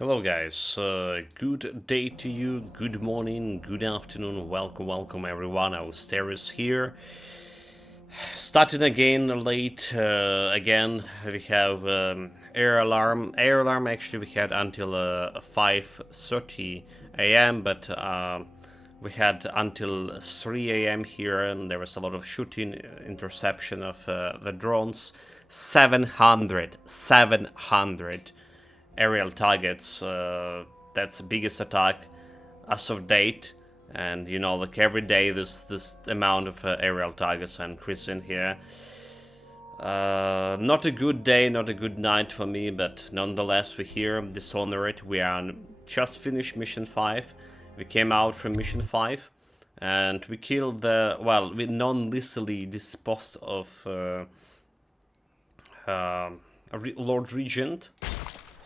Hello guys, good day to you, good morning, good afternoon, welcome everyone, Austeris here. Starting again late, again, we have air alarm actually we had until 5:30 a.m. but we had until 3 a.m. here and there was a lot of shooting, interception of the drones, 700 aerial targets. That's the biggest attack as of date, and you know, like every day, this amount of aerial targets are increasing here. Not a good day, not a good night for me, but nonetheless, we're here. Dishonored. We are just finished mission 5. We came out from mission 5, and we killed the we non-lethally disposed of Lord Regent.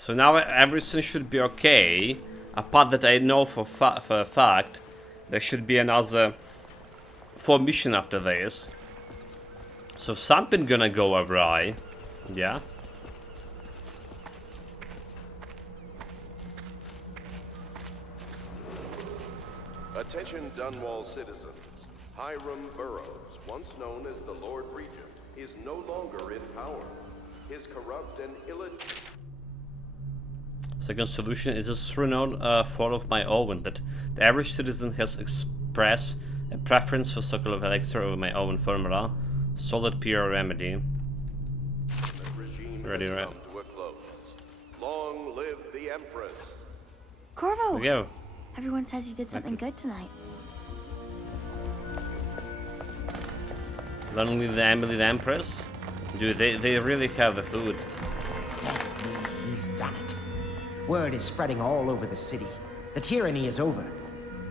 So now everything should be okay, apart that I know for a fact there should be another 4 mission after this. So something gonna go awry, yeah. Attention Dunwall citizens. Hiram Burrows, once known as the Lord Regent, is no longer in power. His corrupt and Second solution is a renowned thought of my own that the average citizen has expressed a preference for circle of elixir over my own formula. Solid PR remedy. The regime Ready, has right? come to a close. Long live the Empress. Corvo! Here we go. Everyone says you did something good tonight. Lonely the Emily the Empress. Dude, they really have the food. Definitely, he's done it. Word is spreading all over the city. The tyranny is over.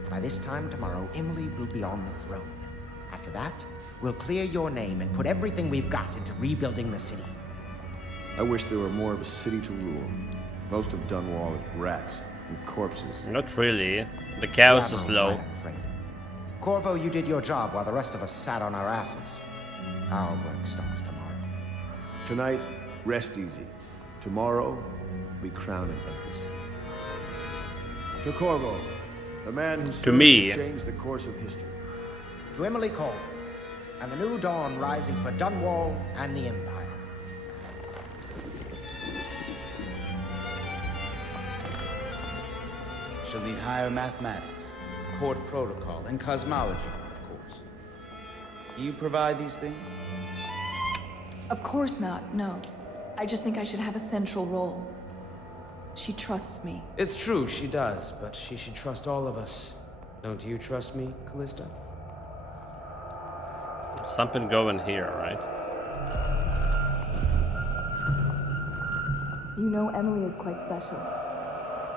By this time tomorrow, Emily will be on the throne. After that, we'll clear your name and put everything we've got into rebuilding the city. I wish there were more of a city to rule. Most of Dunwall is rats and corpses. Not really. The chaos The is Admiral's low. right, I'm afraid. Corvo, you did your job while the rest of us sat on our asses. Our work starts tomorrow. Tonight, rest easy. Tomorrow, we crown an empress. To Corvo, the man who served me. to change the course of history. To Emily Colvin, and the new dawn rising for Dunwall and the Empire. She'll need higher mathematics, court protocol, and cosmology, of course. Do you provide these things? Of course not, no. I just think I should have a central role. She trusts me. It's true, she does, but she should trust all of us. Don't you trust me, Callista? Something going here, right? You know Emily is quite special.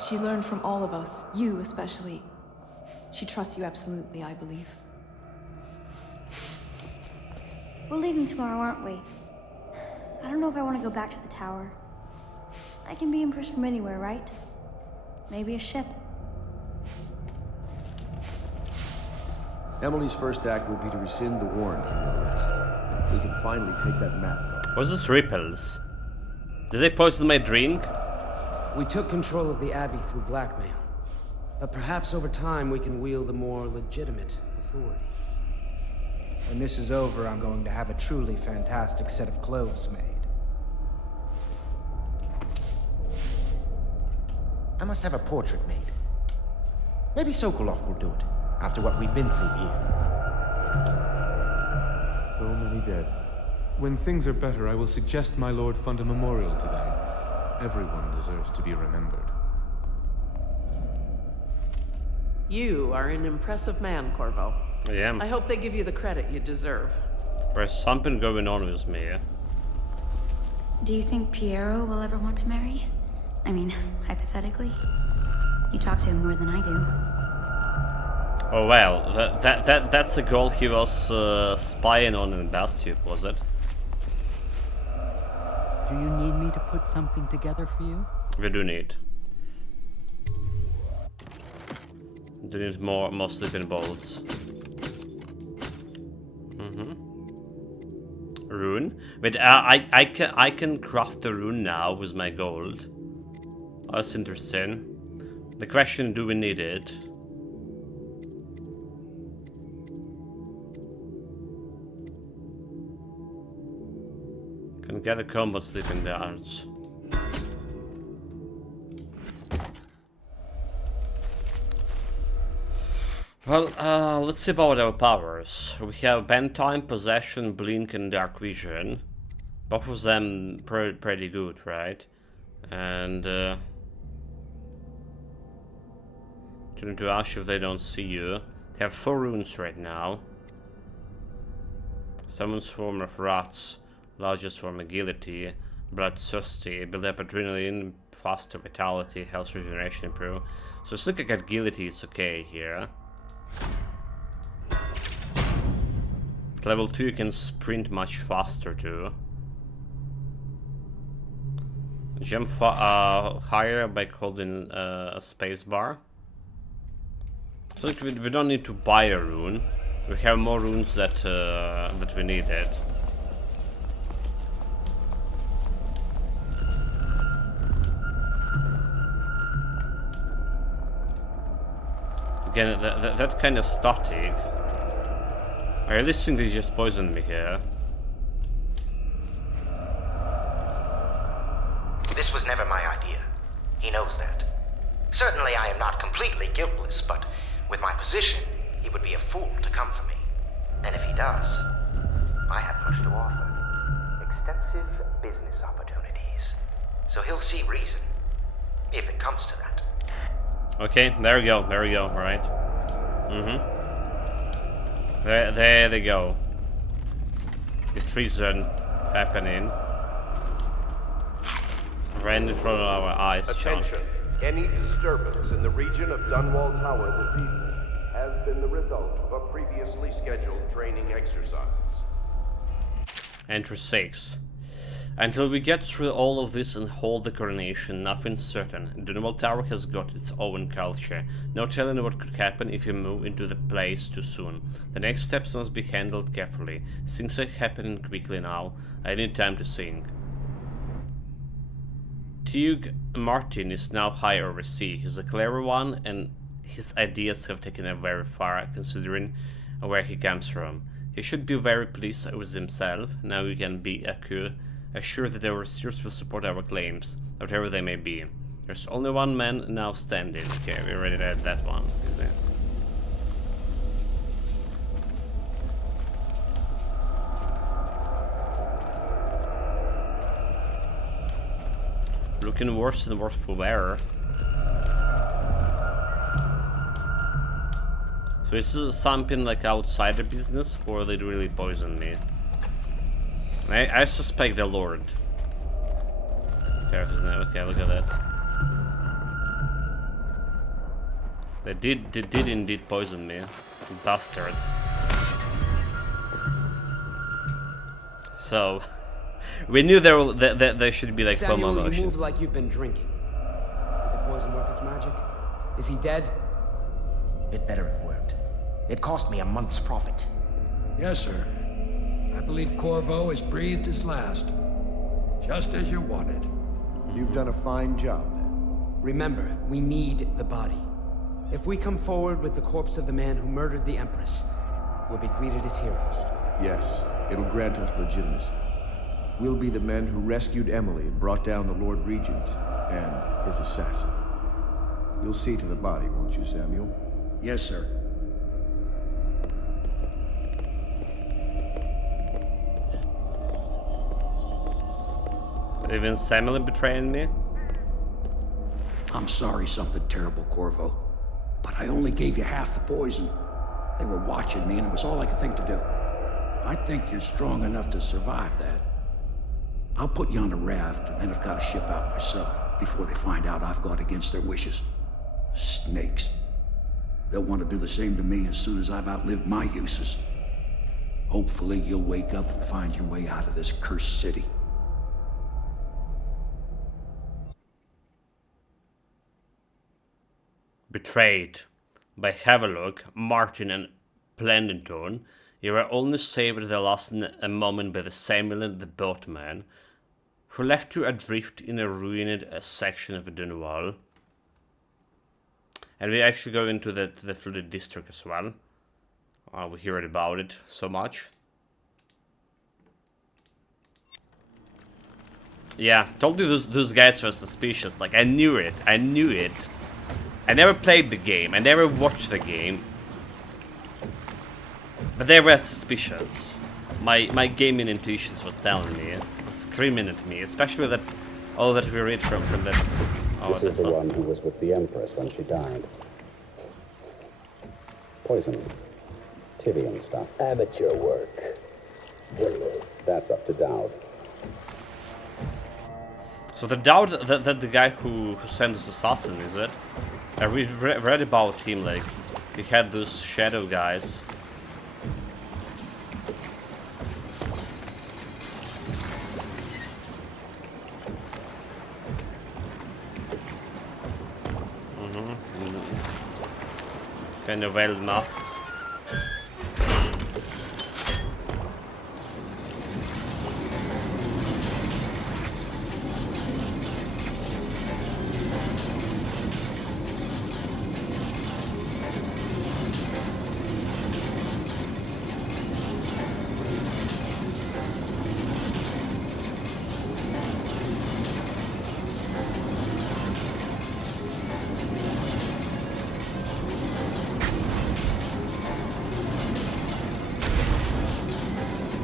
She learned from all of us, you especially. She trusts you absolutely, I believe. We're leaving tomorrow, aren't we? I don't know if I want to go back to the tower. I can be imprisoned from anywhere, right? Maybe a ship. Emily's first act will be to rescind the warrant for your arrest. We can finally take that map. What's this ripples? Did they poison my drink? We took control of the Abbey through blackmail. But perhaps over time we can wield a more legitimate authority. When this is over, I'm going to have a truly fantastic set of clothes made. I must have a portrait made. Maybe Sokolov will do it, after what we've been through here. So many dead. When things are better, I will suggest my lord fund a memorial to them. Everyone deserves to be remembered. You are an impressive man, Corvo. I am. I hope they give you the credit you deserve. There's something going on with me. Yeah? Do you think Piero will ever want to marry? I mean, hypothetically. You talk to him more than I do. Oh well, that's the girl he was spying on in Bastube, was it? Do you need me to put something together for you? We do need. Do need more sleeping bolts. Rune. Wait, I can craft the rune now with my gold. That's interesting. The question, do we need it? Can get a combo sleeping guards. Well, let's see about our powers. We have Bend Time, Possession, Blink, and Dark Vision. Both of them pretty good, right? And turn to Ash if they don't see you. They have 4 runes right now. Summons form of Rats, largest form Agility, Bloodthirsty, build up Adrenaline, faster Vitality, Health Regeneration improve. So it's looking like Agility is okay here. At level 2 you can sprint much faster too. Jump higher by holding a spacebar. So like we don't need to buy a rune. We have more runes that we needed. Again, that kind of static. I really think they just poisoned me here. This was never my idea. He knows that. Certainly I am not completely guiltless, but with my position, he would be a fool to come for me. And if he does, I have much to offer. Extensive business opportunities. So he'll see reason, if it comes to that. Okay, there we go, right. There they go. The treason happening. Right in front of our eyes, Attention. Chunk. Any disturbance in the region of Dunwall Tower this evening has been the result of a previously scheduled training exercise. Enter 6. Until we get through all of this and hold the coronation, nothing's certain. Dunwall Tower has got its own culture. No telling what could happen if you move into the place too soon. The next steps must be handled carefully. Things are happening quickly now. I need time to think. Teague Martin is now high overseas. He's a clever one, and his ideas have taken him very far, considering where he comes from. He should be very pleased with himself. Now we can be assured that our seers will support our claims, whatever they may be. There's only one man now standing. Okay, we already read that one. Looking worse and worse for wear. So is this something like outsider business, or they really poison me? I suspect the Lord. Okay, look at that. They did indeed poison me, bastards. So we knew there should be like some Samuel, emotions. you move like you've been drinking. Did the poison work its magic? Is he dead? It better have worked. It cost me a month's profit. Yes, sir. I believe Corvo has breathed his last. Just as you wanted. You've done a fine job, then. Remember, we need the body. If we come forward with the corpse of the man who murdered the Empress, we'll be greeted as heroes. Yes, it'll grant us legitimacy. We'll be the men who rescued Emily and brought down the Lord Regent and his assassin. You'll see to the body, won't you, Samuel? Yes, sir. Even Samuel betraying me? I'm sorry something terrible, Corvo. But I only gave you half the poison. They were watching me and it was all I could think to do. I think you're strong enough to survive that. I'll put you on a raft and then I've got to ship out myself before they find out I've gone against their wishes. Snakes. They'll want to do the same to me as soon as I've outlived my uses. Hopefully you'll wake up and find your way out of this cursed city. Betrayed by Havelock, Martin, and you were only saved at the last moment by the Samuel and the boatman, who left you adrift in a ruined section of Dunwall. And we actually go into the flooded district as well. We heard about it so much. Yeah, told you those guys were suspicious. Like, I knew it. I knew it. I never played the game. I never watched the game. But they were suspicious. My gaming intuitions were telling me, was screaming at me, especially that all that we read from that. Oh, this is the one who was with the Empress when she died. Poison. Tivian stuff. Amateur work. He'll live. That's up to Dowd. So the Dowd, that the guy who sent us assassin, is it? I read about him, like, he had those shadow guys. Kind of veiled masks.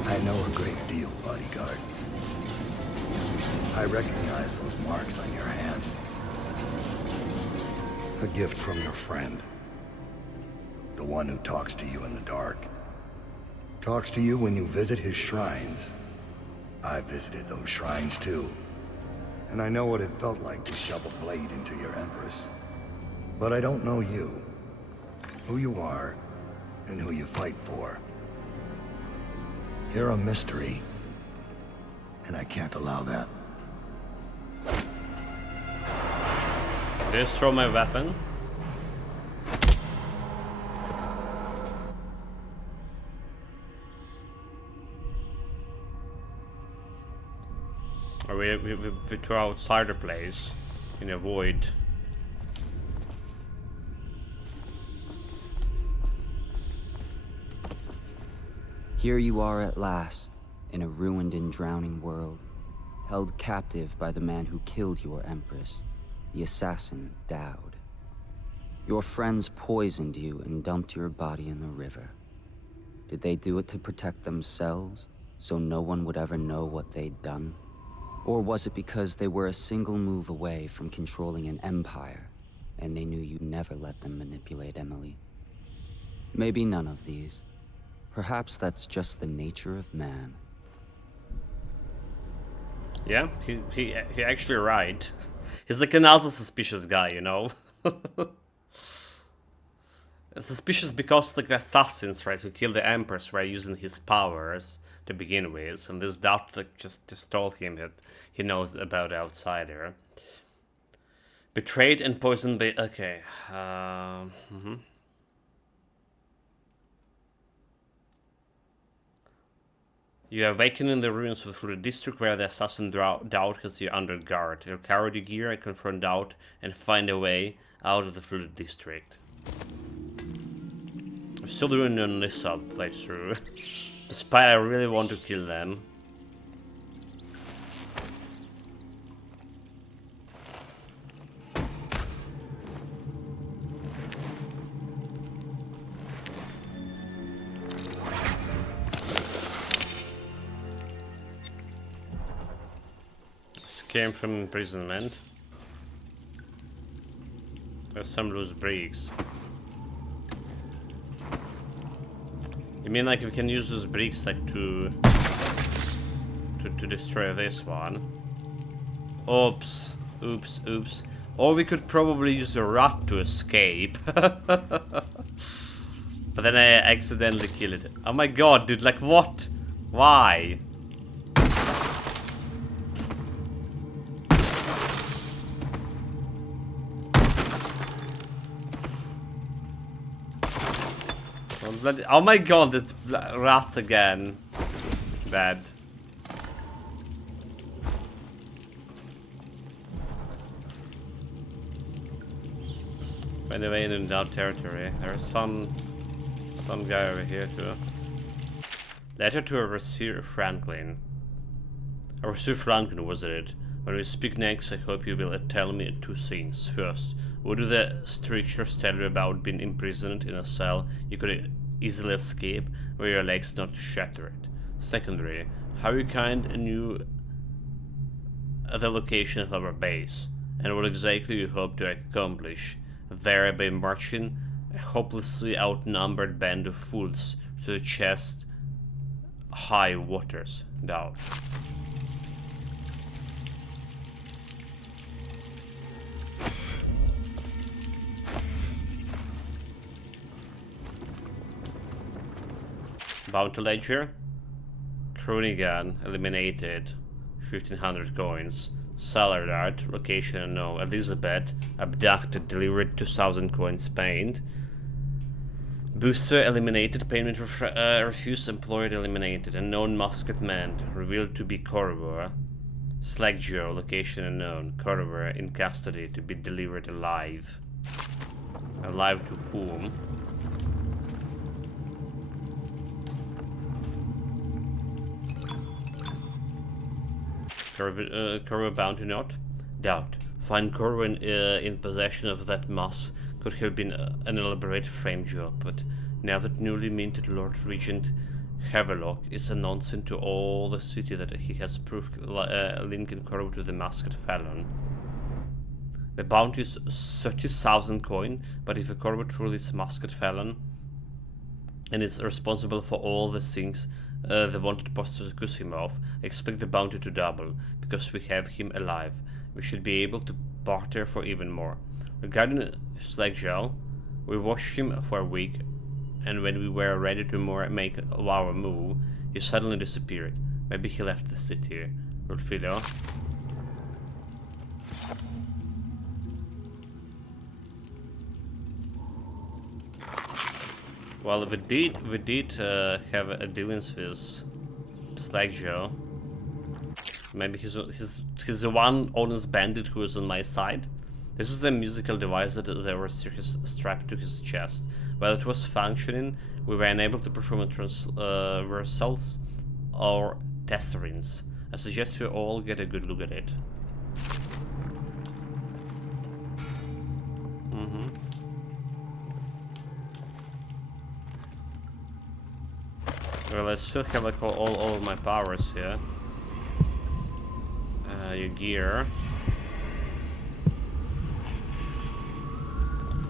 I know a great deal, bodyguard. I recognize those marks on your hand. A gift from your friend. The one who talks to you in the dark. Talks to you when you visit his shrines. I visited those shrines too. And I know what it felt like to shove a blade into your Empress. But I don't know you. Who you are, and who you fight for. You're a mystery, and I can't allow that. Just throw my weapon. Or we throw outside the place in a void. Here you are at last, in a ruined and drowning world, held captive by the man who killed your Empress, the assassin Dowd. Your friends poisoned you and dumped your body in the river. Did they do it to protect themselves, so no one would ever know what they'd done? Or was it because they were a single move away from controlling an empire, and they knew you'd never let them manipulate Emily? Maybe none of these. Perhaps that's just the nature of man. Yeah, he actually right. He's like another suspicious guy, you know. Suspicious because like the assassins, right, who killed the Empress were using his powers to begin with, and this doubt like just told him that he knows about the outsider. Betrayed and poisoned by okay. You awaken in the ruins through the district where the assassin Dowd has you under guard. You carry the gear and confront Dowd and find a way out of the flooded district. I'm still doing an Nissa playthrough. Despite I really want to kill them. Came from imprisonment. There's some loose bricks. You mean like we can use those bricks like to destroy this one? Oops. Or we could probably use a rat to escape. But then I accidentally kill it. Oh my god, dude, like what? Why? Oh my god, it's rats again. Bad. Anyway, in that territory, there's some guy over here too. Letter to Overseer Franklin. Overseer Franklin, wasn't it? When we speak next, I hope you will tell me two things. First, what do the strictures tell you about being imprisoned in a cell you could easily escape, where your legs not shattered? Secondly, how you kind knew the location of our base, and what exactly you hope to accomplish there by marching a hopelessly outnumbered band of fools to the chest-high waters down. Bounty ledger. Krunigan eliminated. 1500 coins. Salard, location unknown. Elizabeth abducted, delivered 2000 coins paid. Booster eliminated, payment refused, employed eliminated. Unknown musket man revealed to be Corvor. Slackjaw, location unknown. Corvor in custody to be delivered alive. Alive to whom? Corvor bounty not? Doubt. Find Corvor in possession of that mass could have been an elaborate frame job, but now that newly minted Lord Regent Havelock is announcing to all the city that he has proved linking Corvor to the masked felon. The bounty is 30,000 coin, but if a Corvor truly is a masked felon and is responsible for all the things the wanted post accuse him of, expect the bounty to double, because we have him alive. We should be able to barter for even more. Regarding Slackjaw, we watched him for a week, and when we were ready to make our move, he suddenly disappeared. Maybe he left the city. Rulfilo. Well, we did have a dealings with Slackjaw. Maybe he's the one honest bandit who is on my side. This is a musical device that the Overseer has strapped to his chest. While it was functioning, we were unable to perform transversals or tesserines. I suggest we all get a good look at it. Well, I still have like all of my powers here. Your gear.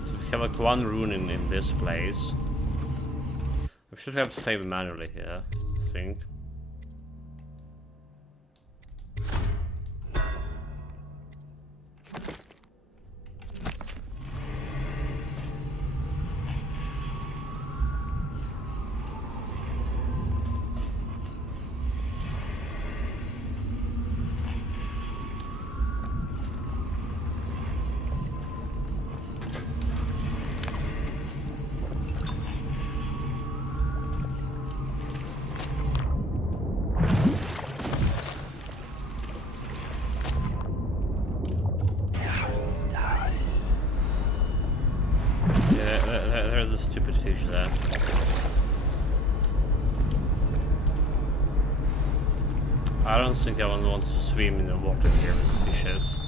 So we have like one rune in this place. We should have saved manually here, I think. There's a stupid fish there. I don't think anyone wants to swim in the water here with fishes.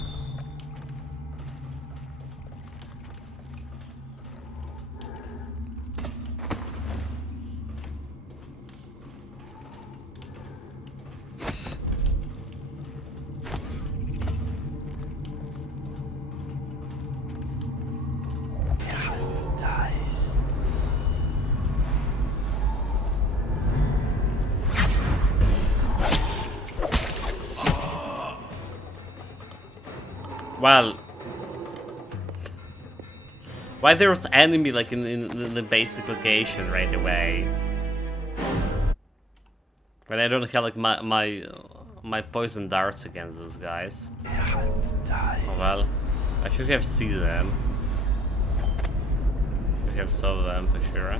Well, why there was enemy like in the basic location right away? But I don't have like my poison darts against those guys. Oh well, I should have seen them. Should have saw them for sure.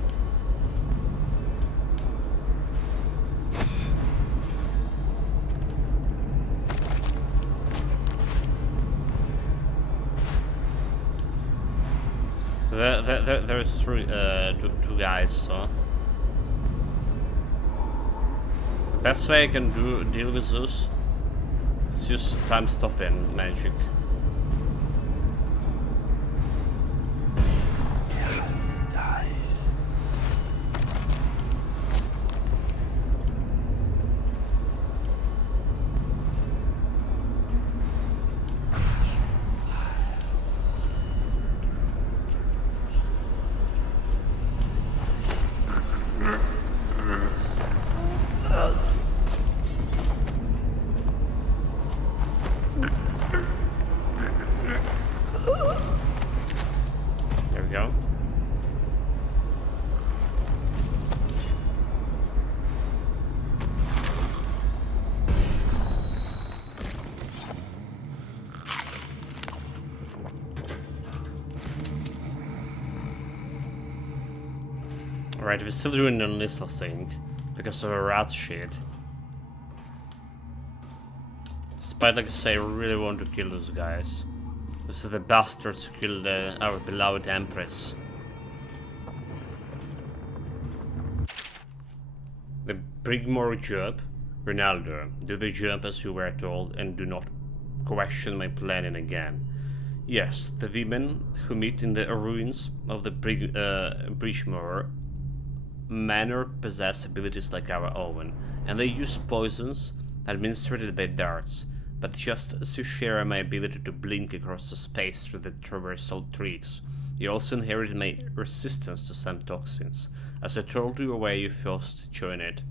There's two guys, so... The best way I can deal with this is use time stopping magic. There we go. Alright, we're still doing on this, I think, because of a rat shit. Despite, like I say, I really want to kill those guys. This is the bastards who killed our beloved Empress. The Brigmore job. Ronaldo, do the job as you were told and do not question my planning again. Yes, the women who meet in the ruins of the Brigmore Manor possess abilities like our own, and they use poisons administered by darts. But just as you share my ability to blink across the space through the traversal tricks, you also inherited my resistance to some toxins, as I told you where you first joined it.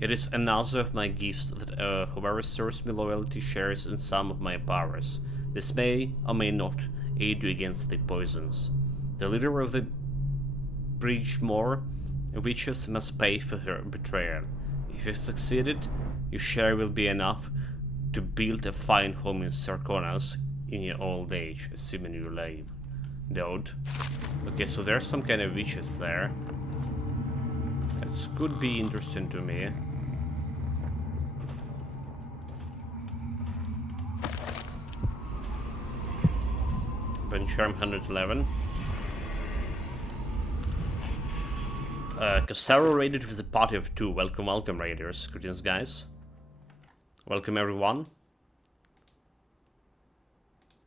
It is another of my gifts that whoever serves me loyalty shares in some of my powers. This may or may not aid you against the poisons. The leader of the Bridgemore witches must pay for her betrayal. If you succeeded, your share will be enough to build a fine home in Sarkonas in your old age, assuming you live. Dude. Okay, so there's some kind of witches there. This could be interesting to me. Charm 111. Casaro raided with a party of 2. Welcome, welcome, raiders. Greetings, guys. Welcome, everyone.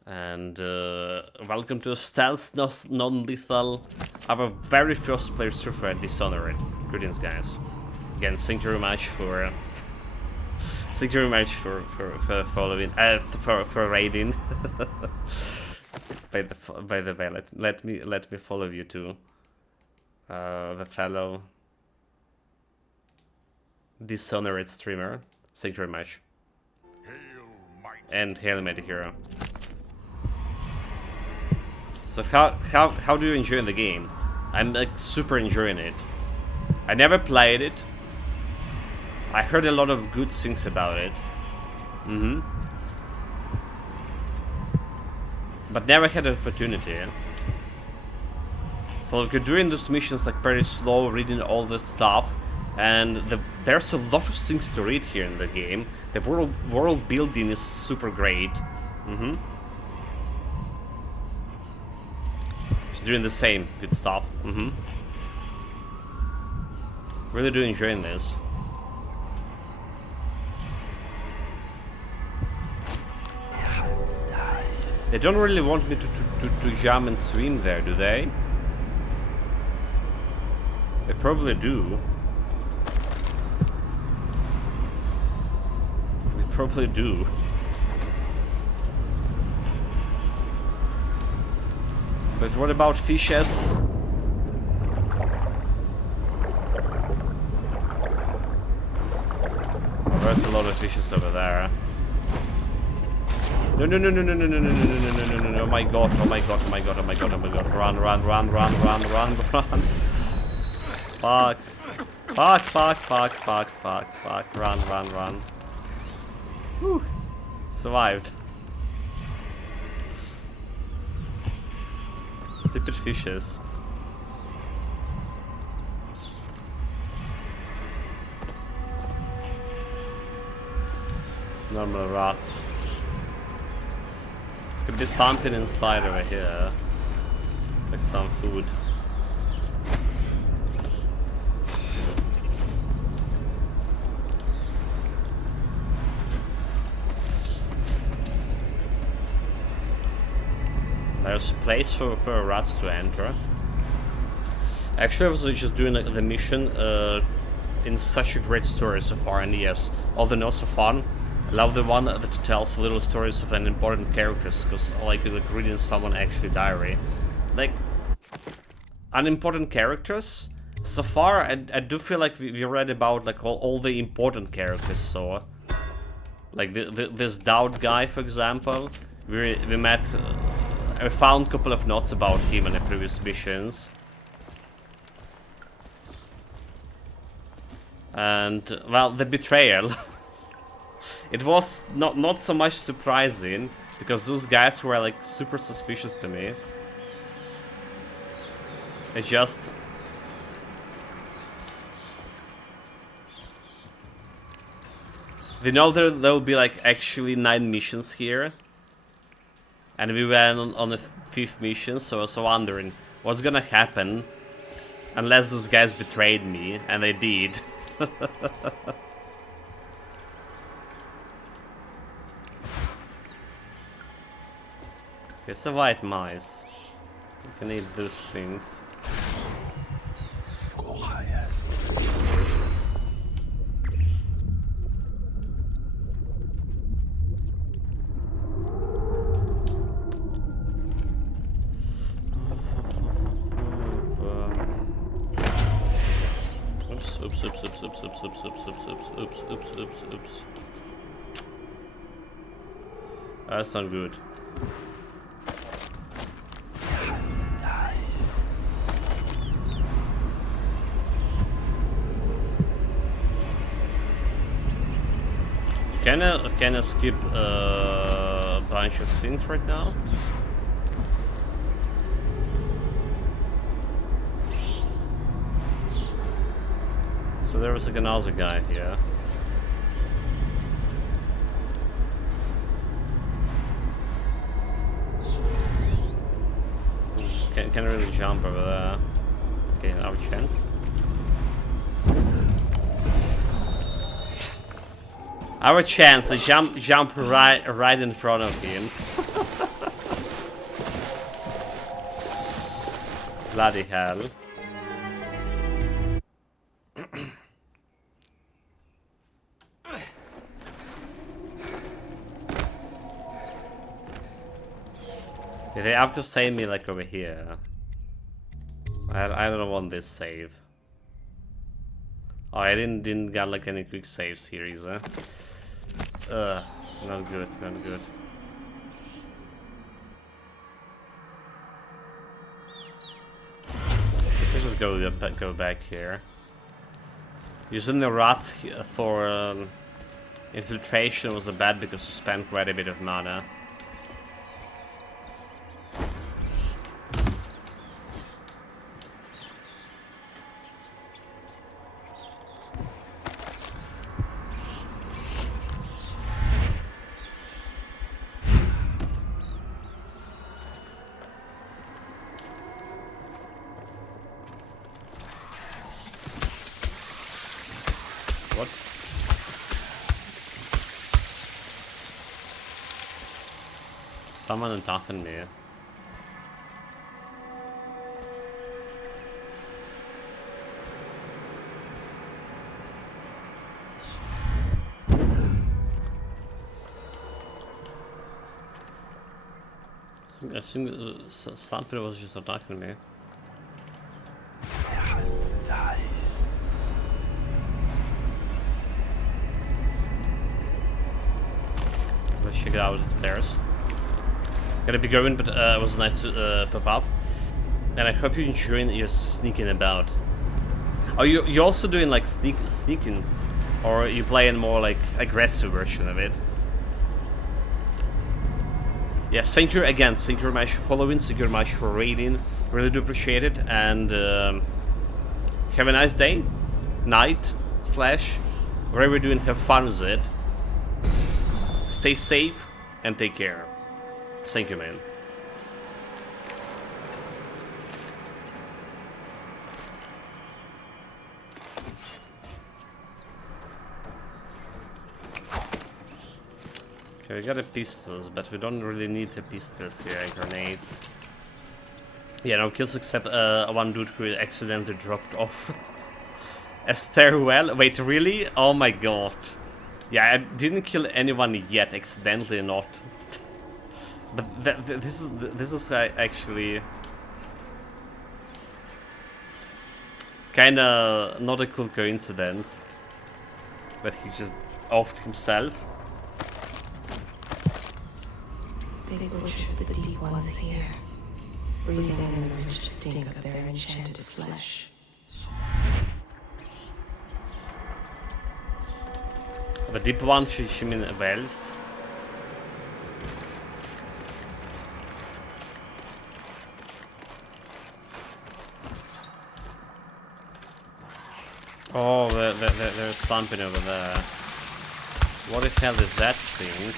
And welcome to Stealth Non-Lethal, our very first playthrough for Dishonored. Greetings, guys. Again, thank you very much for thank you very much for following for raiding. by the way, let me follow you too. The fellow Dishonored streamer. Thank you very much. And Hail Mighty Hero. So how do you enjoy the game? I'm like super enjoying it. I never played it. I heard a lot of good things about it. But never had an opportunity. So like, you're doing those missions like very slow, reading all this stuff, and there's a lot of things to read here in the game. The world building is super great. She's doing the same good stuff. Really do enjoying this. They don't really want me to jump and swim there, do they? They probably do. They probably do. But what about fishes? There's a lot of fishes over there. No, no, no, no, no, no, no, no, no, no, no, no, no, no, oh my god, oh my god, oh my god, oh my god, oh my god, run, run, run, run, run, run, run. Fuck. Fuck, fuck, fuck, fuck, fuck, fuck, run, run, run. Whew. Survived. Stupid fishes. Normal rats. There's gonna be something inside over here. Like some food. There's a place for rats to enter. Actually, I was just doing the mission in such a great story so far, and yes, all the notes are fun. I love the one that tells little stories of an important characters, because I like reading someone actually diary. Like, unimportant characters, so far I do feel like we read about like all the important characters, so... Like this Dowd guy, for example, we met... I found a couple of notes about him in the previous missions. And, well, the betrayal. It was not so much surprising, because those guys were like super suspicious to me. It just... We know there will be like actually 9 missions here. And we went on the 5th mission, so I was wondering what's gonna happen unless those guys betrayed me, and they did. It's a white mice. You can eat those things. Oops. That's not good. Can I skip a bunch of scenes right now? So there was like another guy here. Can really jump over there. Okay, our chance. Our chance to jump right in front of him. Bloody hell. Yeah, they have to save me like over here. I don't want this save. Oh, I didn't get like any quick saves here either. Not good, not good. Let's just go back here. Using the rat for infiltration was bad because you spent quite a bit of mana. Someone attacking me. I think somebody was just attacking me. Let's check it out upstairs. Gotta be going, but it was nice to pop up. And I hope you're enjoying your sneaking about. Are you also doing like sneaking? Or are you playing more like aggressive version of it? Yeah, thank you again. Thank you very much for following. Thank you very much for raiding. Really do appreciate it. And have a nice day, night, / whatever you're doing. Have fun with it. Stay safe and take care. Thank you, man. Okay, we got the pistols, but we don't really need the pistols here, grenades. Yeah, no kills except one dude who accidentally dropped off a stairwell. Wait, really? Oh my god. Yeah, I didn't kill anyone yet, accidentally not. But this is actually kinda not a cool coincidence. But he just offed himself. They butchered the deep ones here, breathing in the rich stink of their enchanted flesh. The deep ones, she mean elves? Oh, there's something over there. What the hell is that thing?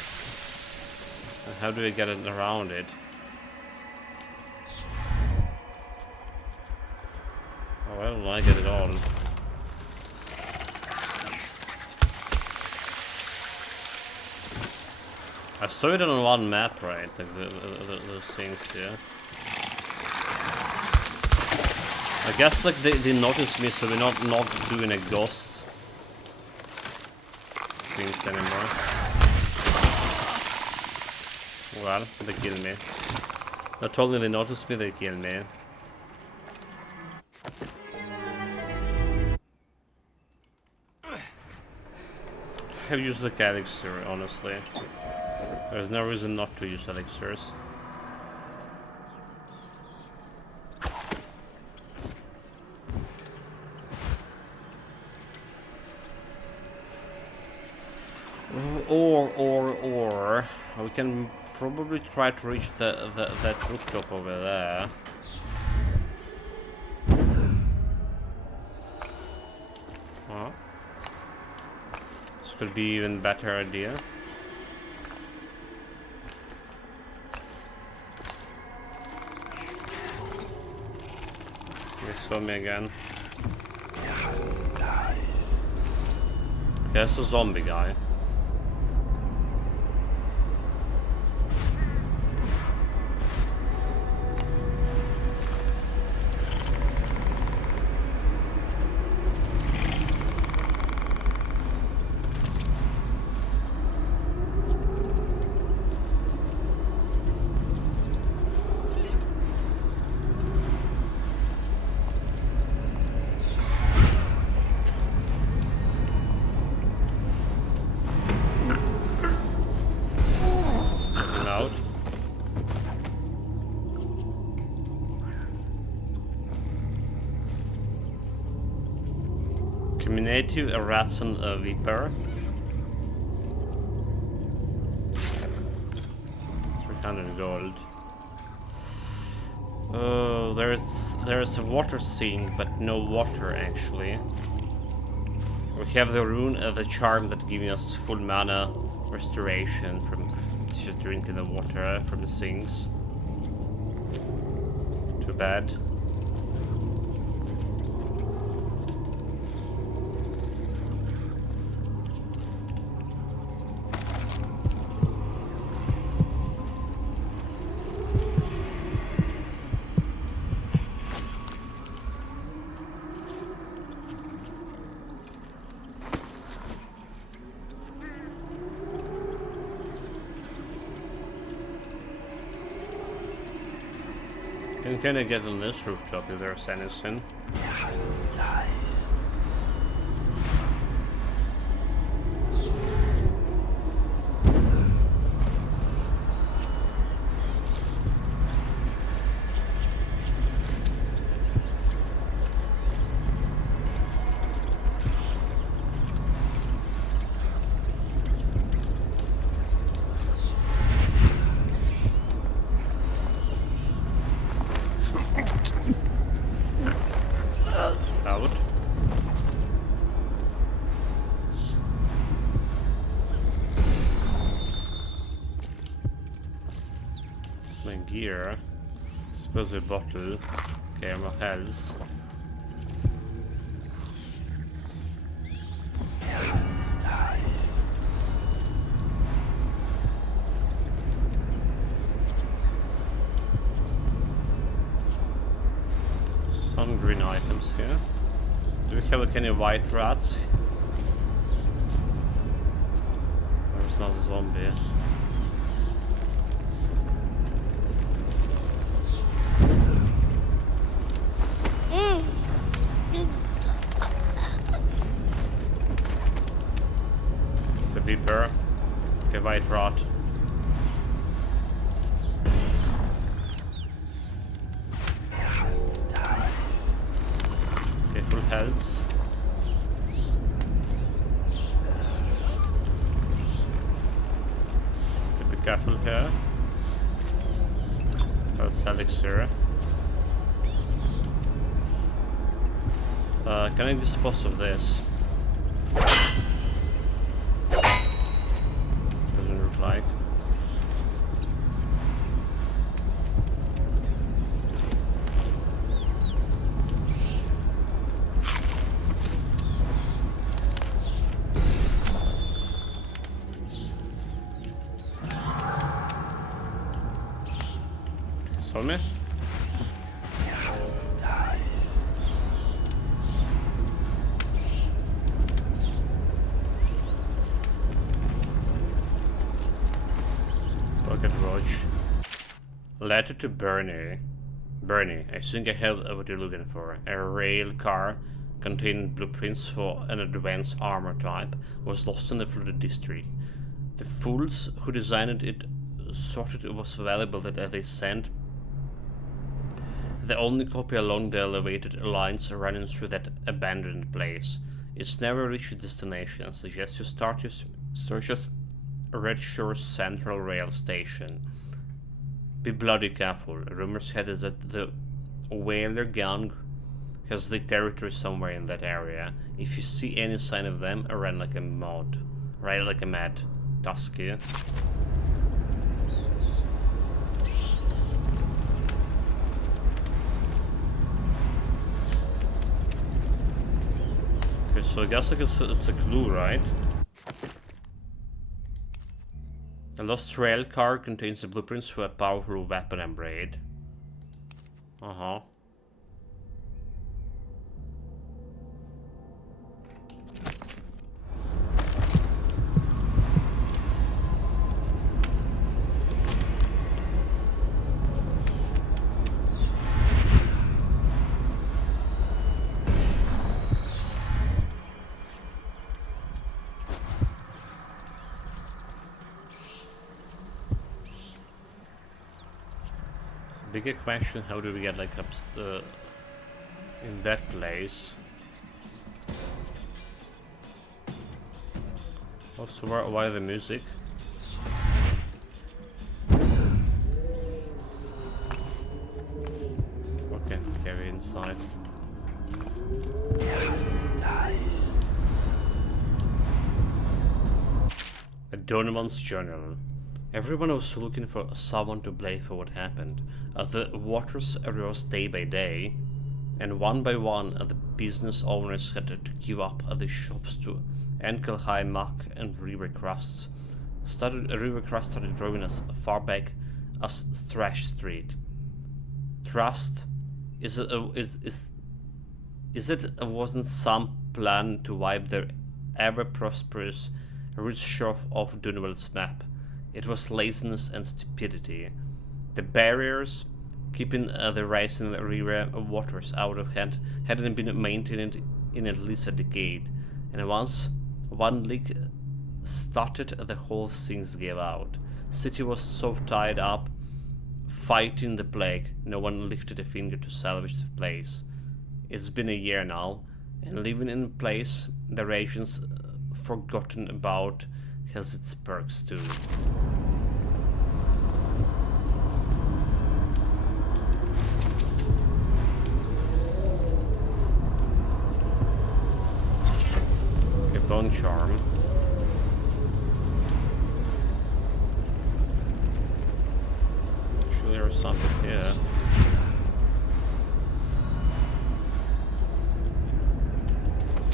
And how do we get it around it? Oh, I don't like it at all. I saw it on one map, right? Like those things here. I guess like they noticed me, so we're not doing a ghost things anymore. Well, they killed me. They told me they noticed me, they killed me. I've used the elixir, honestly. There's no reason not to use elixirs. Or we can probably try to reach that rooftop over there. Huh? This could be even better idea. They saw me again. Nice. Okay, that's a zombie guy. Communicative, a Ratson, a Viper. 300 gold. Oh, there's a water scene, but no water actually. We have the rune, the charm that gives us full mana restoration from just drinking the water from the sinks. Too bad. Can I get on this rooftop if there's anything? Yeah, that's nice. Gear, explosive bottle, okay, more health. Yeah, that's nice. Some green items here. Do we have like any white rats? There's not a zombie. It's a beeper. Okay, white rat. Okay, full health. Okay, be careful here. Health elixir. Can I dispose of this? Doesn't look like. Saw me? Letter to Bernie. Bernie, I think I have what you're looking for. A rail car containing blueprints for an advanced armor type was lost in the flooded district. The fools who designed it thought it was valuable that they sent the only copy along the elevated lines running through that abandoned place. It's never reached its destination. I suggest you start your searches Red Shore Central Rail Station. Be bloody careful. Rumors had it that the Whaler Gang has the territory somewhere in that area. If you see any sign of them, run like a mod. Right like a mad. Dusky. Okay, so I guess like it's a clue, right? A lost rail car contains the blueprints for a powerful weapon upgrade. Uh-huh. Bigger question, how do we get like up in that place? Also, why the music? Okay, carry inside. Nice. A Donovan's journal. Everyone was looking for someone to blame for what happened. The waters rose day by day, and one by one the business owners had to give up the shops to ankle-high muck and river crusts. River crust started growing as far back as Thrash Street. Trust wasn't some plan to wipe the ever-prosperous rich shore off Dunwell's map. It was laziness and stupidity. The barriers keeping the rising river waters out of hand hadn't been maintained in at least a decade, and once one leak started, the whole thing gave out. City was so tied up fighting the plague, no one lifted a finger to salvage the place. It's been a year now, and living in a place the region's forgotten about has its perks too. Okay, bone charm. Surely there's something here.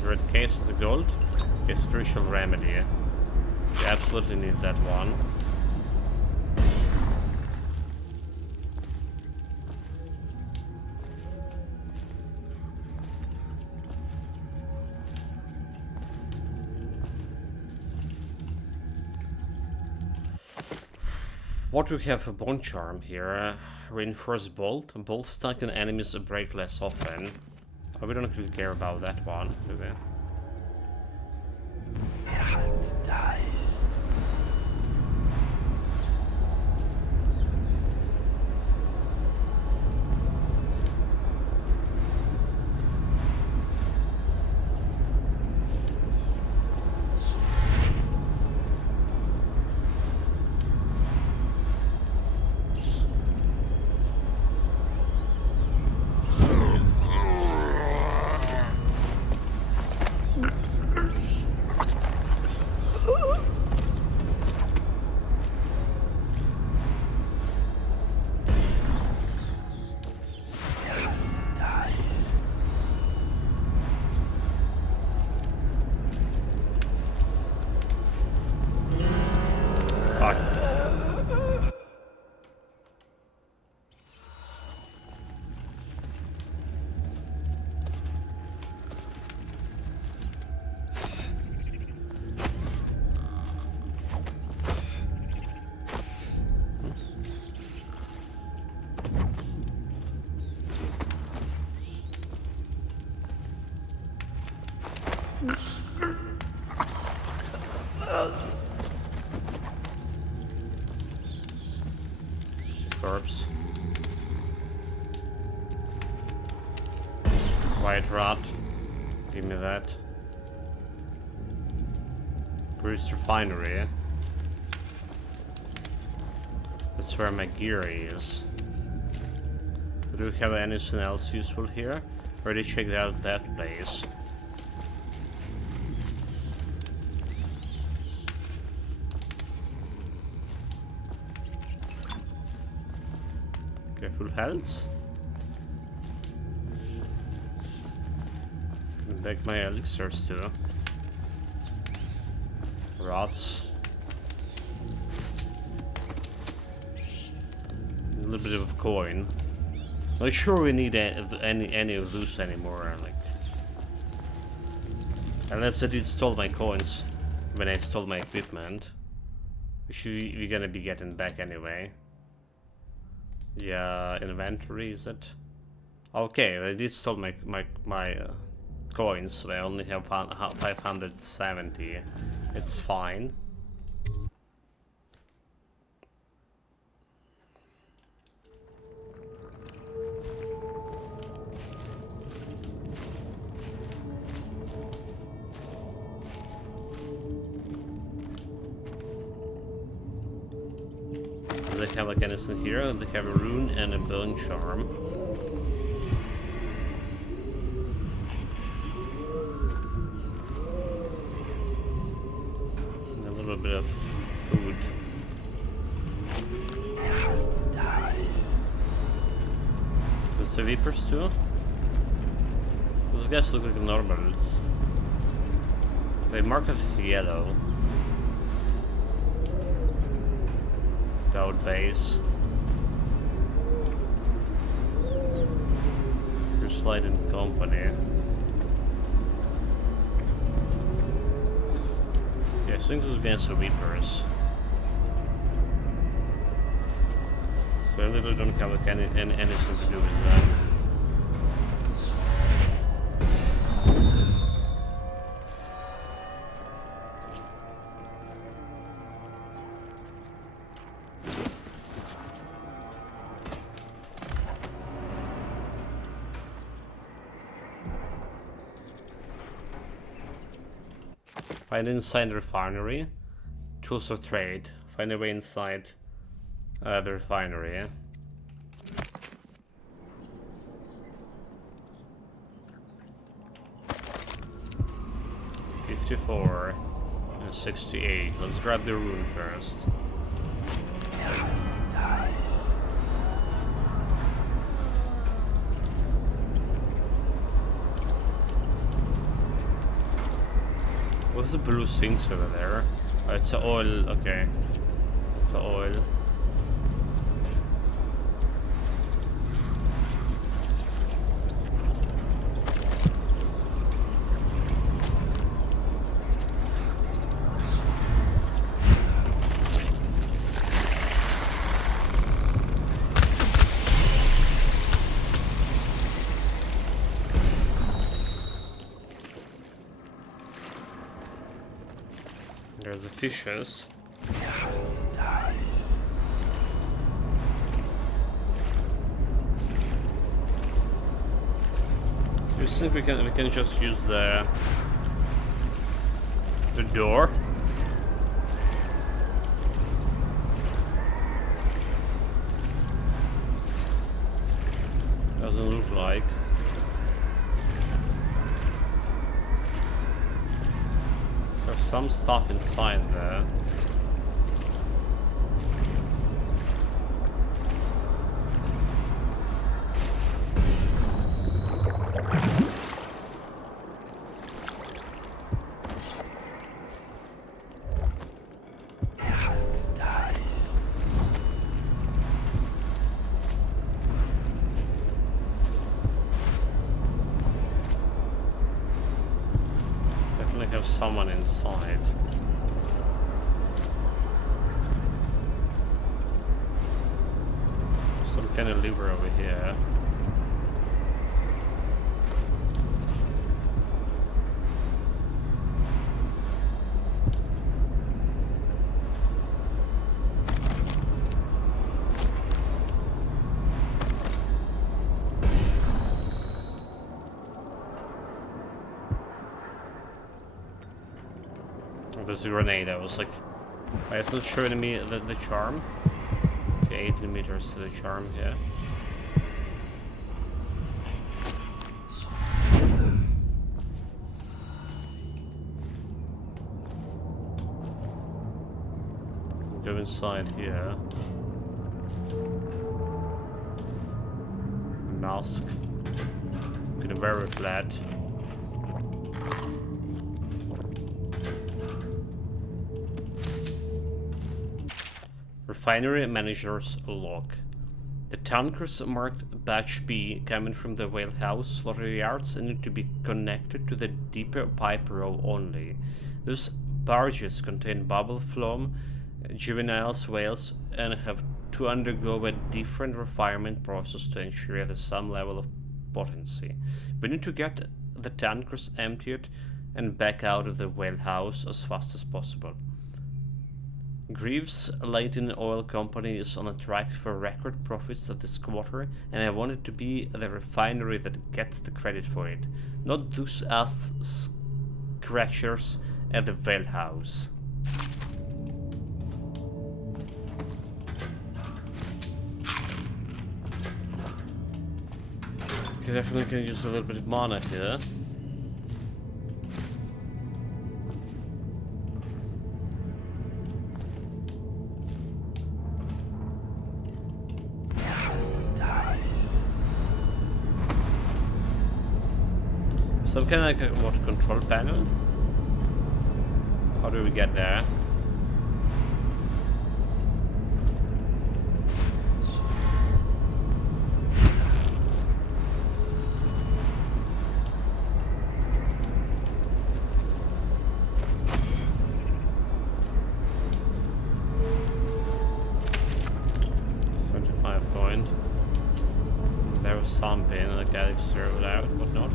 Red case is the gold. Okay, spiritual remedy. We absolutely need that one. What do we have for bone charm here? Reinforced bolt. Bolt stuck in enemies break less often. Oh, we don't really care about that one, do we? Dice. Corpse. White rot. Give me that. Bruce Refinery. That's where my gear is. Do we have anything else useful here? Already checked out that place. Okay, full health. Can back my elixirs too. Rots. A little bit of coin. Not sure we need any of those anymore. Like, unless I did stole my coins when I stole my equipment, which we're gonna be getting back anyway. Yeah, inventory is it? Okay, I did stole my coins, so I only have 570. It's fine. Do they have like anything here? They have a rune and a bone charm. And a little bit of food. There's the Reapers too? Those guys look like normal. They mark it as yellow. Dowd base. Your sliding company. Yeah, I think those guys are Reapers. So I literally don't have like anything to do with that. Find inside the refinery. Tools of trade. Find a way inside the refinery. 54 and 68. Let's grab the rune first. What's the blue things over there? Oh, it's the oil. Okay, it's the oil. There's the fishes. You think we can just use the door? Doesn't look like. There's some stuff inside there. Have someone inside. Some kind of lever over here. There's a grenade. I was like, why it's not showing me the charm? Okay, 18 meters to the charm here. Go inside here. Mask. Gonna very flat. Refinery Manager's Log. The tankers marked Batch B coming from the whale house slaughter yards need to be connected to the deeper pipe row only. Those barges contain bubble foam, juvenile whales, and have to undergo a different refinement process to ensure there's some level of potency. We need to get the tankers emptied and back out of the whale house as fast as possible. Greaves Leighton Oil Company is on a track for record profits at this quarter, and I want it to be the refinery that gets the credit for it, not those ass scratchers at the whale house. Okay, definitely can use a little bit of mana here. Some kind of like a what control panel? How do we get there? .75. There was something like getting served out, whatnot.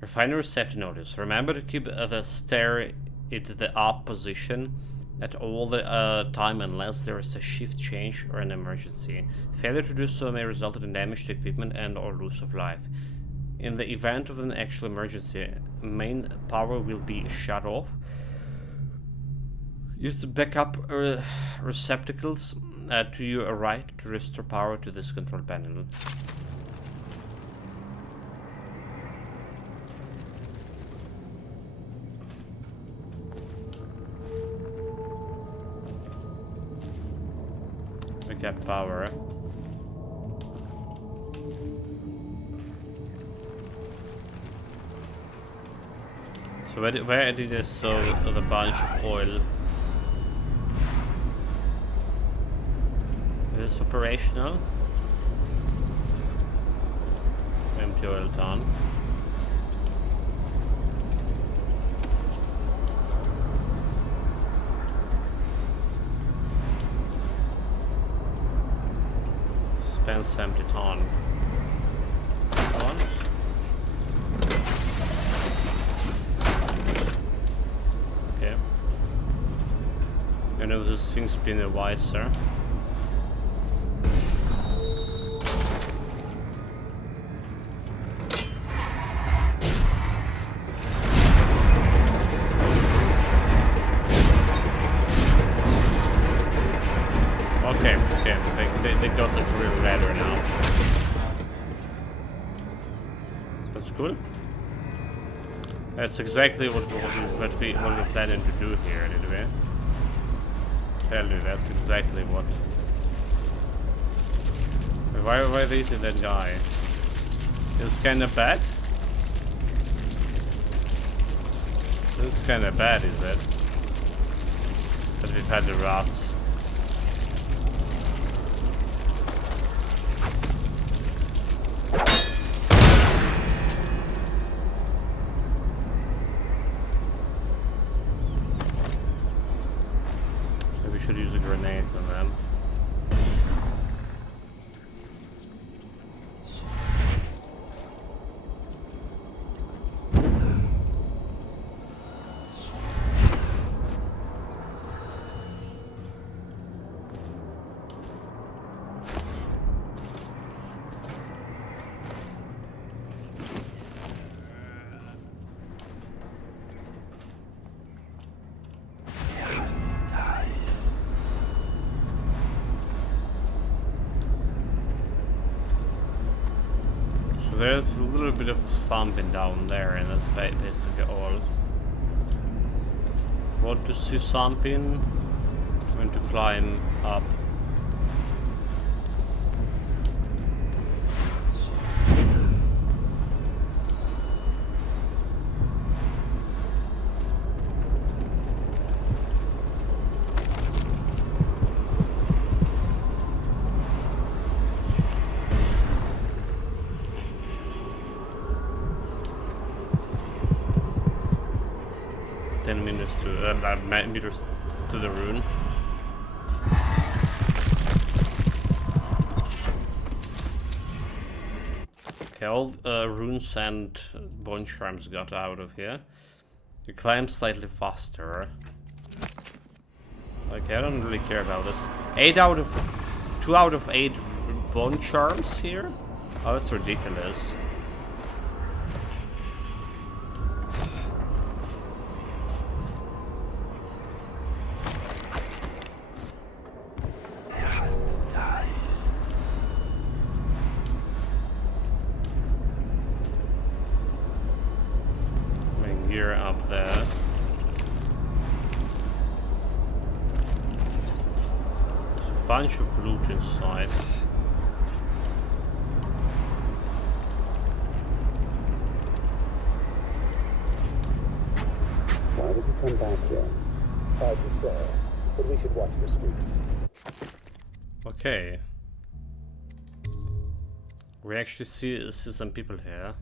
Refinery safety notice. Remember to keep the stair in the up position at all the time unless there is a shift change or an emergency. Failure to do so may result in damage to equipment and or loss of life. In the event of an actual emergency, main power will be shut off. Use the backup receptacles to your right to restore power to this control panel. Get power. So where did I sow the bunch of oil? Is this operational? Empty oil ton. Dispense empty ton. You know, those things being wiser. Okay, they got like real better now. That's cool. That's exactly what we're planning to do here, anyway. Tell you, that's exactly what. Why are they eating that guy? It's kind of bad. This is kind of bad, is it? But we've had the rats. Maybe we should use a grenade on them. There's a little bit of something down there, and that's basically all. Want to see something? I'm going to climb up. Meters to the rune. Okay, all runes and bone shrines got out of here. You climb slightly faster. Okay, I don't really care about this. 2 out of 8 bone charms here? Oh, that's ridiculous. Up there. There's a bunch of loot inside. Why did you come back here? Hard to say, but we should watch the streets. Okay. We actually see some people here.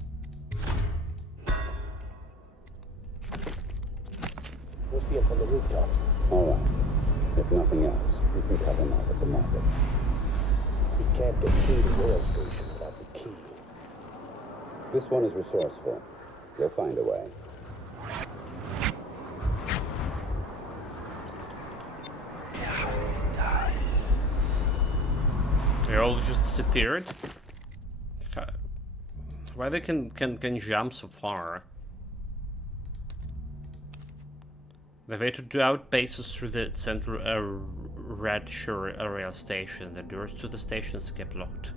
We'll see it from the rooftops. All right. If nothing else, we can cut him off at the market. We can't get through the rail station without the key. This one is resourceful. You'll find a way. They all just disappeared. Why they can jump so far? The way to outpace is through the central Red Shore rail station. The doors to the stations kept locked.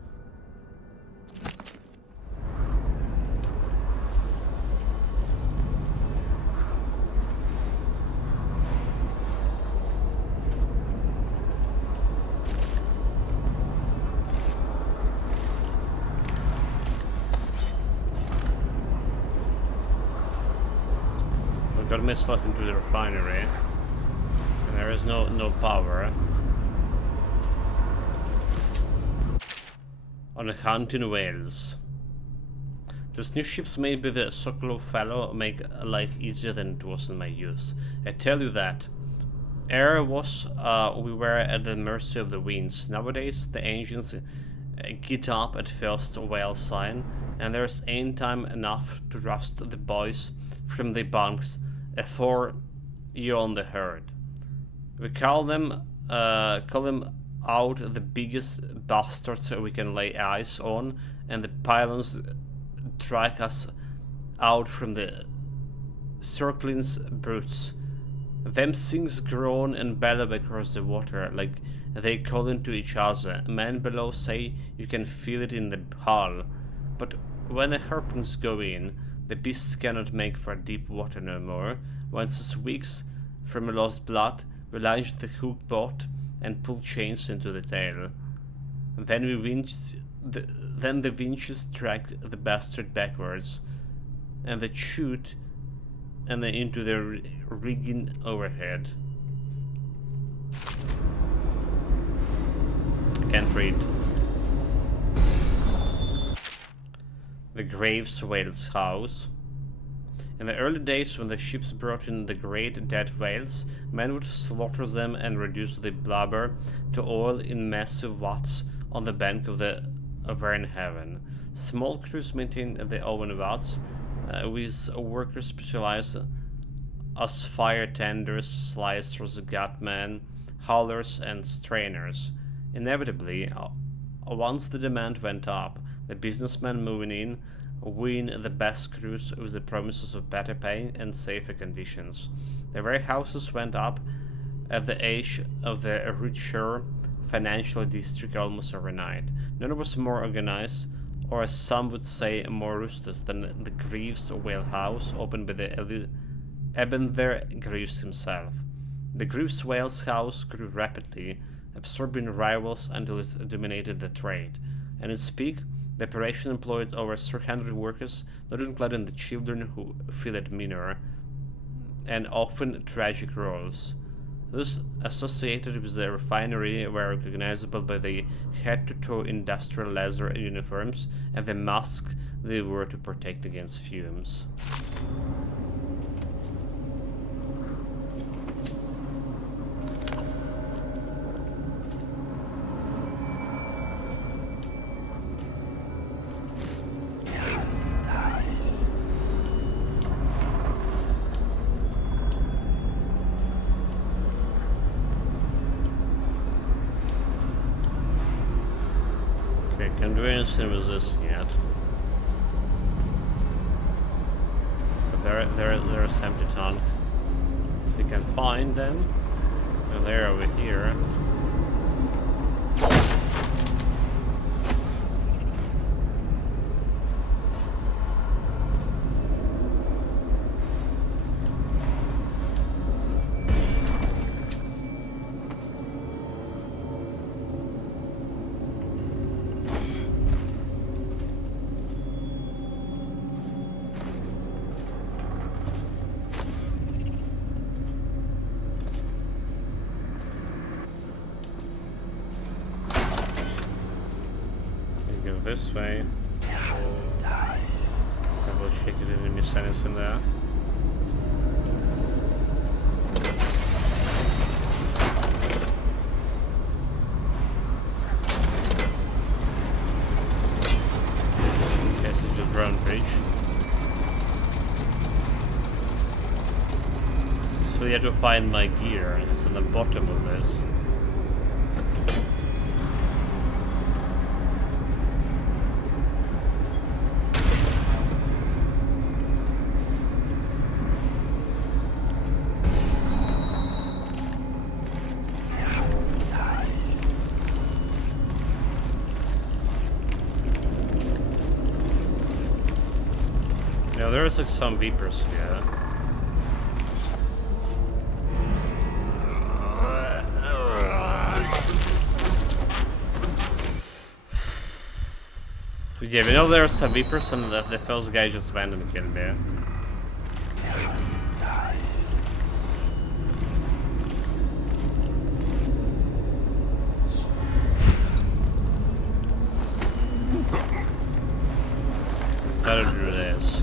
Got myself into the refinery, and there is no power. On a hunt in Wales. Those new ships made by the Sokolov fellow make life easier than it was in my youth. I tell you that. Ere was we were at the mercy of the winds. Nowadays the engines get up at first whale sign, and there's ain't time enough to rust the boys from the bunks afore you're on the herd. We call them out the biggest bastards we can lay eyes on, and the pylons drag us out from the circling brutes. Them things groan and bellow across the water like they calling to each other. Men below say you can feel it in the hull, but when the harpoons go in, the beasts cannot make for deep water no more. Once as weeks from lost blood, we launch the hook boat and pull chains into the tail. Then the winches drag the bastard backwards, and they shoot and then into the rigging overhead. I can't read. The Graves Whale's house. In the early days when the ships brought in the great dead whales, men would slaughter them and reduce the blubber to oil in massive vats on the bank of the Avern Haven. Small crews maintained the oven vats, with workers specialized as fire tenders, slicers, gutmen, haulers, and strainers. Inevitably, once the demand went up, the businessmen moving in win the best crews with the promises of better pay and safer conditions. The warehouses went up at the edge of the richer financial district almost overnight. None was more organized, or as some would say, more ruthless than the Greaves Whale House opened by the Ebenezer Greaves himself. The Greaves Whale's house grew rapidly, absorbing rivals until it dominated the trade, and its peak, the operation employed over 300 workers, not including the children who fill it minor and often tragic roles. Those associated with the refinery were recognizable by the head-to-toe industrial leather uniforms and the mask they wore to protect against fumes. Can't do anything with this yet. But there's empty tank. We can find them. And they're over here. This way. Double check it when you send us in there. Okay, so just ground bridge. So you have to find my gear. It's in the bottom of this. Yeah, there's like some Vipers here. Yeah, we know there's some Vipers and the first guy just went and killed me. Gotta do this.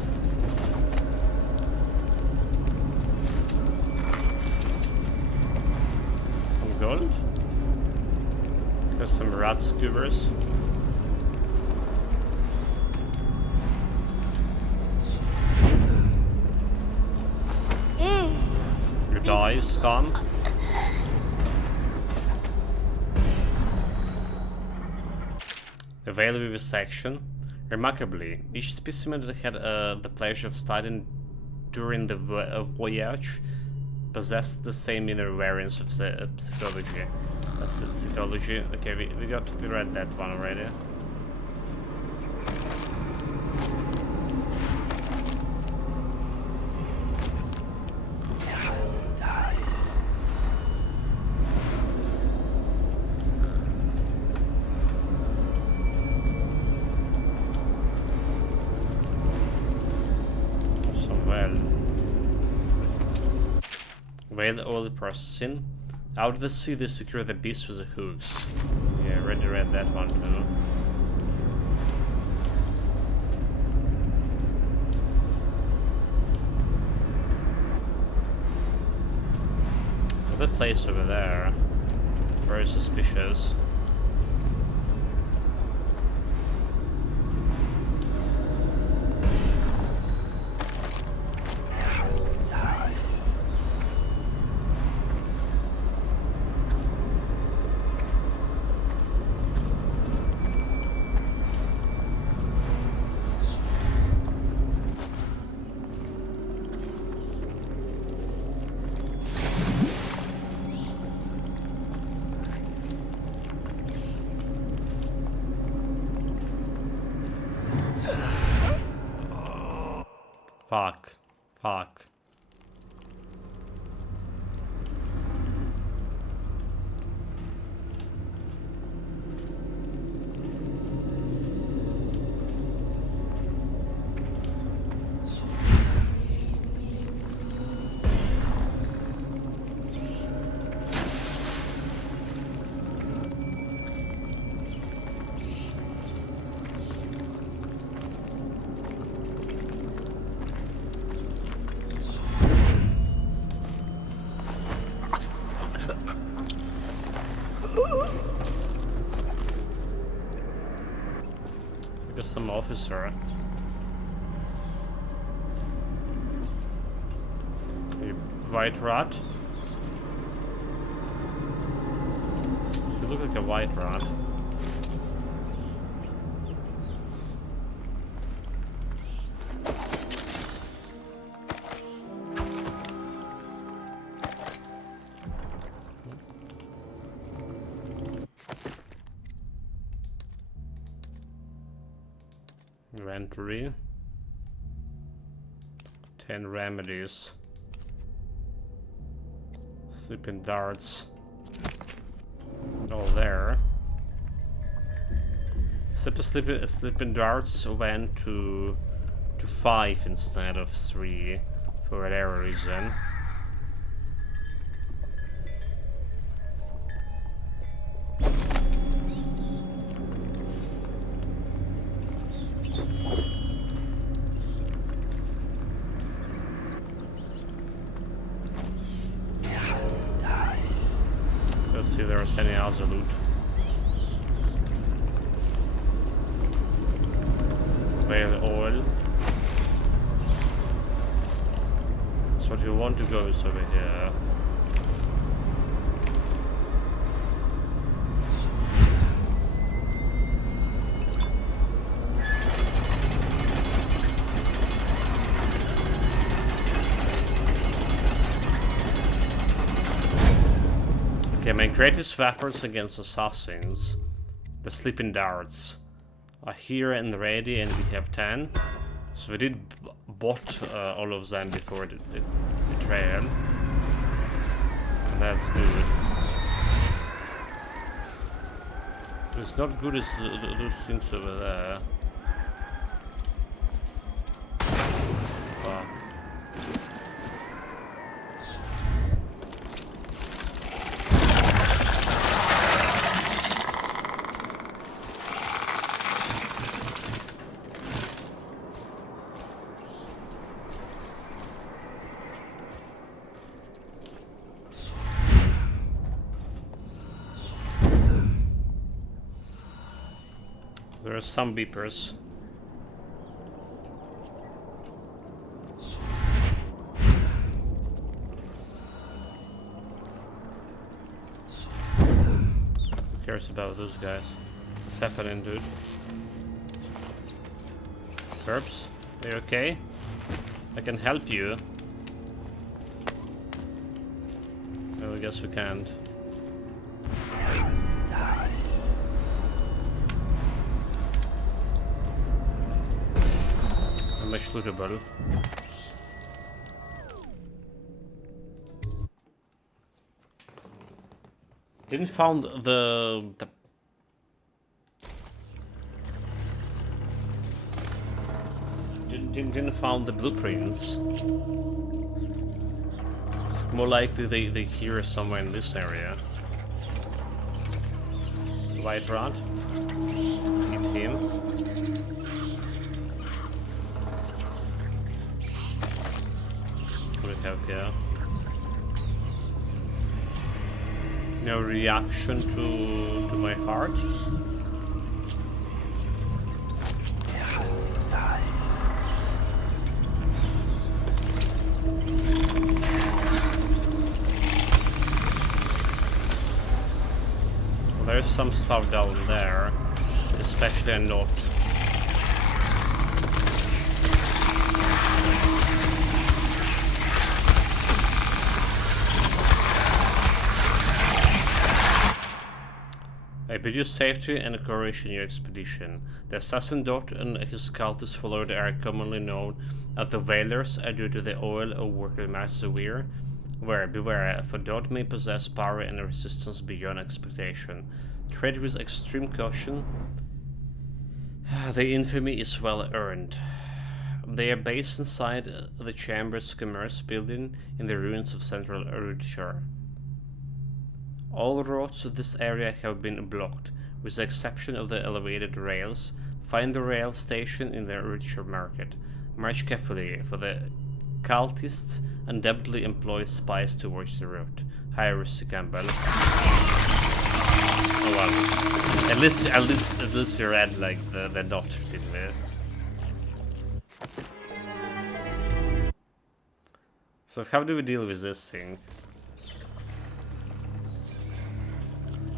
Some gold. There's some rat skewers. You die, scum. Available vivisection. Remarkably, each specimen that had the pleasure of studying during the voyage possessed the same inner variance of psychology. Psychology. Okay, we read that one already. Whale oil processing. Out of the sea they secure the beast with the hooks. Yeah, already read that one too. The place over there. Very suspicious. Fuck. Fuck. I guess some officer. A white rat. You look like a white rat. Inventory. 10 remedies. Sleeping darts. All there. Except the sleeping darts went to 5 instead of 3 for whatever reason. Let's see if there's any other loot. Whale oil. So what you want to go is over here. Okay, my greatest weapons against assassins, the sleeping darts, are here and ready, and we have 10. So we did bought all of them before the betrayal, and that's good. It's not good as those things over there. Fuck. There are some beepers. Who cares about those guys? What's happening, dude? Herbs, are you okay? I can help you. Oh, I guess we can't. How much lootable? Didn't found the didn't found the blueprints. It's more likely they here somewhere in this area. It's white rod. Hit him. What do we have here? No reaction to my heart. Well, there's some stuff down there, especially a note. I bid you safety and courage in your expedition. The assassin Dot and his cultists followed are commonly known as the Whalers due to the oil of worker Master Weir. Beware, for Dot may possess power and resistance beyond expectation. Tread with extreme caution. The infamy is well earned. They are based inside the Chamber's Commerce building in the ruins of central Rudshire. All roads to this area have been blocked, with the exception of the elevated rails. Find the rail station in the Rudshire market. March carefully, for the cultists undoubtedly employ spies towards the route. Hi, Rusty Campbell. Oh well. At least we read like the dot, didn't we? So how do we deal with this thing?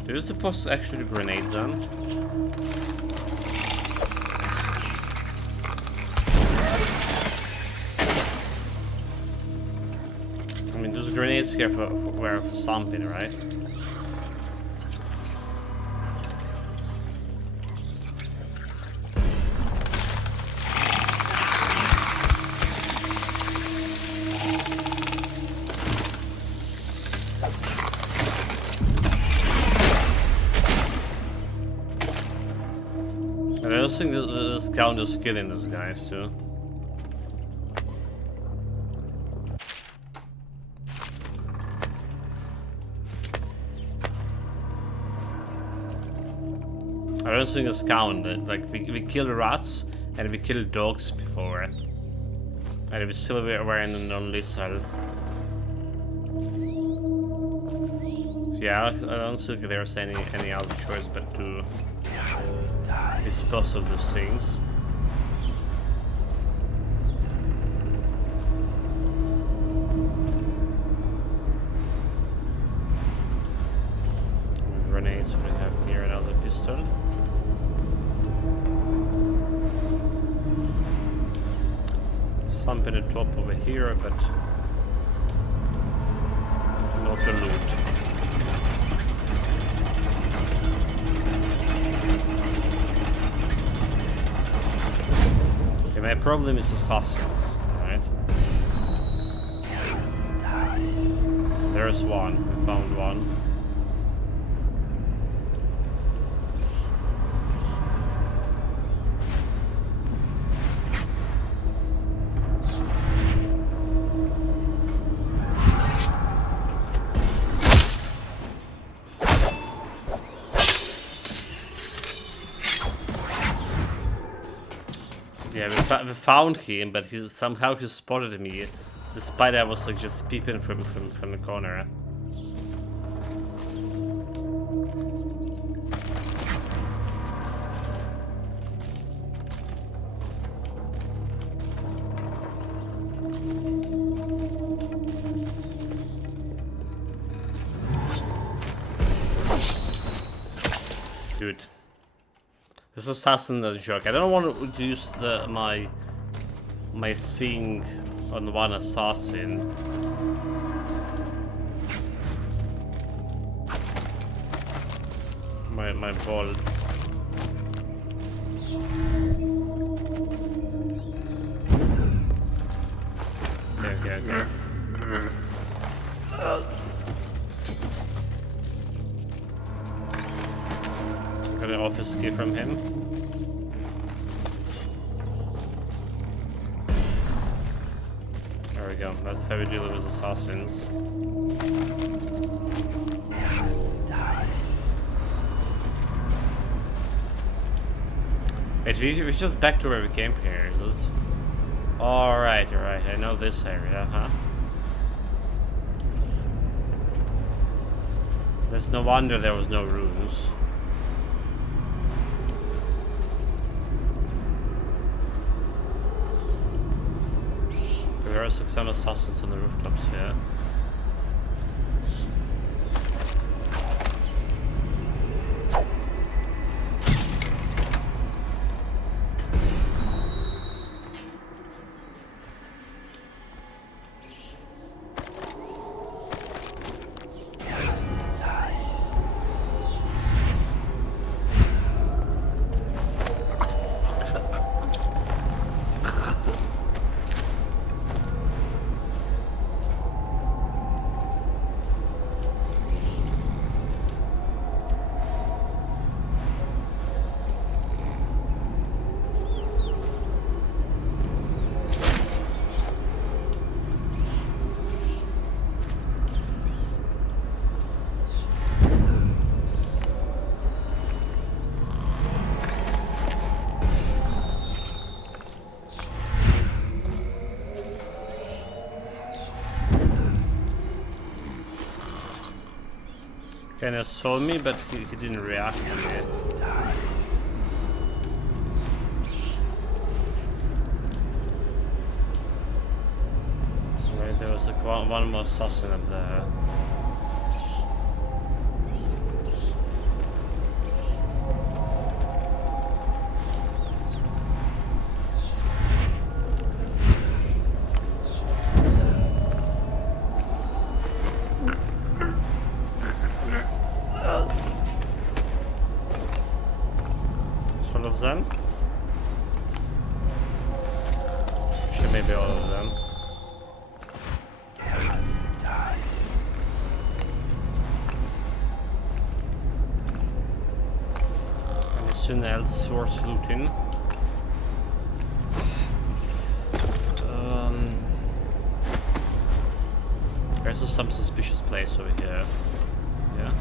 Do you supposed to actually grenade them? I mean, there's grenades here for something, right? I don't think the scout is killing those guys too. I don't think it's counted. Like we killed rats and we killed dogs before, and we still were in a non-lethal. Yeah, I don't think there's any other choice but to dispose of those things. Grenades we have here, another pistol. Something at the top over here, but not a loot. Okay, my problem is assassins, right? There's one, we found one. Yeah, we found him, but somehow he spotted me, despite I was like just peeping from the corner. Dude. This assassin is a jerk. I don't want to use my seeing on one assassin. My bolts. Okay. Got an office key from him. There we go. That's how we deal with assassins. Wait, we're just back to where we came here. Alright. I know this area, huh? There's no wonder there was no runes. There are 600 assassins on the rooftops here. Kind of saw me, but he didn't react to it. Right, there was like one more assassin up there. Them? Actually, maybe all of them. Anything else worth looting? There's some suspicious place over here. Yeah.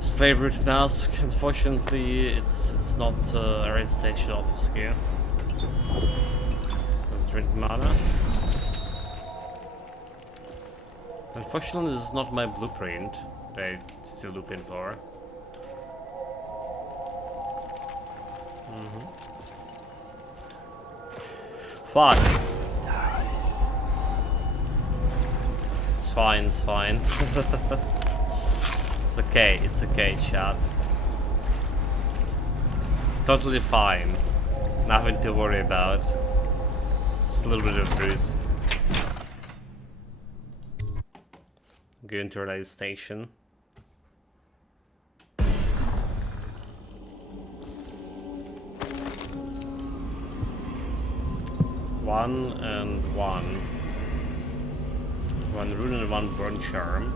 Slave root mask. Unfortunately, it's not a raid station office here. Let's drink mana. Unfortunately, this is not my blueprint that I'm still looking for. Fuck. It's fine. It's okay, chat. It's totally fine. Nothing to worry about. Just a little bit of bruise. Going to raid station. One and one. One rune and one burn charm.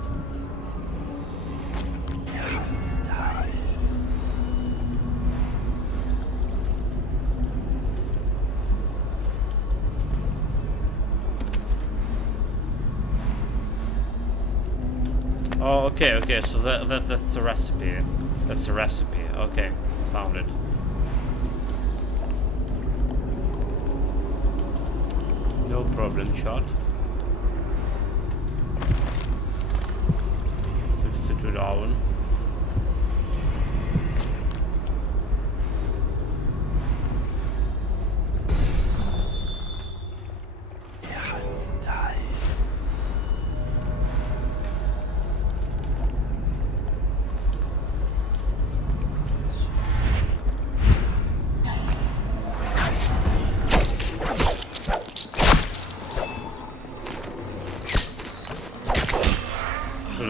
Oh, okay, so that's the recipe. That's the recipe. Okay, found it. No problem, shot. 62 down.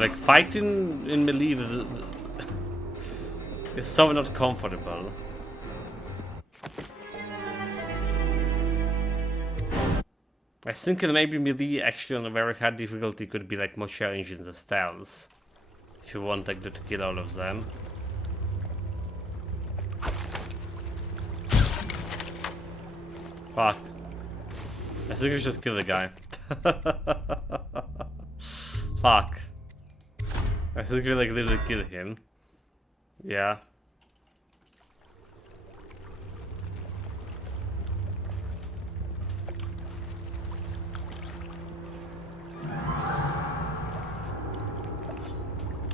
like fighting in melee is so not comfortable. I think that maybe melee actually on a very high difficulty could be like more challenging than stealth. If you want like to kill all of them. Fuck. I think we should just kill the guy. Fuck. I think we like literally kill him. Yeah.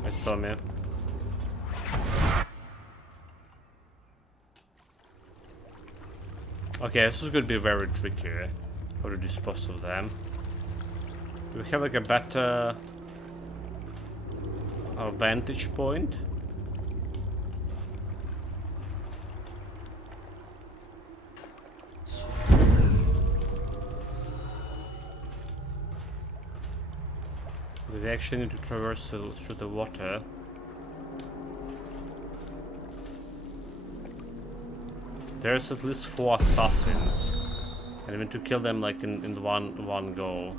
I saw me. Okay, this is going to be very tricky. How to dispose of them. Do we have like a better vantage point? Do they actually need to traverse through the water? There's at least 4 assassins, and I need to kill them like in one go.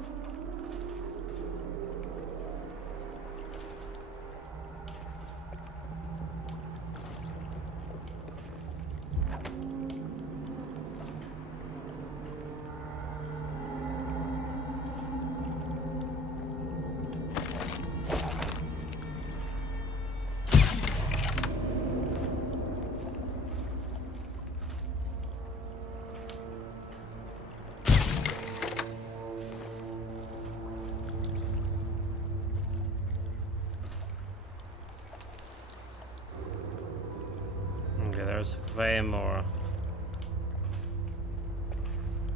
There's way more.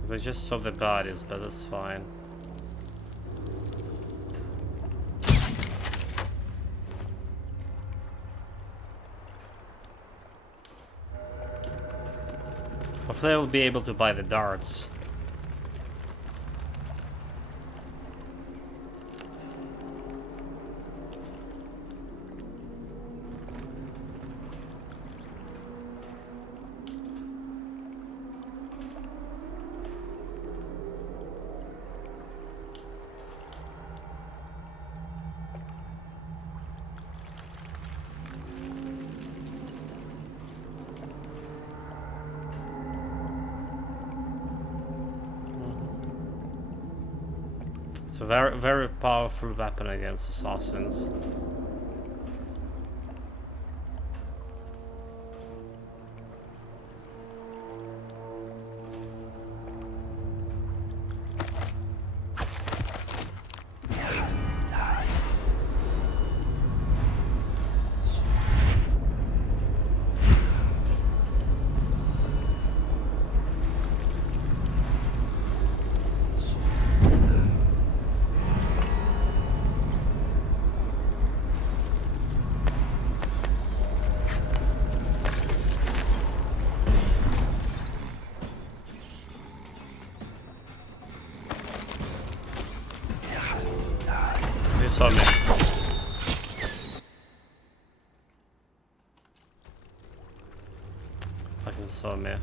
They just saw the bodies, but that's fine. Hopefully I will be able to buy the darts. It's a very, very powerful weapon against assassins. Saw me. Fucking saw me.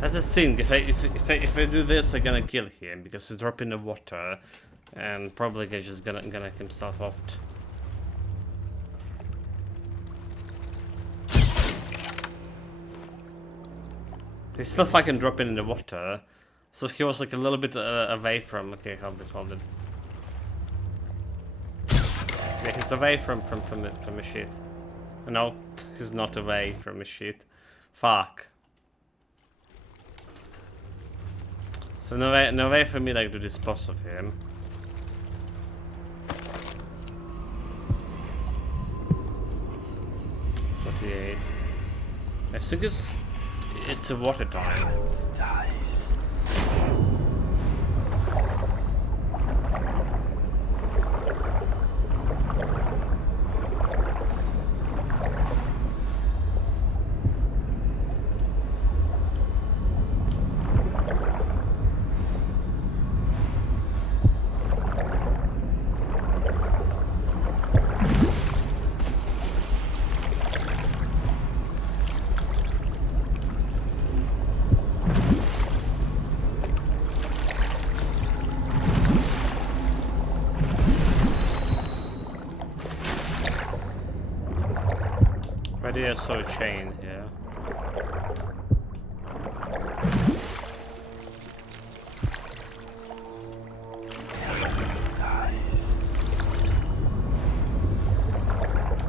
That's the thing. If I do this, I'm gonna kill him because he's dropping the water. And probably he's just gonna himself off. He's still fucking dropping in the water. So he was like a little bit away from. Okay, hold it. Yeah, he's away from the shit. No, he's not away from the shit. Fuck. So no way for me like to dispose of him. I think it's a water time. Already I saw a chain here.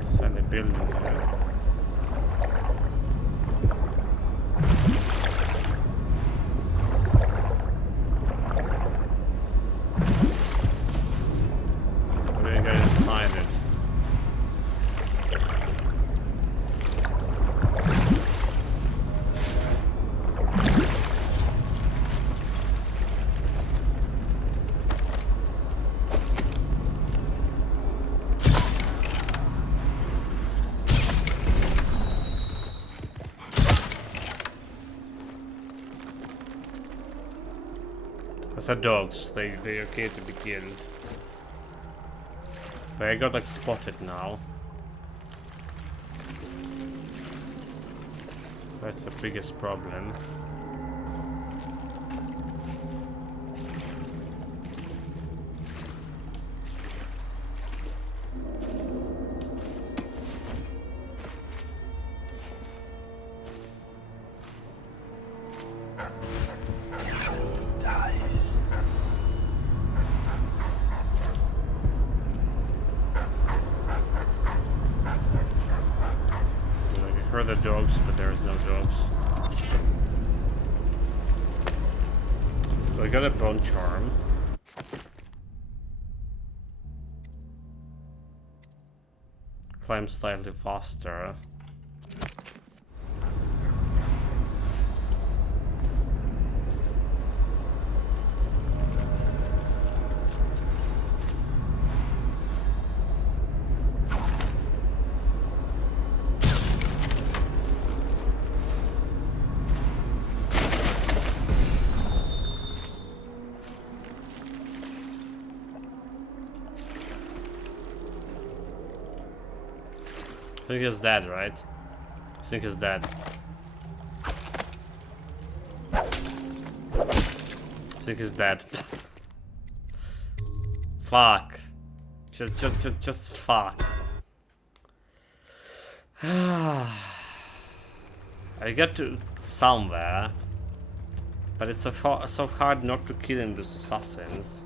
It's in the building here. We're gonna go inside it. Those are dogs, they're okay to be killed. But I got like spotted now. That's the biggest problem. The dogs, but there is no dogs. So I got a bone charm. Climb slightly faster. I think he's dead, right? I think he's dead. I think he's dead. Fuck. Just fuck. I got to somewhere, but it's so hard not to kill in those assassins.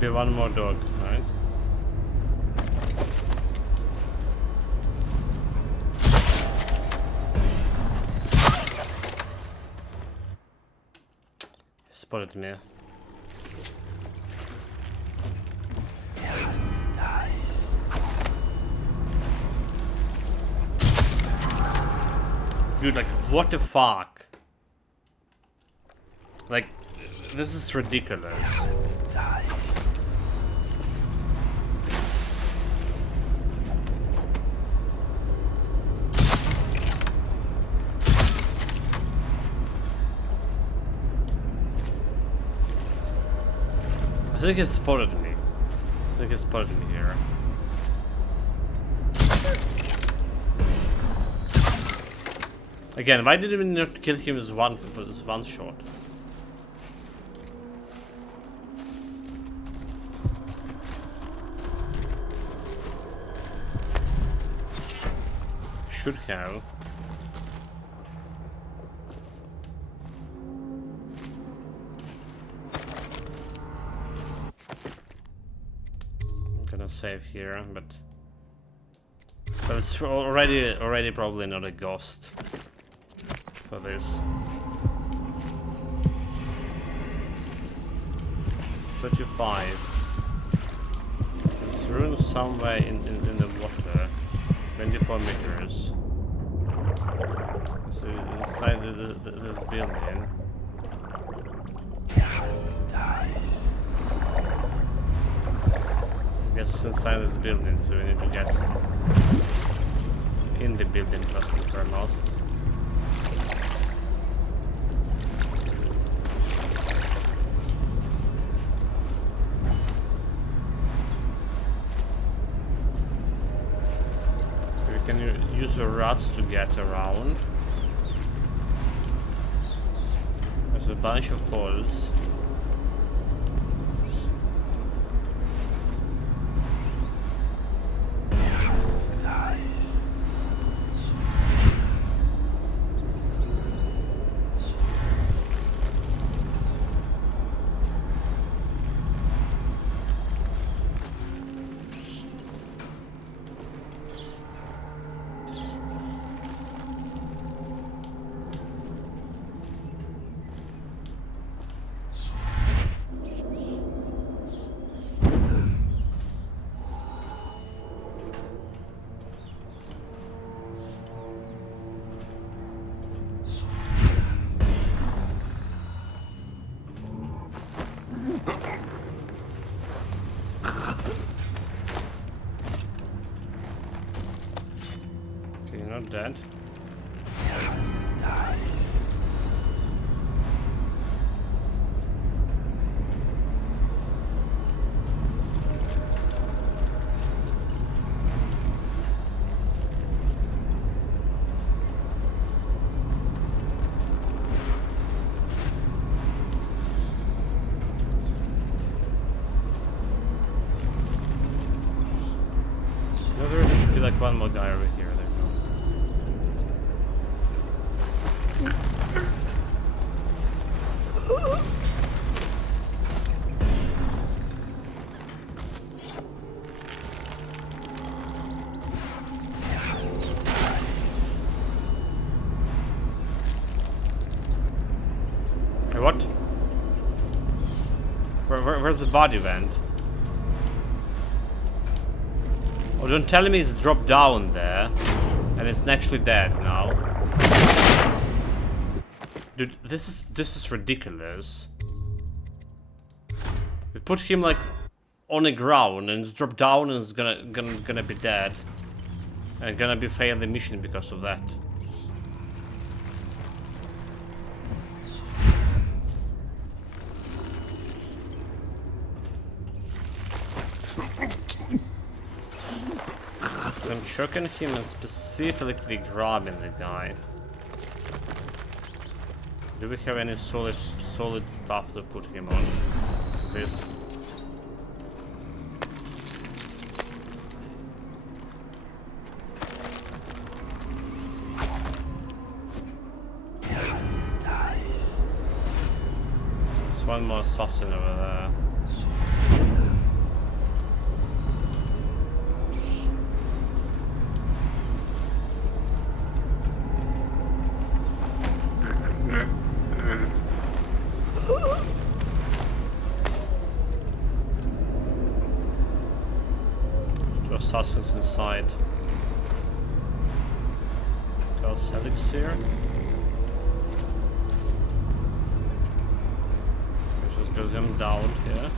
Be one more dog, right? He spotted me. Dude, like, what the fuck? Like, this is ridiculous. I think he spotted me. I think he spotted me here. Again, why didn't we not kill him with one shot? Should have. I'm gonna save here, but it's already probably not a ghost for this. 35. It's ruined somewhere in the water. 24 meters. So inside this building. I guess it's inside this building, so we need to get in the building first and foremost. So we can use the rods to get around. There's a bunch of holes. Dead. So there should be like one more guy over here. What? Where's the body went? Oh, don't tell me it's dropped down there and it's actually dead now. Dude, this is ridiculous. We put him like on the ground and it's dropped down and it's gonna be dead. And gonna be fail the mission because of that. So I'm choking him and specifically grabbing the guy. Do we have any solid stuff to put him on? This. There's one more assassin over there. Assassins inside. Else Helix here. Let's just build him down here.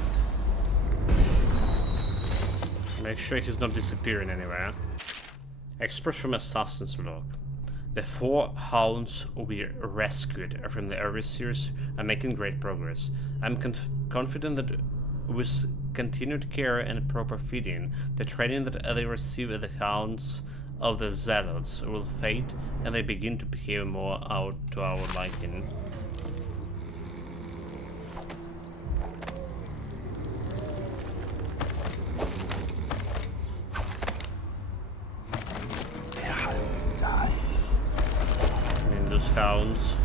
Make sure he's not disappearing anywhere. Express from Assassin's Log. The 4 hounds we rescued from the early series are making great progress. I'm confident that with continued care and proper feeding, the training that they receive at the hounds of the zealots will fade and they begin to behave more out to our liking. I mean, those hounds.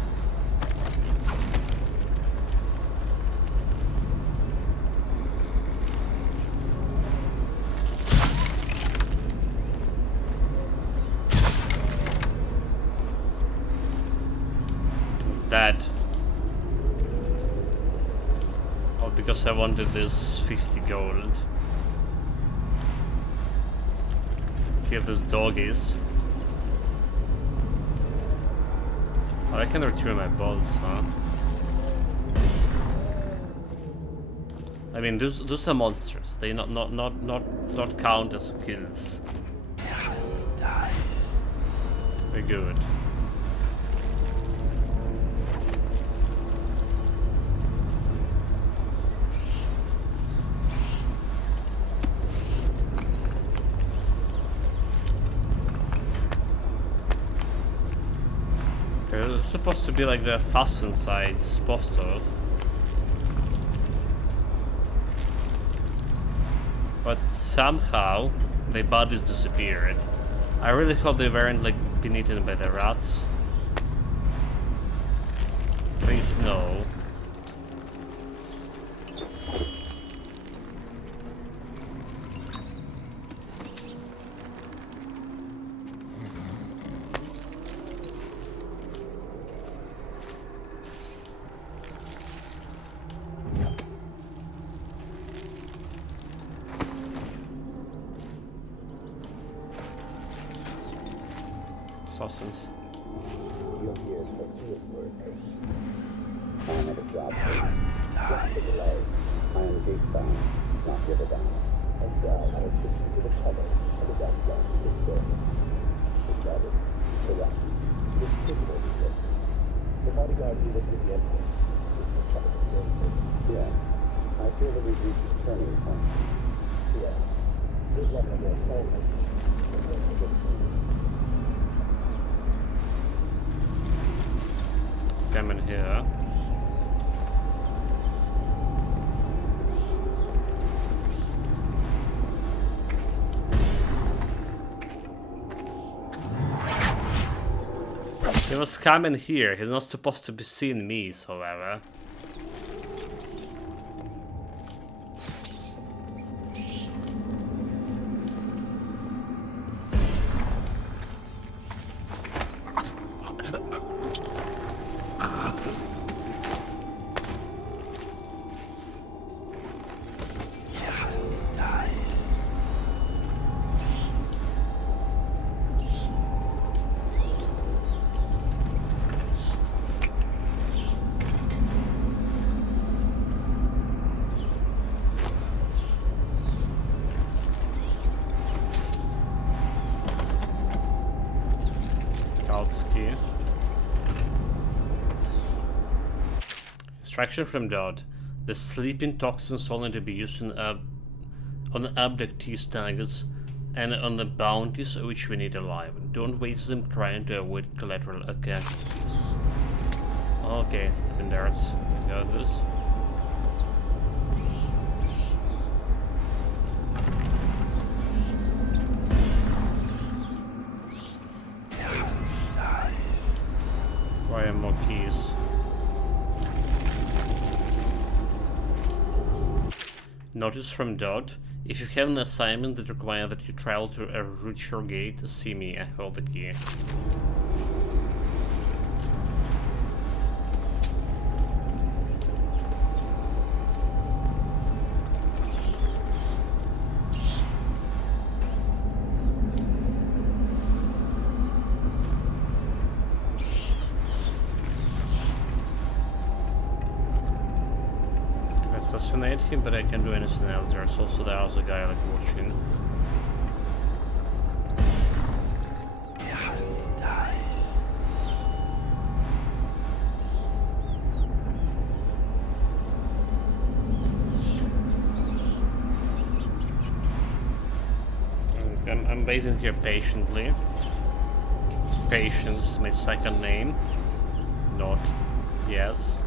because I wanted this 50 gold. Kill those doggies. Oh, I can return my balls, huh? I mean, those are monsters. They not count as kills. Very good. It's supposed to be like the assassin side, supposed to. But somehow their bodies disappeared. I really hope they weren't like been eaten by the rats. Please no. Substance. You're here for field work. I have a job for you. What's the delay? I am gate-bound, not river-bound. A guide takes the key to the tunnel and is asked not to be disturbed. Is that it? Correct. It is visible, Rita. The bodyguard who was with the Empress sees the tunnel very. Yes. I feel that we've reached a turning point. Yes. Good luck on your assignment. Come in here. He was coming here. He's not supposed to be seeing me, however. Extraction from Dot. The sleeping toxins only to be used on the abductees' targets and on the bounties which we need alive. Don't waste them trying to avoid collateral casualties. Okay, sleeping darts. We got this. Why are more keys? Notice from Dot. If you have an assignment that requires that you travel to a richer gate, see me, I hold the key. Assassinate him, but I can't do anything else. There's also the other guy like watching. I'm waiting here patiently. Patience, my second name. Not. Yes.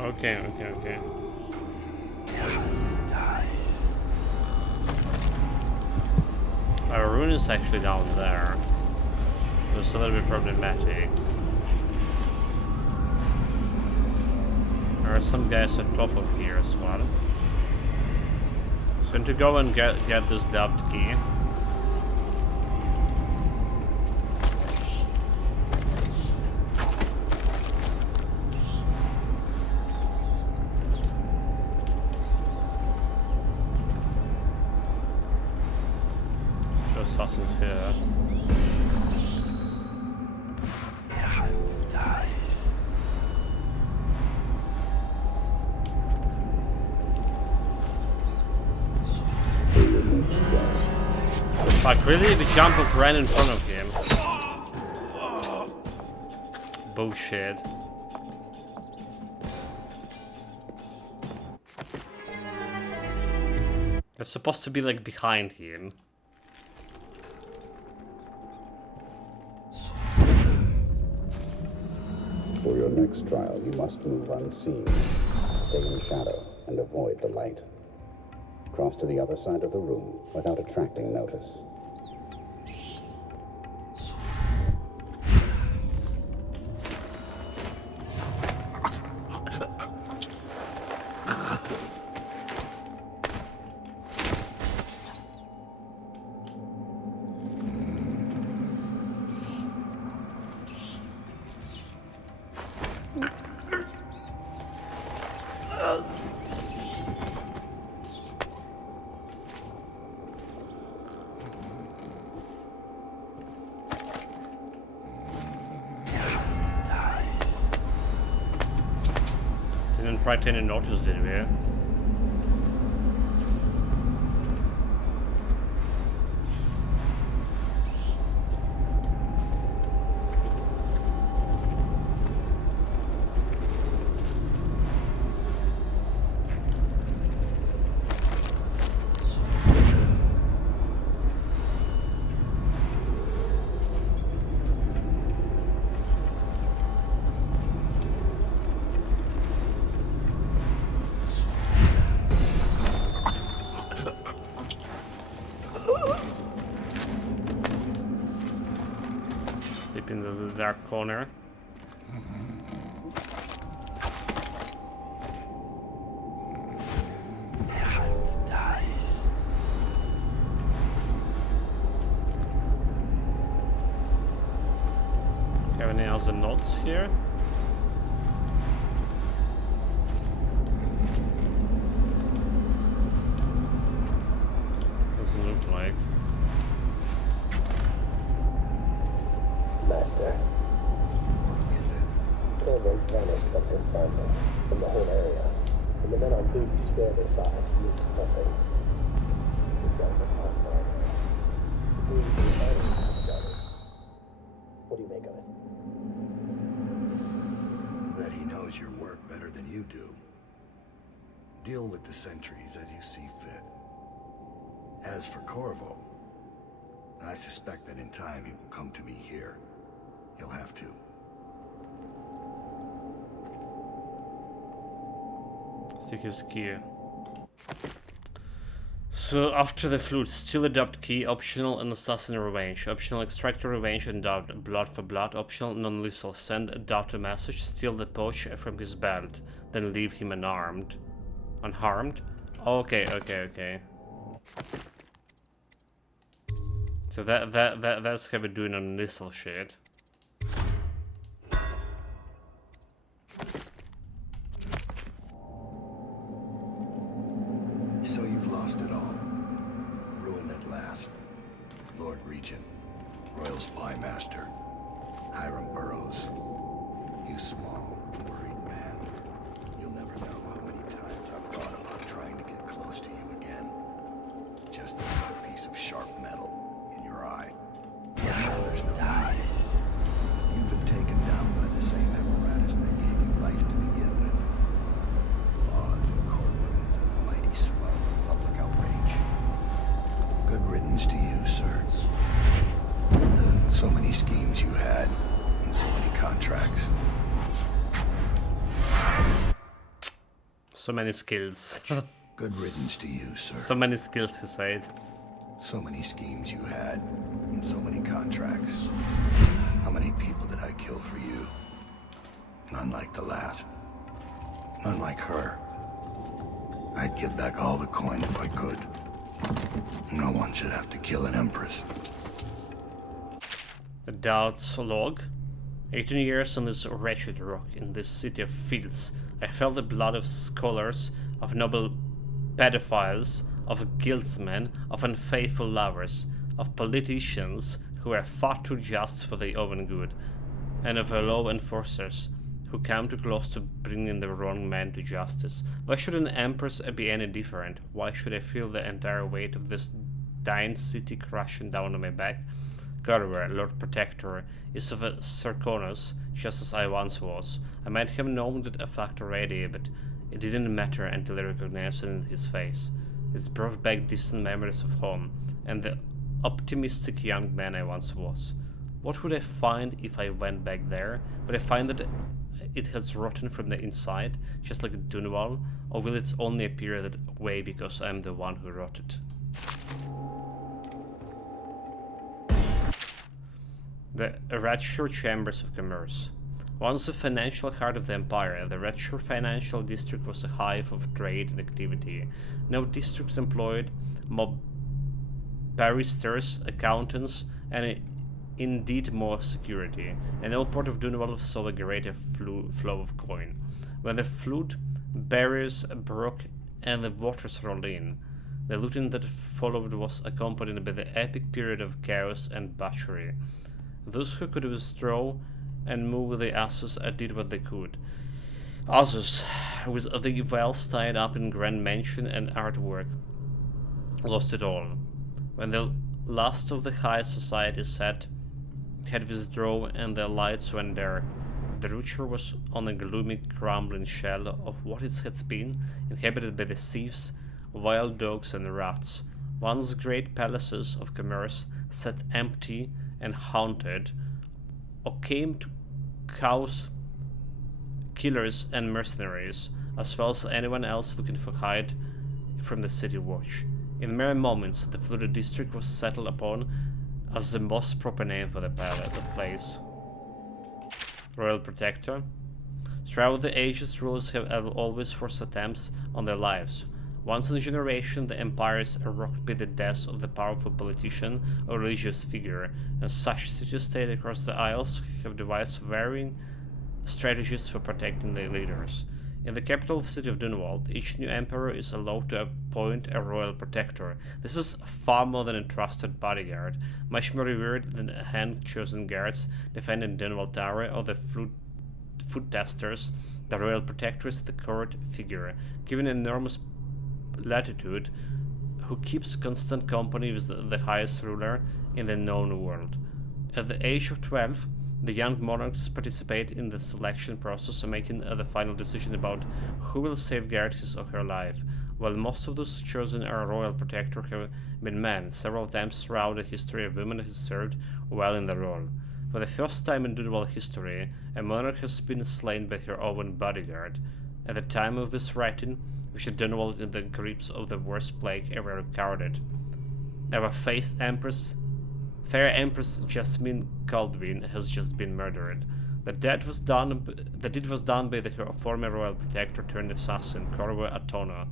Okay. Our rune is actually down there. There's seems a little bit problematic. There are some guys on top of here as well. So I need to go and get this dubbed key. Assassins here. Like really, the jump up right in front of him. Bullshit. They're supposed to be like behind him. For your next trial, you must move unseen, stay in shadow, and avoid the light. Cross to the other side of the room without attracting notice. Didn't write any notice, did we? Sleep in the dark corner. Have any other notes here? Doesn't look like. Master. What is it? Corvo's vanished from confinement, from the whole area, and the men on duty swear they saw absolutely nothing. It sounds like hostile. We started. What do you make of it? That he knows your work better than you do. Deal with the sentries as you see fit. As for Corvo, I suspect that in time he will come to me here. He'll have to. Seek his key. So after the flute, still adopt key, optional and assassin revenge, optional extractor revenge and adopt blood for blood, optional non-lethal send, adopt a message, steal the pouch from his belt, then leave him unharmed. Okay. So that's how we're doing on lethal shit. So you've lost it all. Ruined at last. Lord Regent, Royal Spy Master, Hiram Burroughs. You small, worried man. You'll never know how many times I've thought about trying to get close to you again. Just to put a piece of sharp metal in your eye. But now there's no need. You've been taken down by the same apparatus that gave you life to begin with. Laws and courtrooms and the mighty swell of public outrage. Good riddance to you, sir. So many schemes you had, and so many contracts. So many skills. Good riddance to you, sir. So many skills, he said. So many schemes you had, and so many contracts. unlike the last. Unlike her. I'd give back all the coin if I could. No one should have to kill an empress. The Doubt's log. 18 years on this wretched rock, in this city of fields, I felt the blood of scholars, of noble pedophiles, of guildsmen, of unfaithful lovers, of politicians who were far too just for their own good, and of law enforcers who come too close to bringing the wrong man to justice. Why should an empress be any different? Why should I feel the entire weight of this dying city crashing down on my back? Corvo, Lord Protector, is of a Sarkonos, just as I once was. I might have known that fact already, but it didn't matter until I recognized it in his face. It brought back distant memories of home, and the optimistic young man I once was. What would I find if I went back there? Would I find that it has rotten from the inside, just like Dunwall, or will it only appear that way because I'm the one who rotted? The Redshore Chambers of Commerce. Once the financial heart of the empire, the Redshore Financial District was a hive of trade and activity. No districts employed more barristers, accountants, and indeed more security, and no part of Dunwall saw a greater flow of coin. When the flood barriers broke and the waters rolled in, the looting that followed was accompanied by the epic period of chaos and butchery. Those who could withdraw and move the assets did what they could. Others, with the wealth tied up in grand mansion and artwork, lost it all. When the last of the high society had withdrawn and the lights went dark, the Redshore was on a gloomy, crumbling shell of what it had been, inhabited by the thieves, wild dogs and rats. Once great palaces of commerce sat empty and haunted, or came to house killers and mercenaries, as well as anyone else looking for hide from the city watch. In mere moments, the flooded district was settled upon as the most proper name for the place. Royal Protector. Throughout the ages, rulers have always forced attempts on their lives. Once in a generation, the empires are rocked by the death of the powerful politician or religious figure, and such city-states across the Isles have devised varying strategies for protecting their leaders. In the capital city of Dunwall, each new emperor is allowed to appoint a royal protector. This is far more than a trusted bodyguard, much more revered than hand-chosen guards defending Dunwall Tower or the foot testers. The royal protector is the court figure, given enormous latitude, who keeps constant company with the highest ruler in the known world. At the age of 12, the young monarchs participate in the selection process, making the final decision about who will safeguard his or her life. While most of those chosen are royal protector have been men, several times throughout the history of women has served well in the role. For the first time in Dunwall history, a monarch has been slain by her own bodyguard. At the time of this writing, we should Dunwall in the grips of the worst plague ever recorded. Our fair Empress Jasmine Caldwin has just been murdered. The deed was done by her former royal protector turned assassin, Corvo Atona,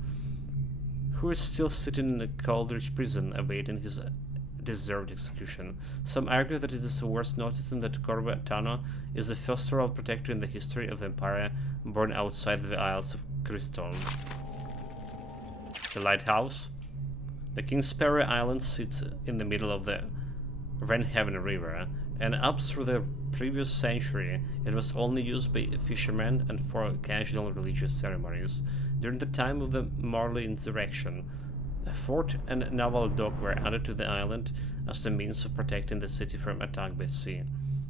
who is still sitting in a Coldridge prison awaiting his deserved execution. Some argue that it is worth noticing that Corvo Atona is the first royal protector in the history of the Empire born outside the Isles of Crystal. The Lighthouse. The Kingsperry Island sits in the middle of the Wrenhaven River, and up through the previous century it was only used by fishermen and for occasional religious ceremonies. During the time of the Marley insurrection, a fort and naval dock were added to the island as a means of protecting the city from attack by sea.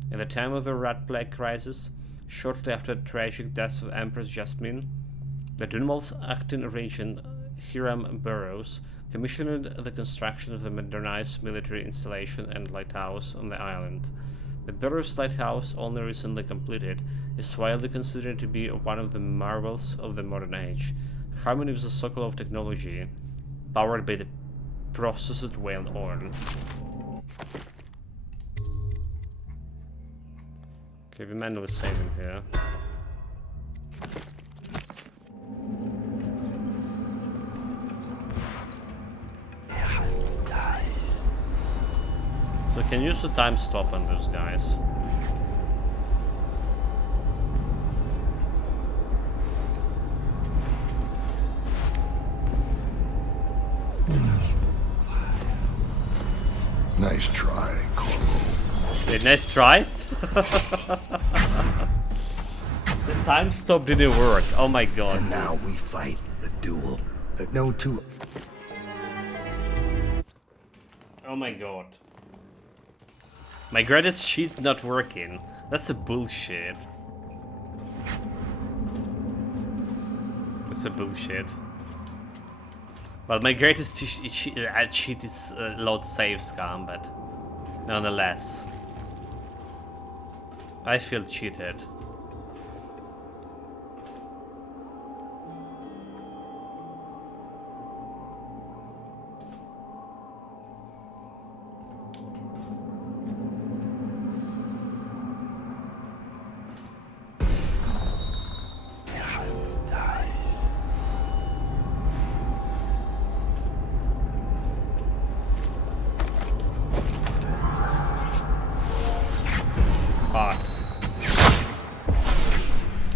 In the time of the Rat Plague crisis, shortly after the tragic death of Empress Jasmine, the Dunwall's acting regent Hiram Burroughs commissioned the construction of the modernized military installation and lighthouse on the island. The Burroughs Lighthouse, only recently completed, is widely considered to be one of the marvels of the modern age. Harmony with the circle of technology, powered by the processed whale oil. Okay, we manually saving here. can use the time stop on those guys. Nice try, Corvo. Wait, nice try? The time stop didn't work. Oh my god. And now we fight a duel that no two... Oh my god. My greatest cheat not working. That's a bullshit. That's a bullshit. Well, my greatest cheat is load save scam, but nonetheless. I feel cheated.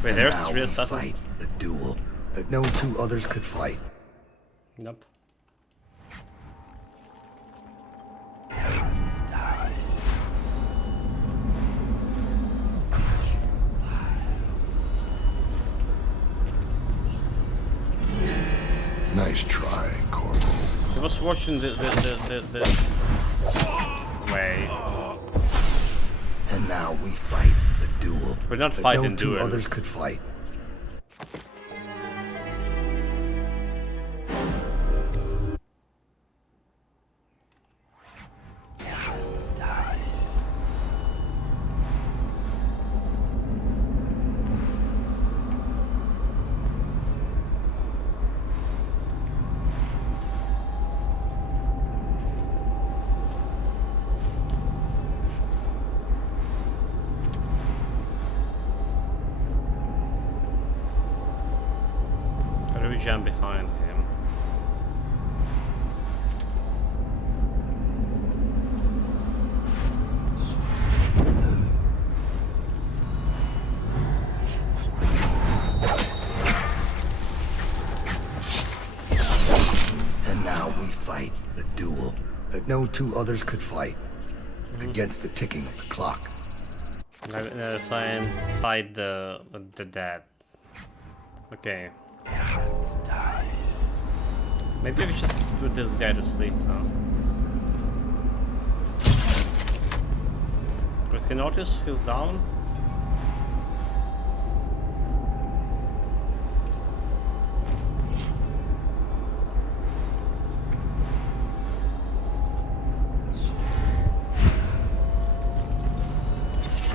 Wait, there's real stuff. Fight a duel that no two others could fight. Nope. Nice try, Corvo. I was watching the way. And now we fight a duel. We're not that fighting no two duel. others could fight. How do we jump behind him? And now we fight a duel that no two others could fight. Against the ticking of the clock. Fight the dead. Okay. Maybe we just put this guy to sleep now. If you notice, he's down.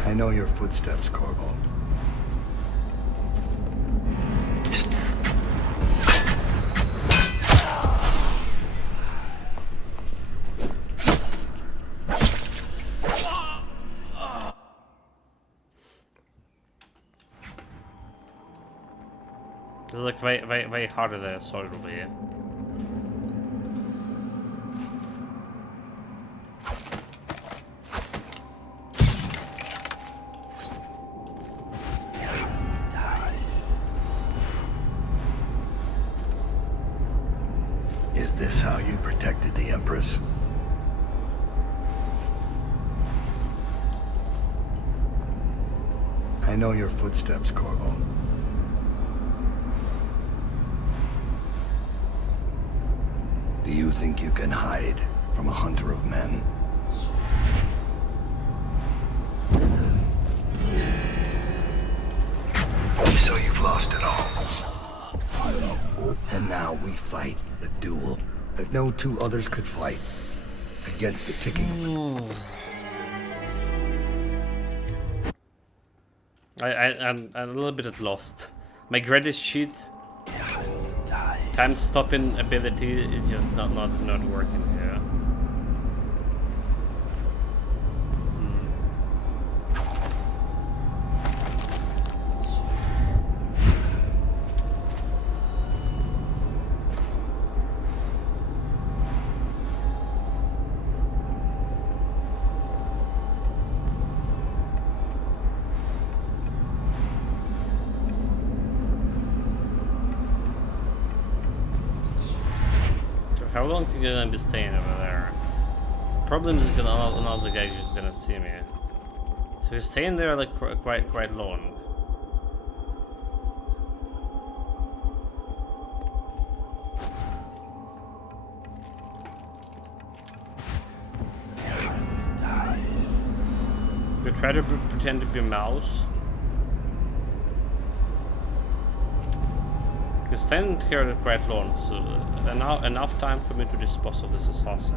I know your footsteps, Corvo. This is like way harder than I thought it would be. Is this how you protected the Empress? I know your footsteps, Corvo. Do you think you can hide from a hunter of men? So you've lost it all. And now we fight a duel that no two others could fight. Against the ticking of the... I'm a little bit lost. My greatest cheat, time stopping ability, is just not working here. How long are you gonna be staying over there? Problem is gonna another guy who's gonna see me. So he's staying there like quite long. You try to pretend to be a mouse. He's staying here quite long, so enough time for me to dispose of this assassin.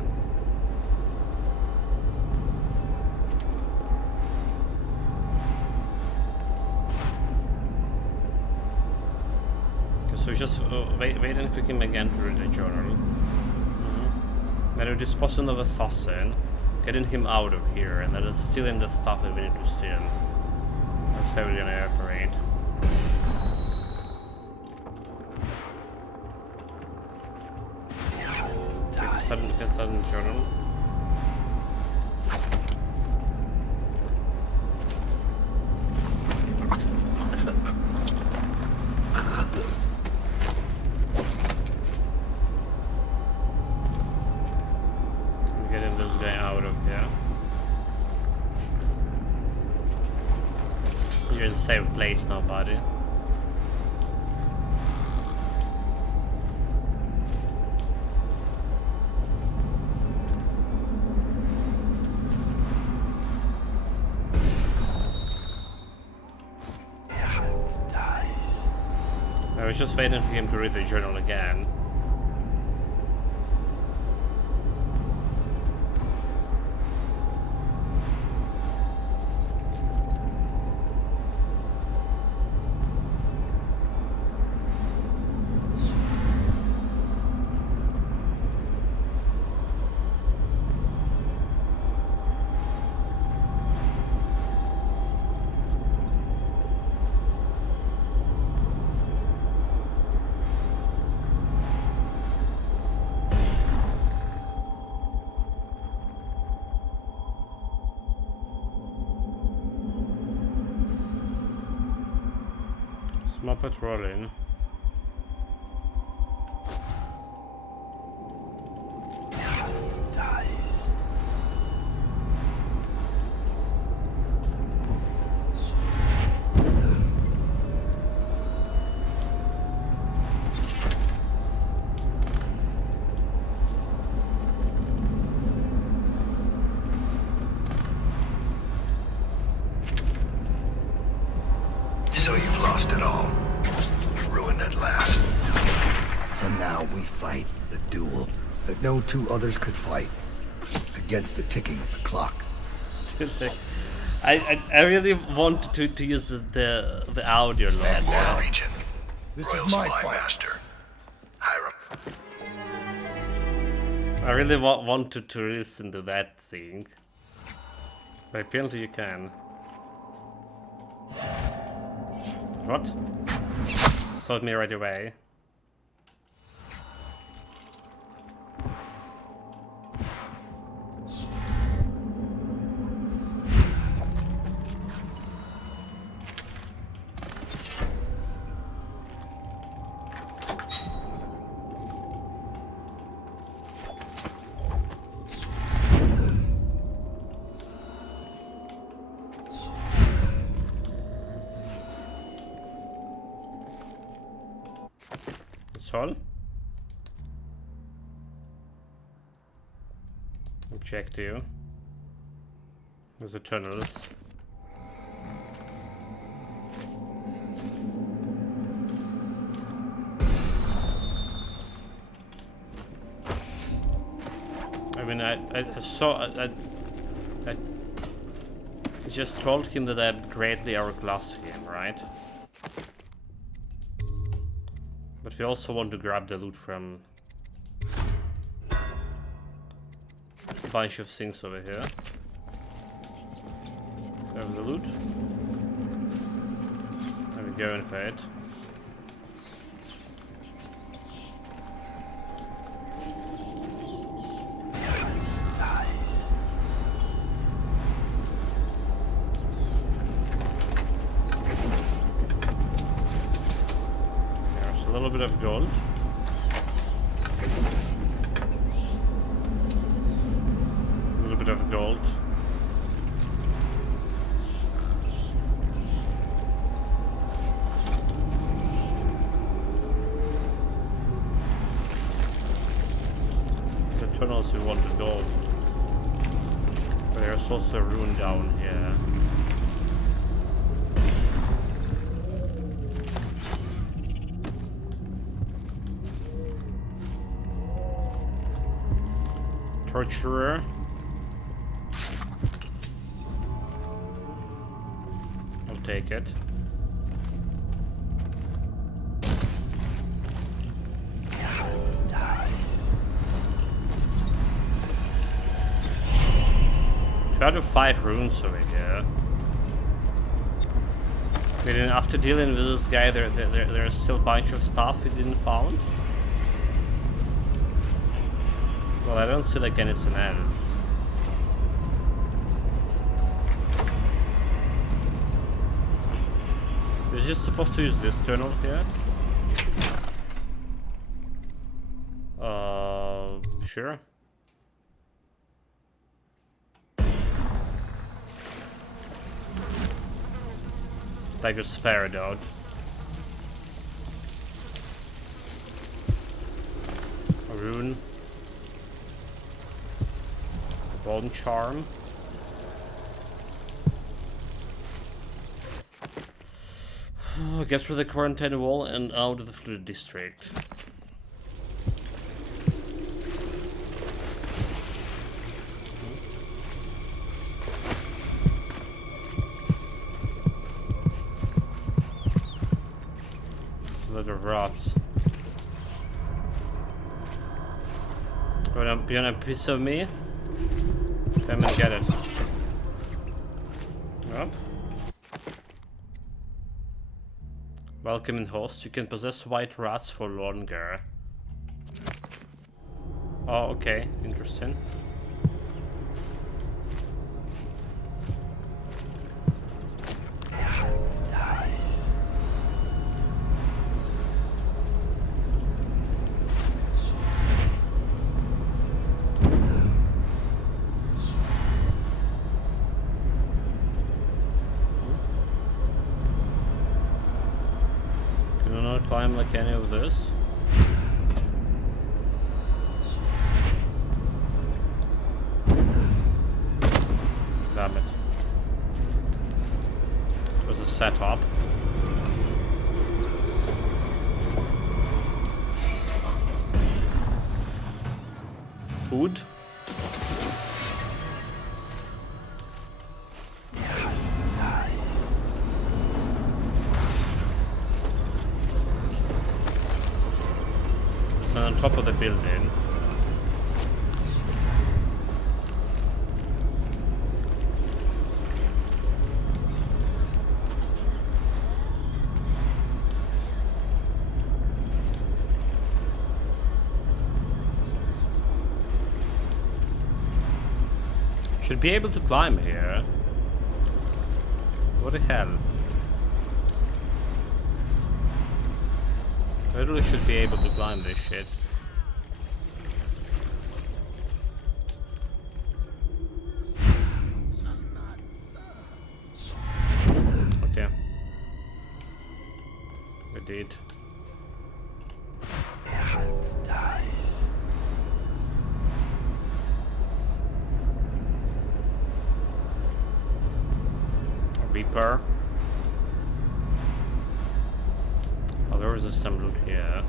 So just waiting for him again to read the journal. Then we dispose of the assassin, getting him out of here, and then it's stealing the stuff that we need to steal. That's how we're gonna operate. Sudden journal. I'm getting this guy out of here. You're in a safe place now, buddy. I was just waiting for him to read the journal again. Small patrolling. So you've lost it all. Ruined at last. And now we fight the duel that no two others could fight. Against the ticking of the clock. I really want to use the audio log. And region. This is my master. Hiram. I really wanted to listen to that thing. But apparently you can. What? Sold me right away. All. Check to you. There's the tunnels. I mean, I saw. I just told him that I greatly outclassed him, right? But we also want to grab the loot from a bunch of things over here. Grab the loot. And we're going for it. A little bit of gold. tunnels we want to go. But there's also a ruin down here. Torturer. I'll take it. Try to fight runes over here. I mean, after dealing with this guy, there's still a bunch of stuff we didn't found. Well, I don't see like anything else. We're just supposed to use this tunnel here. Sure. Like a spare dog. A rune. A bone charm. Get through the quarantine wall and out of the flooded district. Rots. You want a piece of me? Come and get it. Yep. Welcoming host. You can possess white rats for longer. Oh, okay. Interesting. Climb like any of this. Damn it. It was a setup. Food. On top of the building. Should be able to climb here. What the hell? I really should be able to climb this shit. Okay. I did. A Reaper. There was some loot here.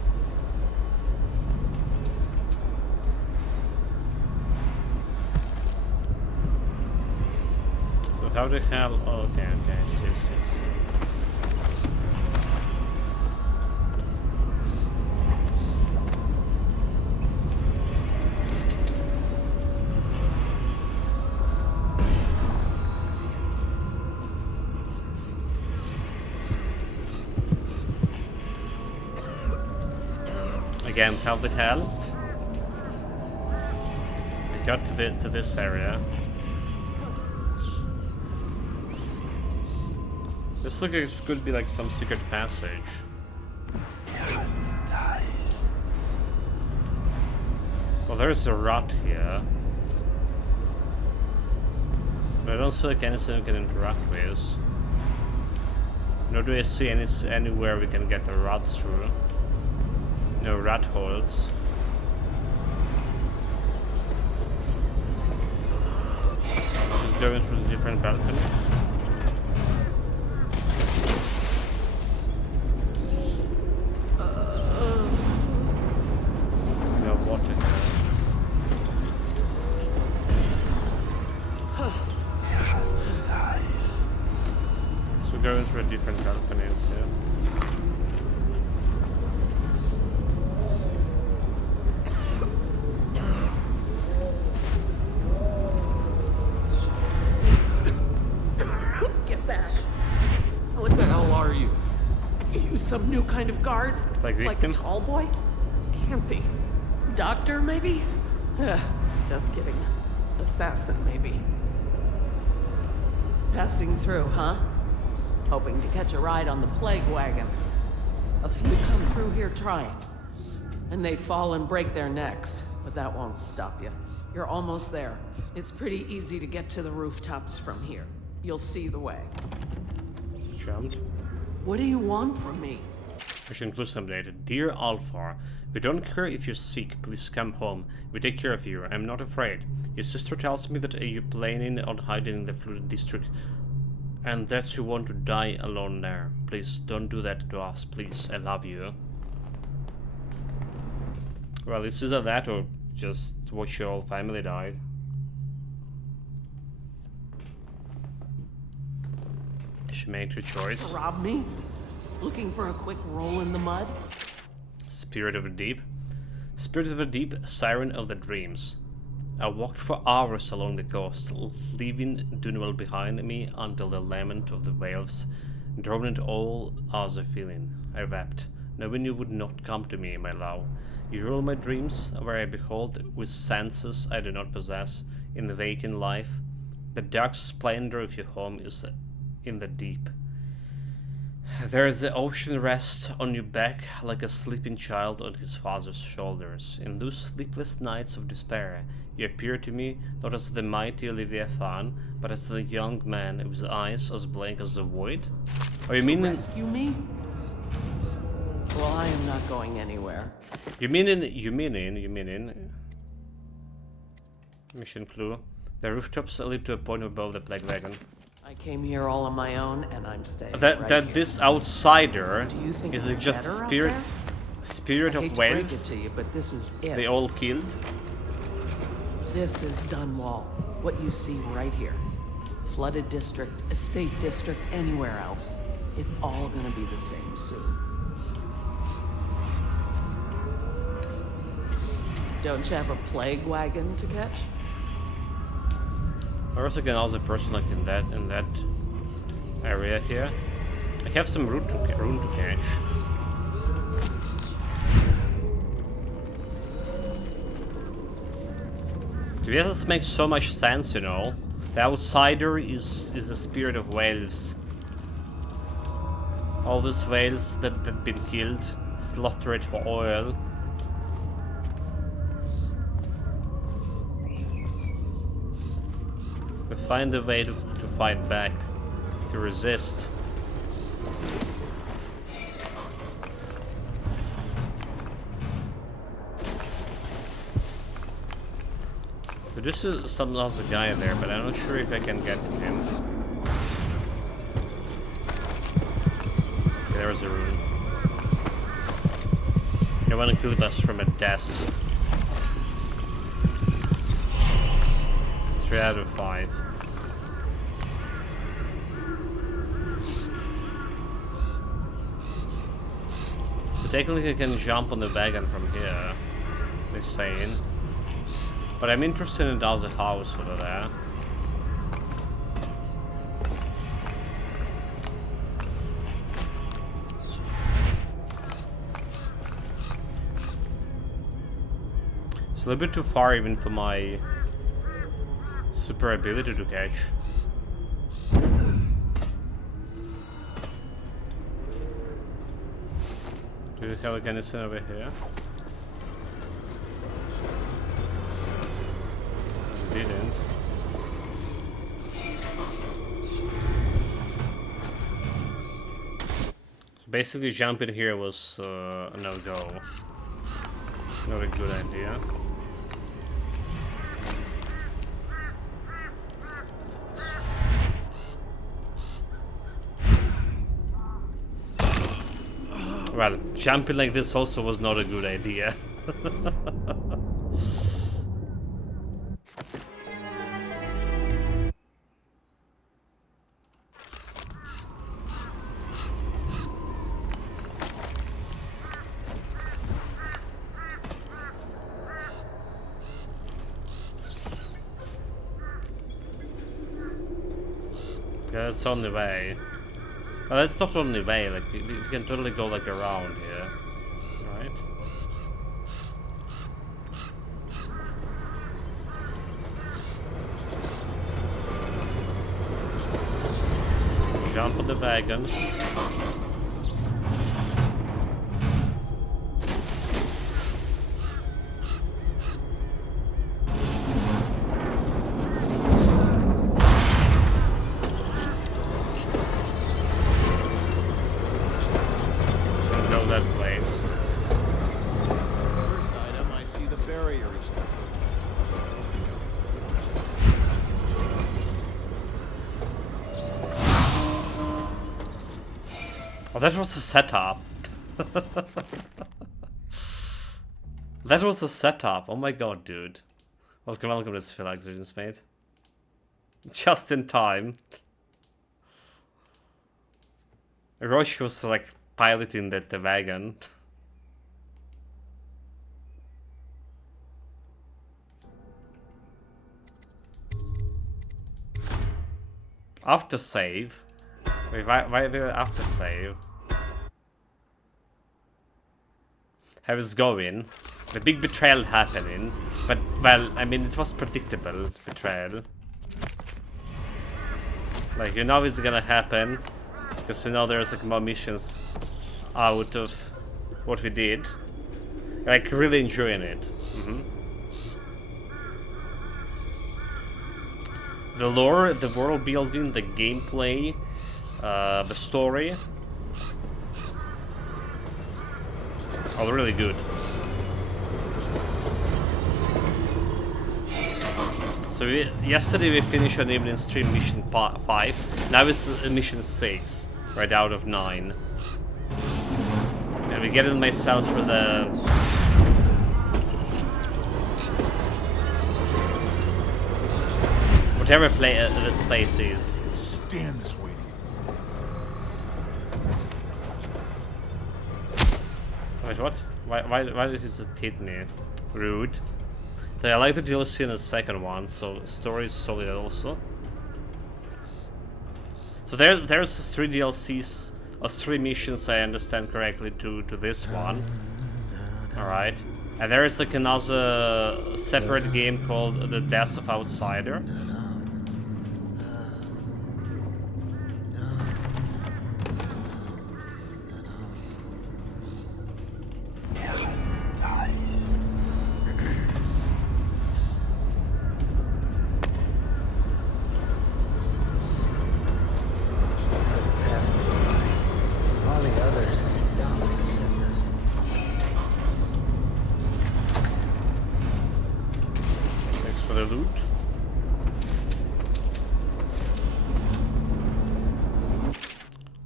So how the hell? Oh, okay, see. Again, help with health. We got to this area. This looks like it could be like some secret passage. Well, there's a rat here. But I don't see like anything we can interact with. Nor do I see anywhere we can get a rat through. No rat holes. going through the different balcony. No water here. So we're going through different balconies, yeah. Get back. What the hell are you? Are you some new kind of guard? Like a tall boy? Can't be. Doctor, maybe? Just kidding. Assassin, maybe. Passing through, huh? Hoping to catch a ride on the plague wagon. A few come through here trying. And they fall and break their necks, but that won't stop you. You're almost there. It's pretty easy to get to the rooftops from here. You'll see the way. Jumped. What do you want from me? Mission includes updated. Dear Alpha, we don't care if you're sick, please come home. We take care of you, I'm not afraid. Your sister tells me that you're planning on hiding in the flooded district and that you want to die alone there. Please don't do that to us, please. I love you. Well, it's either that or just watch your whole family die. She made her choice. Rob me? Looking for a quick roll in the mud? Spirit of the Deep. Spirit of the Deep, Siren of the Dreams. I walked for hours along the coast, leaving Dunwell behind me until the lament of the waves drowned all other feeling. I wept, knowing you would not come to me, my love. You rule my dreams, where I behold, with senses I do not possess, in the waking life. The dark splendor of your home is in the deep. There is the ocean rest on your back like a sleeping child on his father's shoulders. In those sleepless nights of despair, you appear to me not as the mighty Leviathan, but as the young man with eyes as blank as the void. Oh, you mean rescue me? Well, I am not going anywhere. You mean in mission clue. The rooftops lead to a point above the plague wagon. I came here all on my own, and I'm staying That right that here. this outsider Do you think is it's just a better out spirit, there? spirit I of hate to break it Wales. to you, but this is it. They all killed. This is Dunwall. What you see right here. Flooded district, estate district, anywhere else. It's all gonna be the same soon. Don't you have a plague wagon to catch? Or else another person like in that area here. I have some rune to catch. This makes so much sense, you know. The outsider is the spirit of Wales. All those whales that have been killed, slaughtered for oil. We find a way to fight back, to resist. So this is some other guy there, but I'm not sure if I can get to him. Okay, there's a rune. I want to kill us from a desk. 3 out of 5. So technically I can jump on the wagon from here, they're saying. But I'm interested in the other house over there. It's a little bit too far even for my super ability to catch. Do you have a garrison over here? We didn't. So basically jumping here was a no-go. Not a good idea. Well, jumping like this also was not a good idea. Yeah, it's on the way. Well, it's not on the way, like, we can totally go, like, around here. Right? Jump on the wagon. Oh, that was a setup. That was a setup. Oh my god, dude. Welcome to this Philax, mate. Just in time. Roche was like piloting the wagon. After save. Wait, why did I after save? How is going? The big betrayal happening, but well, I mean it was predictable betrayal. Like you know it's gonna happen, because you know there's like more missions out of what we did. Like really enjoying it. The lore, the world building, the gameplay. The story, all really good. So yesterday we finished an evening stream mission 5. Now it's mission 6, right out of 9. And we get it myself for the whatever this place is. Stand this way. Wait, what? Why did it hit me? Rude. So I like the DLC in the second one, so story is solid also. So there's 3 DLCs or 3 missions, I understand correctly, to this one. Alright. And there is like another separate game called The Death of Outsider.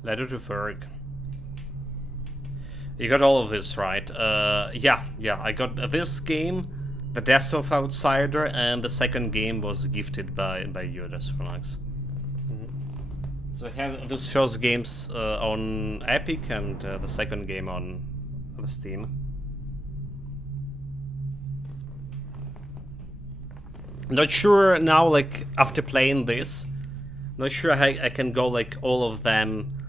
Letter to Ferg. You got all of this right. Yeah, I got this game, The Death of Outsider, and the second game was gifted by you, that's Philax. So I have those first games on Epic and the second game on the Steam. Not sure now, like after playing this, not sure I can go like all of them.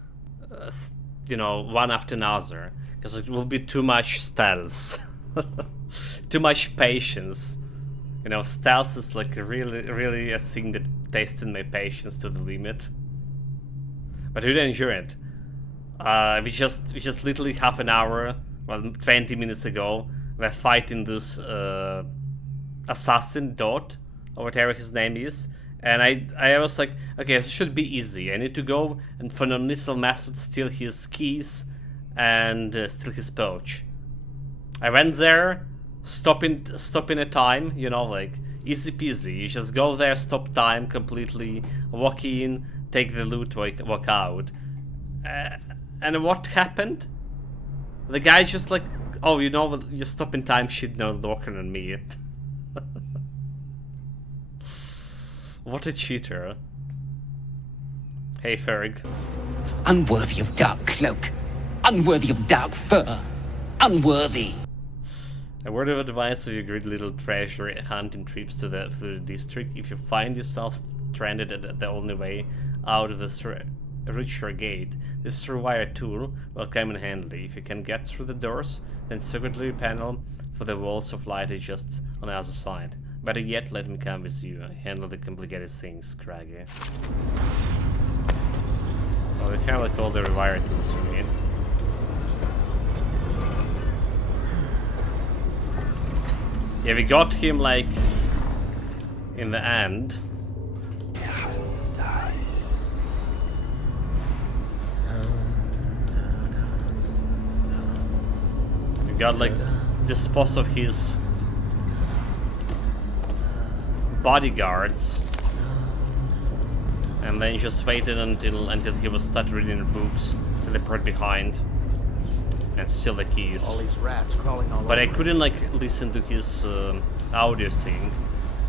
You know, one after another, because it will be too much stealth, too much patience. You know, stealth is like really a thing that tested my patience to the limit. But I really enjoy it. We just literally half an hour, well, 20 minutes ago, we're fighting this assassin Dot, or whatever his name is. And I was like, okay, this should be easy. I need to go and for an initial method steal his keys and steal his pouch. I went there, stopping a time, you know, like easy peasy. You just go there, stop time completely, walk in, take the loot, walk out. And what happened? The guy just like, oh, you know what? Just stop in time. Shit, no looking on me. What a cheater. Hey, Ferrig. Unworthy of dark cloak. Unworthy of dark fur. Unworthy. A word of advice: if you great little treasure hunting trips to the district, if you find yourself stranded at the only way out of the Richer gate, this wire tool will come in handy. If you can get through the doors, then secretly panel for the walls of light is just on the other side. Better yet, let me come with you. I handle the complicated things, Craggy. Well, we have like all the rewire tools we need. Yeah, we got him like in the end. We got like this boss of his bodyguards, and then just waited until he was start reading the books, teleport behind, and steal the keys. All these rats crawling all But I over couldn't like listen to his audio sync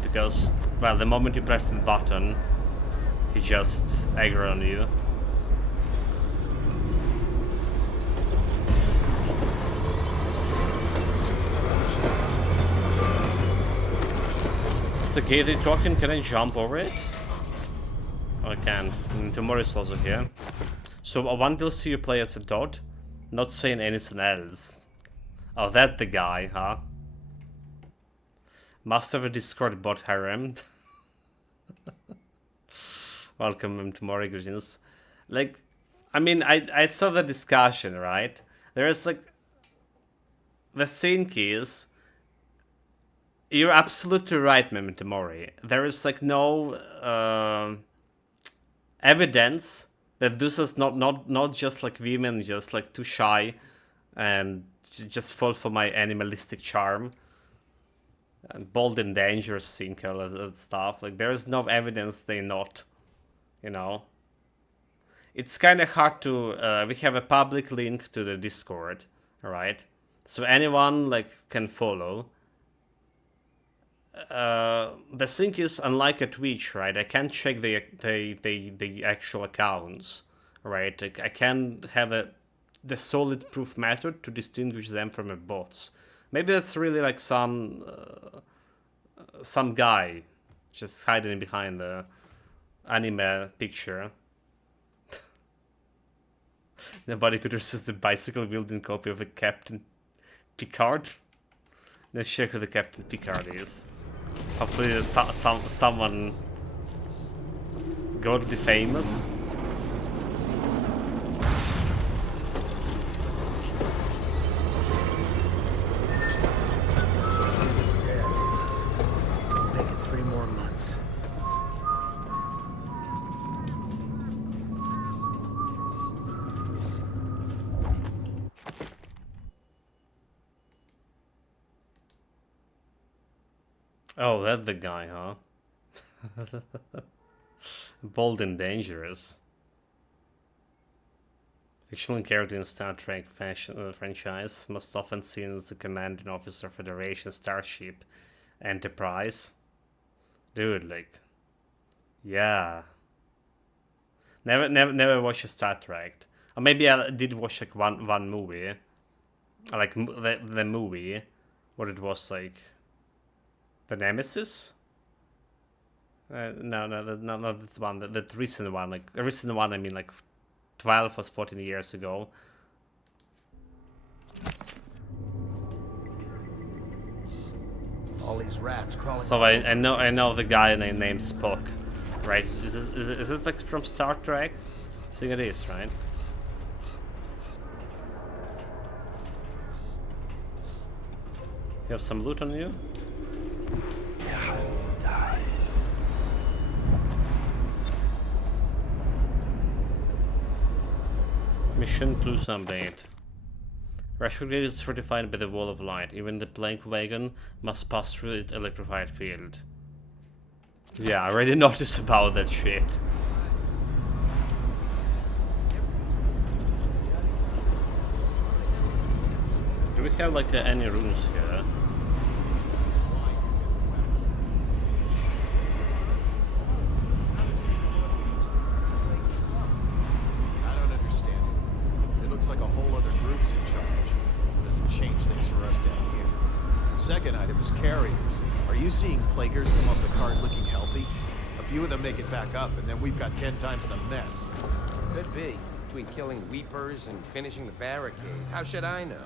because, well, the moment you press the button, he just aggro on you. It's okay, they're talking. Can I jump over it? Oh, I can't. Tomorrow's also here. So one DLC you play as a dot, not saying anything else. Oh, that the guy, huh? Must have a Discord bot harem. Welcome tomorrow, greetings. Like, I mean, I saw the discussion, right? There's like, the thing is, you're absolutely right, Memento Mori. There is like no evidence that this is not just like women, just like too shy and just fall for my animalistic charm and bold and dangerous thing, all of that stuff. Like, there is no evidence they're not, you know. It's kind of hard to. We have a public link to the Discord, right? So anyone like can follow. The thing is, unlike a Twitch, right? I can't check the actual accounts, right? I can have the solid proof method to distinguish them from a bots. Maybe that's really like some guy just hiding behind the anime picture. Nobody could resist the bicycle-wielding copy of a Captain Picard. Let's check who the Captain Picard is. Hopefully there's someone godly famous. Make it 3 more months. Oh, that's the guy, huh? Bold and dangerous. Excellent character in Star Trek franchise, most often seen as the commanding officer of Federation Starship Enterprise. Dude, like, yeah. Never watched a Star Trek. Or maybe I did watch like one movie, like the movie, what it was like. The Nemesis? No, not this one. The recent one. Like, the recent one, I mean, like, 12 or 14 years ago. All these rats crawling. So I know the guy named Spock, right? Is this like from Star Trek? I think it is, right? You have some loot on you? Mission Clue Sunbait. Ration gate is fortified by the wall of light. Even the plank wagon must pass through its electrified field. Yeah, I already noticed about that shit. have like any runes here. I don't understand it. It looks like a whole other group's in charge. Doesn't change things for us down here. Second item is carriers. Are you seeing plaguers come off the cart looking healthy? A few of them make it back up, and then we've got 10 times the mess. Could be. Between killing Weepers and finishing the barricade. How should I know?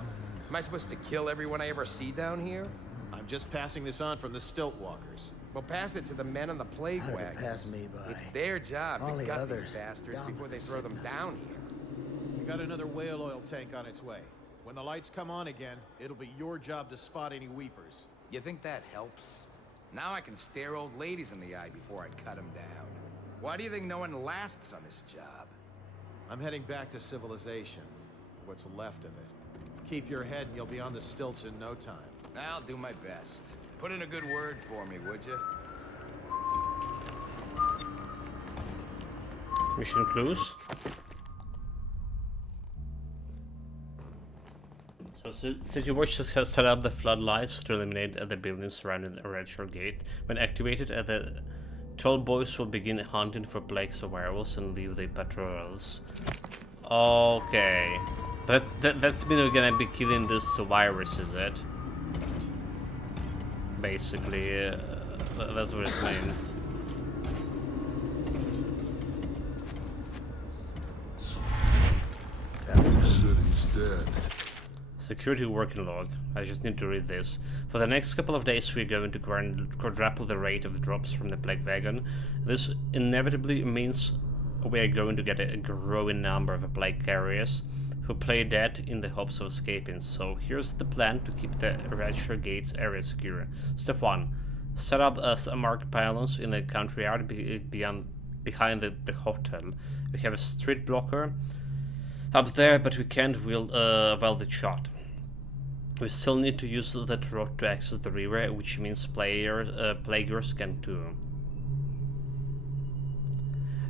Am I supposed to kill everyone I ever see down here? I'm just passing this on from the stilt walkers. Well, pass it to the men on the plague How did it wagon. pass me by? It's their job All to the gut others these bastards down before with they the throw them sickness. down here. We got another whale oil tank on its way. When the lights come on again, it'll be your job to spot any Weepers. You think that helps? Now I can stare old ladies in the eye before I cut them down. Why do you think no one lasts on this job? I'm heading back to civilization. What's left of it. Keep your head and you'll be on the stilts in no time. I'll do my best. Put in a good word for me, would you? Mission clues. So City Watch has set up the floodlights to illuminate the buildings surrounding the Red Shore Gate. When activated, the tall boys will begin hunting for plagues or werewolves and leave their patrols. Okay. That's mean we're gonna be killing this virus, is it? Basically, that's what it means. The city's dead. Security working log. I just need to read this. For the next couple of days we're going to quadruple the rate of drops from the plague wagon. This inevitably means we are going to get a growing number of plague carriers who play dead in the hopes of escaping. So here's the plan to keep the Red Shore Gates area secure. Step 1. Set up a marked pylons in the country yard behind the hotel. We have a street blocker up there, but we can't weld it shut. We still need to use that road to access the river, which means plaguers can too.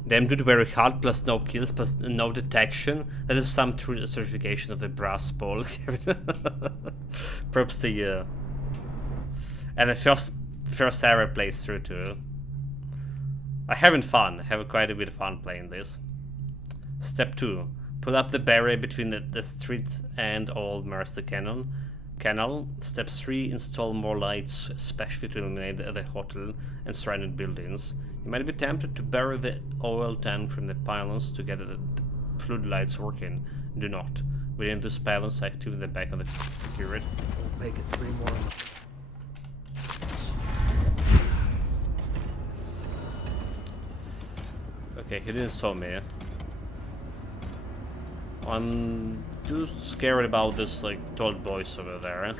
Damn dude, very hard, plus no kills, plus no detection. That is some true certification of the brass ball. Props to you. And the first ever playthrough too. I'm having fun. I have quite a bit of fun playing this. Step 2. Pull up the barrier between the street and Old Mercer Canal. Step 3. Install more lights, especially to illuminate the hotel and surrounding buildings. You might be tempted to bury the oil tank from the pylons to get the floodlights working. Do not. Within those pylons, active in the back of the security. We'll make it 3 more. Okay, he didn't saw me. I'm too scared about this, like, tall boys over there.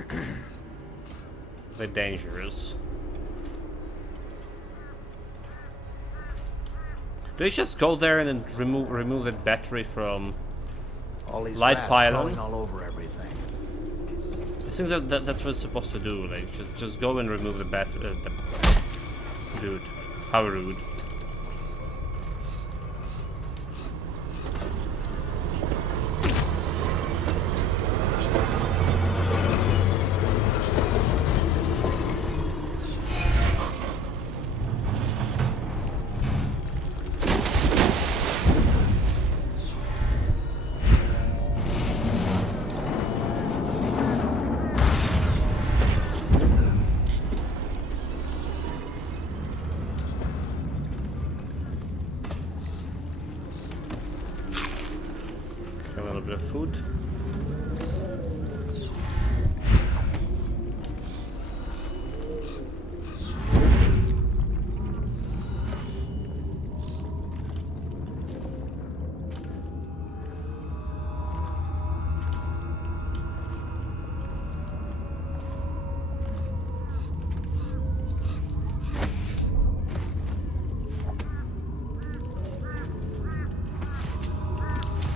They're dangerous. Do you just go there and then remove that battery from all these light rats pylon? crawling all over everything. I think that's what it's supposed to do. Like, just go and remove the battery. Dude, how rude. A little bit of food.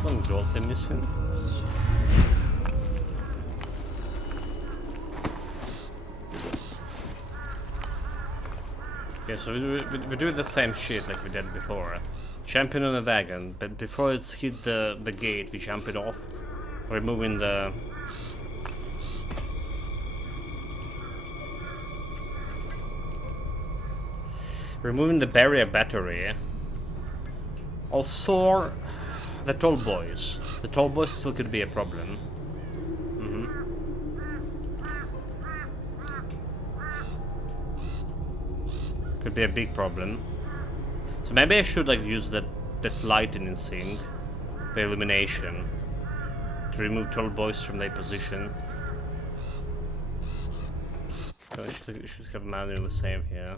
Some gold they're missing. Okay, so we do the same shit like we did before. Champion on the wagon, but before it's hit the gate, we jump it off, removing the Removing the barrier battery. Also, the tall boys. The tall boys still could be a problem. Could be a big problem. So maybe I should like use that lightning thing, the illumination, to remove tall boys from their position. So I should have manually save here.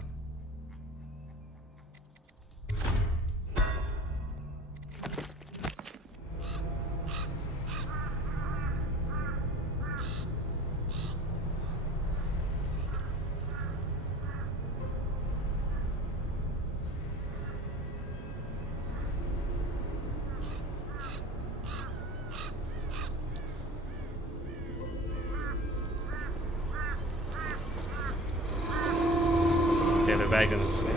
Okay, the wagons. Yeah.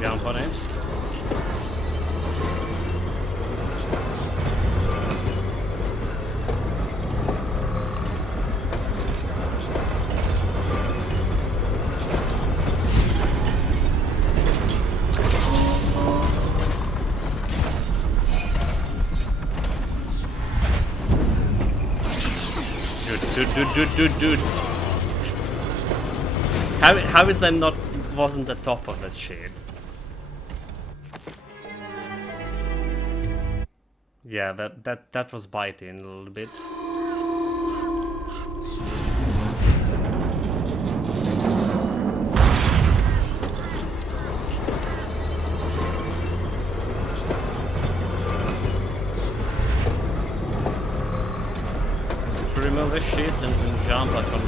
Jump on it. Dude. How is that not wasn't the top of that shit? Yeah, that was biting a little bit. To remove this shit and jump like on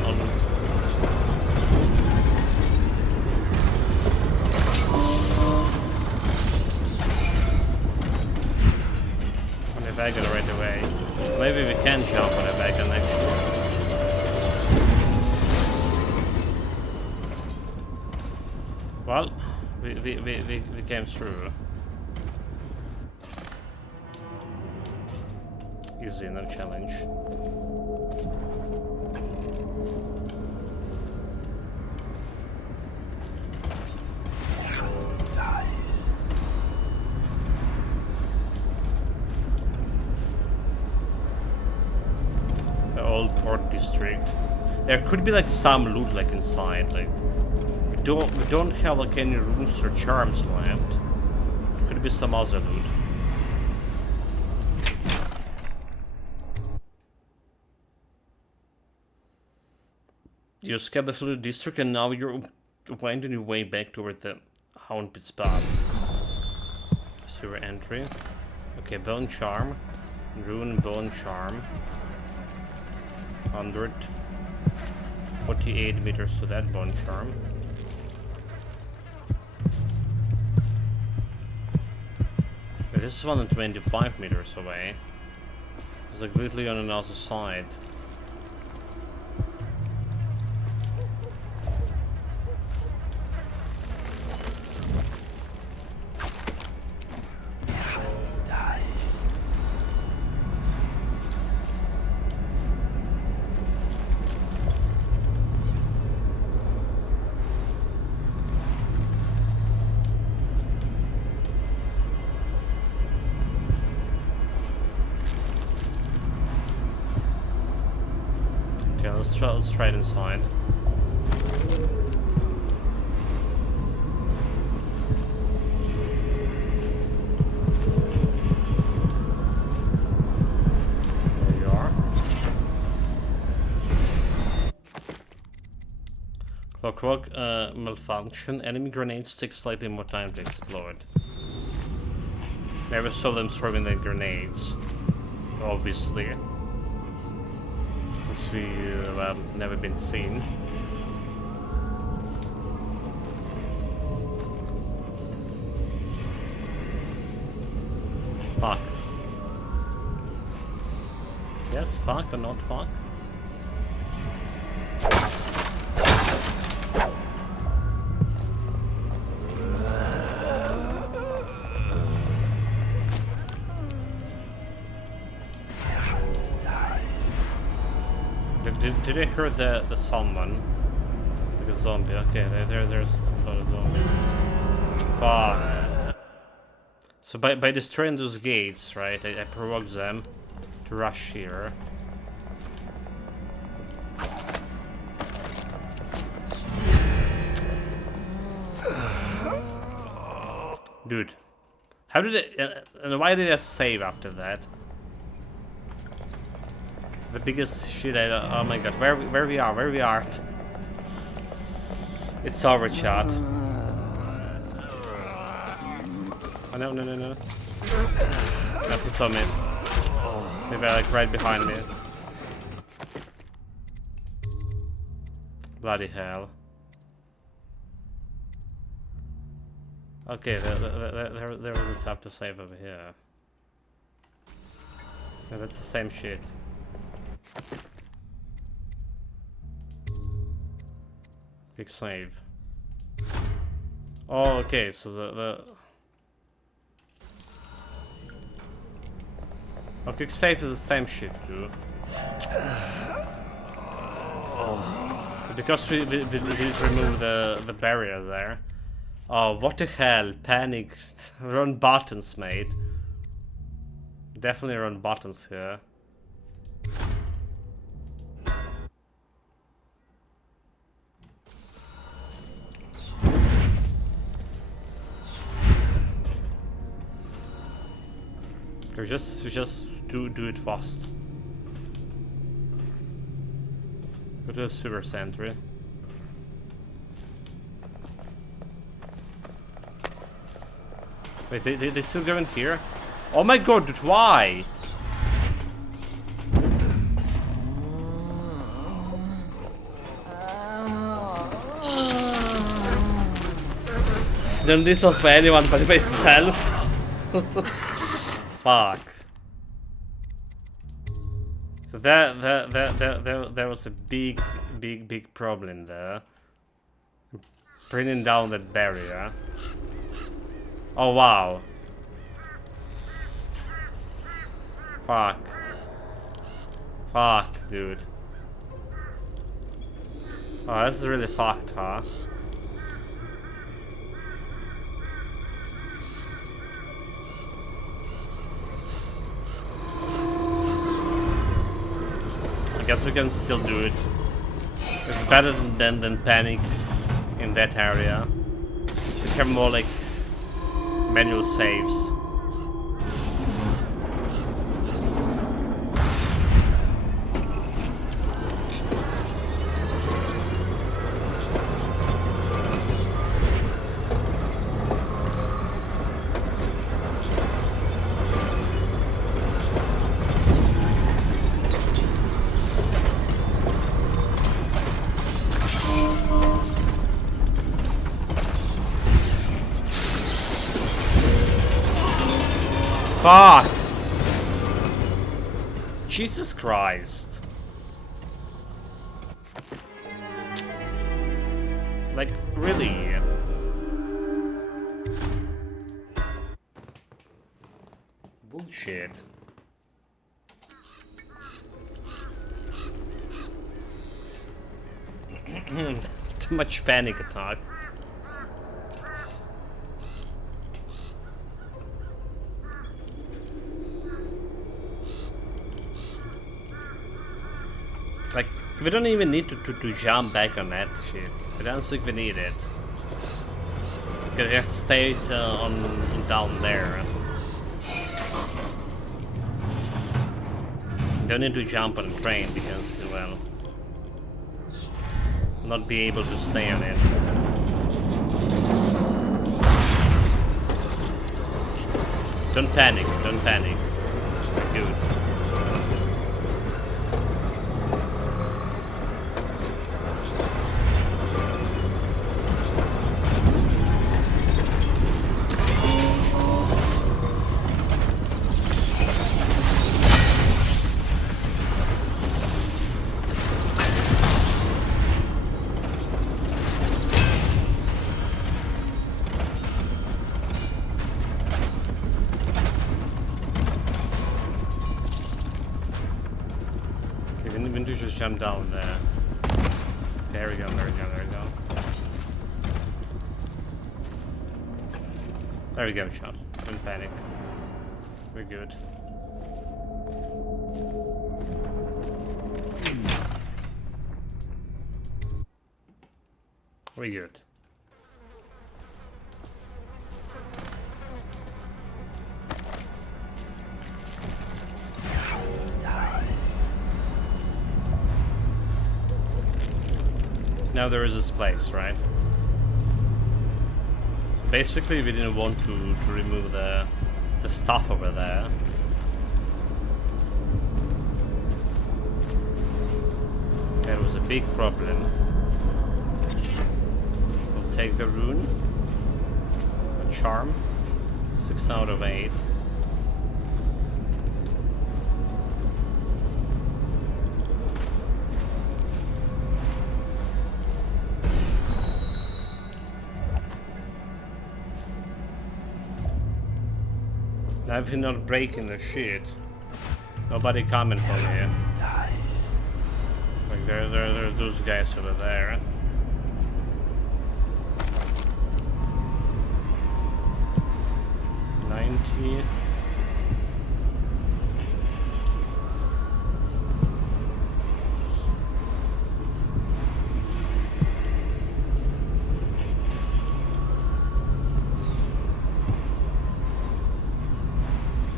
the wagon right away. Maybe we can jump on the wagon actually. Well, we came through. Easy, no challenge. The old port district. There could be like some loot like inside. Like we don't have like any runes or charms left. Could be some other loot. You escaped the flooded district and now you're winding your way back toward the Hound Pit spot. Sewer entry. Okay, Bone Charm. Rune Bone Charm. 148 meters to that Bone Charm. But this is 125 meters away. It's like literally on another side. Let's try it inside. There you are. Clockwork malfunction. Enemy grenades take slightly more time to explode. Never saw them throwing the grenades, obviously. We have never been seen. Fuck. Yes, fuck or not fuck? Did I hear the someone? Like a zombie. Okay, there's a lot of zombies. Fuck. So by destroying those gates, right, I provoked them to rush here. Dude. How did it... and why did I save after that? The biggest shit I... oh my god, where we are. It's over, chat. Oh no. No, he saw me. They were like right behind me. Bloody hell. Okay, there we just have to save over here. Yeah, that's the same shit. Big save. Oh, okay, so the oh, quick save is the same shit too. So because we did remove the barrier there. Oh, what the hell? Panic. Run buttons, mate. Definitely run buttons here. Okay, just do it fast. Go to the super sentry. Wait, they still go in here? Oh my god, dude, why? Don't listen for anyone but myself. Fuck. So there was a big problem there. Bringing down that barrier. Oh wow. Fuck. Fuck, dude. Oh, this is really fucked, huh? I guess we can still do it. It's better than panic in that area. Should have more like manual saves. Fuck! Jesus Christ. Like, really? Bullshit. Too much panic attack. Like, we don't even need to jump back on that shit. I don't think we need it. We can just stay on down there. Don't need to jump on the train because, well, not be able to stay on it. Don't panic, don't panic. Good. We need to just jump down there. There we go, there we go, there we go. There we go, shot. Don't panic. We're good. We're good. Now there is this place, right? So basically we didn't want to remove the stuff over there. That was a big problem. We'll take the rune. A charm. 6 out of 8. Now if you're not breaking the shit, nobody coming from here. Like there's those guys over there. $90.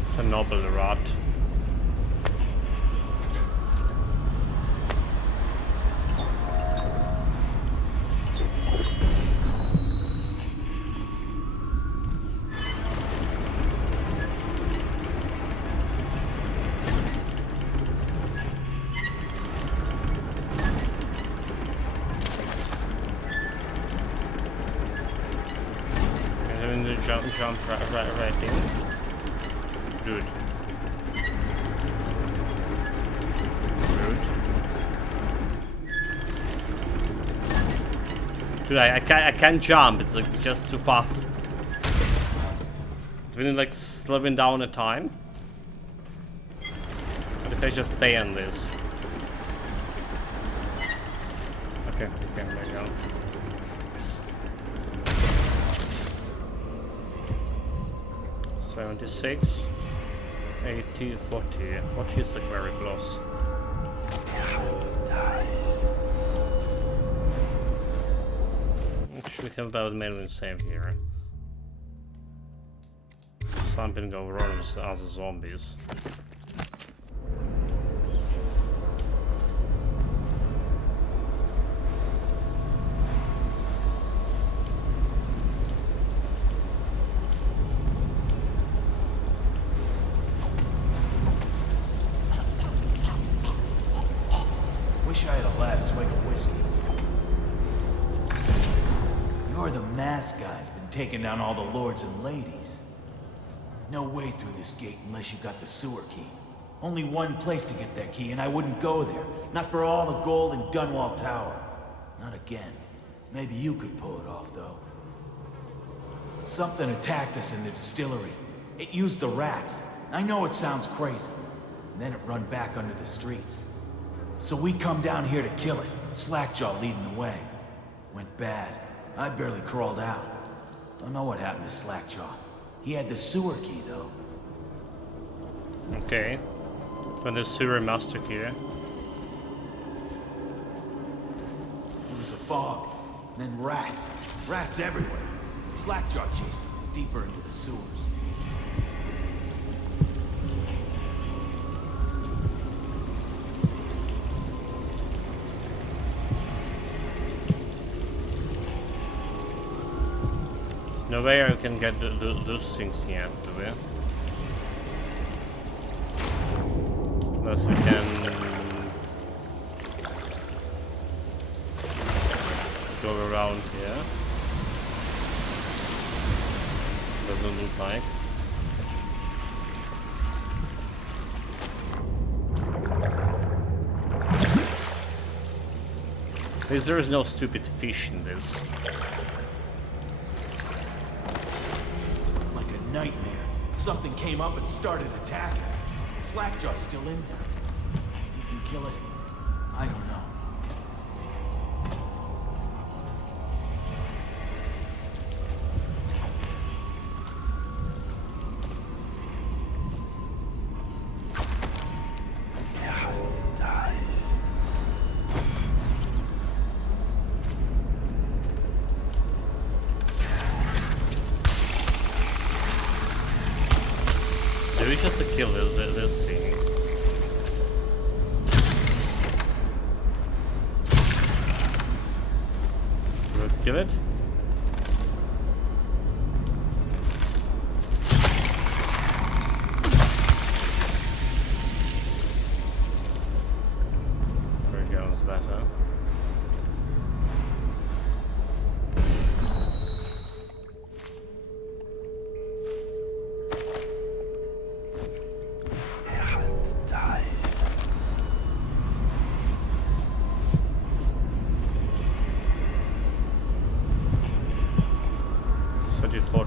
It's a noble rot. Jump right in. Good. Good. Dude, I can't jump. It's like just too fast. Do we need like slowing down the time? What if I just stay on this? Okay, there we go. $76, $80, $40. $40 is like very close. Actually, we have about a million save here. Something go wrong with other zombies. Wish I had a last swig of whiskey. You're the masked guy's been taking down all the lords and ladies. No way through this gate unless you got the sewer key. Only one place to get that key, and I wouldn't go there. Not for all the gold in Dunwall Tower. Not again. Maybe you could pull it off, though. Something attacked us in the distillery. It used the rats. I know it sounds crazy. And then it run back under the streets. So we come down here to kill it. Slackjaw leading the way. Went bad. I barely crawled out. Don't know what happened to Slackjaw. He had the sewer key, though. Okay. From the sewer master key. It was a fog. Then rats. Rats everywhere. Slackjaw chased him deeper into the sewers. No way I can get those things yet, do we? Unless we can go around here. Doesn't look like. At least there is no stupid fish in this. Nightmare. Something came up and started attacking. Slackjaw's still in there. If you can kill it, I don't know. Do we just kill this thing? Let's kill it. There it goes better.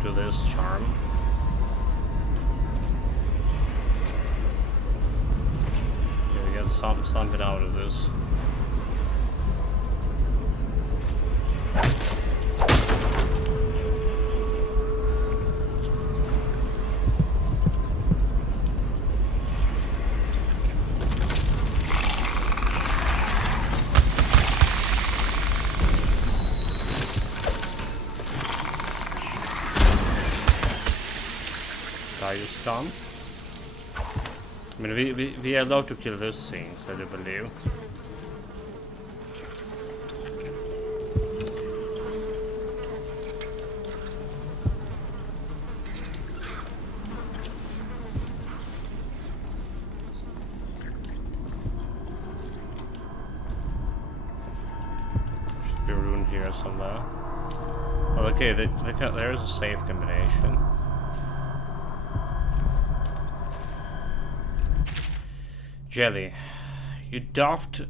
To this charm. Yeah, we get something out of this. You stun. I mean, we are allowed to kill those things, I do believe. Should be a rune here somewhere. Oh, okay, there is a safe combination. Jelly, you daft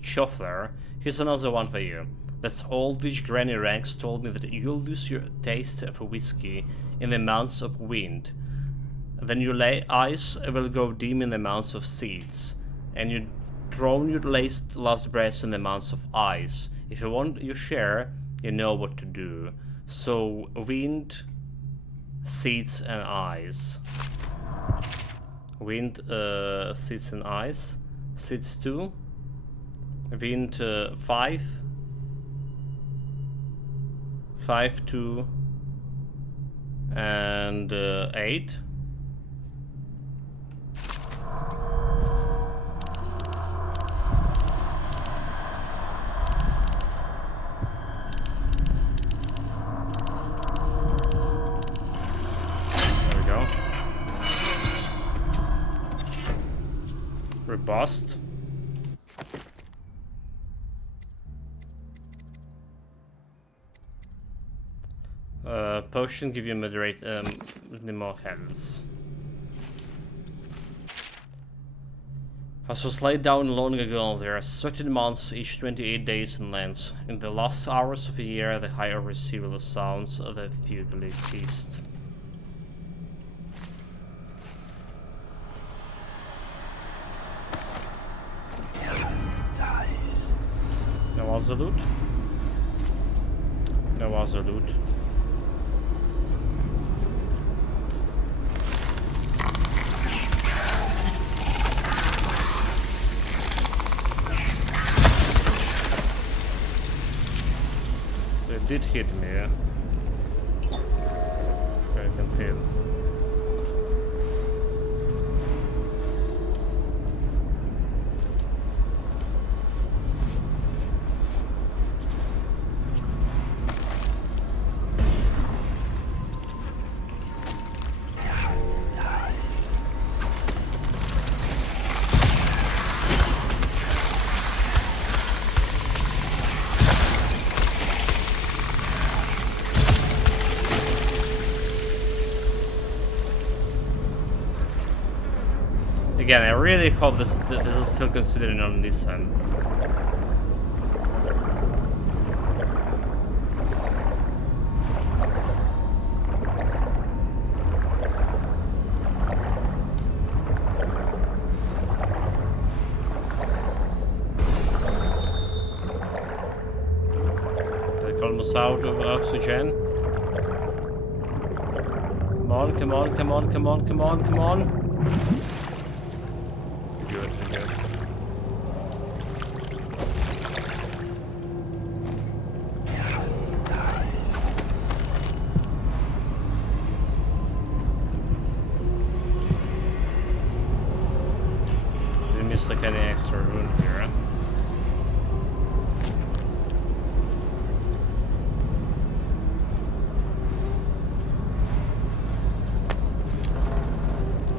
chuffler, here's another one for you. That old witch Granny Ranks told me that you'll lose your taste for whiskey in the months of wind. Then your eyes will go dim in the months of seeds, and you drown your last breath in the months of ice. If you want your share, you know what to do. So, wind, seeds, and ice. Wind, seeds and ice. Seeds 2. Wind 5. 5, 2. And 8. There we go. Robust. Potion give you moderate more health. As was laid down long ago, there are certain months, each 28 days in length. In the last hours of the year, the higher receive the sounds of the fugly feast. No other loot? No other loot. They did hit me, yeah. Okay, I can see it. Again, I really hope this is still considered on this end. almost out of oxygen. Come on, come on, come on, come on, come on, come on. Good, good. Didn't miss like any extra room here.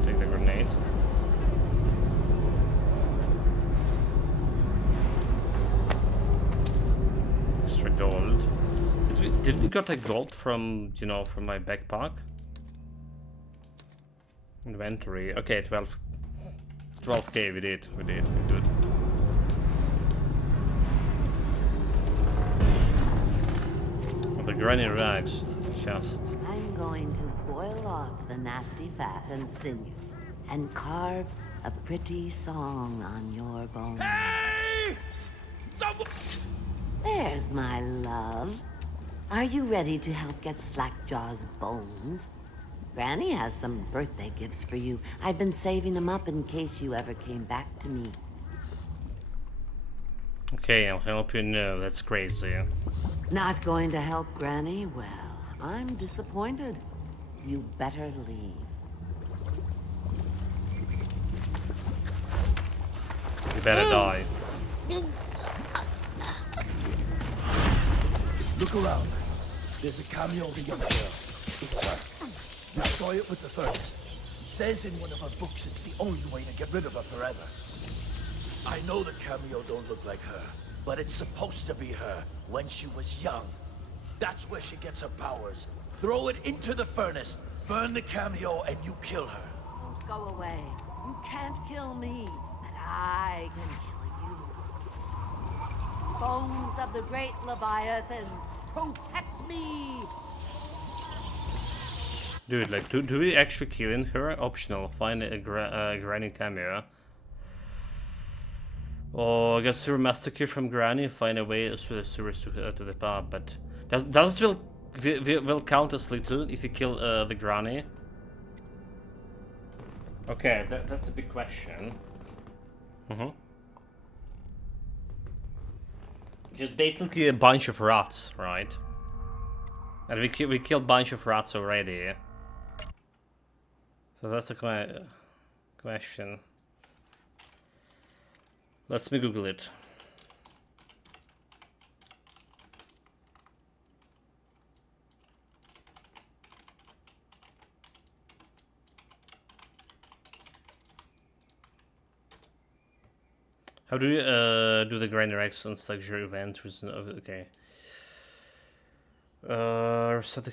Take the grenade. Extra gold. Did we got a gold from, you know, from my backpack? Inventory. Okay, 12k we did. We did. The granny rags just. I'm going to boil off the nasty fat and sinew and carve a pretty song on your bones. Hey! There's my love. Are you ready to help get Slackjaw's bones? Granny has some birthday gifts for you. I've been saving them up in case you ever came back to me. Okay, I'll help you. No, that's crazy. Not going to help Granny? Well, I'm disappointed. You better leave. You better die. Look around. There's a cameo of a young girl. It's her. Destroy it with the furnace. Says in one of her books it's the only way to get rid of her forever. I know the cameo don't look like her, but it's supposed to be her when she was young. That's where she gets her powers. Throw it into the furnace, burn the cameo, and you kill her. Don't go away. You can't kill me, but I can kill you. Bones of the great Leviathan, protect me! Dude, like, do we actually kill her? Optional. Find a Granny cameo. Or get sewer master key from Granny. Find a way through the sewers to the pub. But does it will count as little if you kill the Granny? Okay, that's a big question. Just basically a bunch of rats, right? And we killed a bunch of rats already. So that's a question. Let's me Google it. How do you do the Grand Rex and luxury event? Okay. Set the.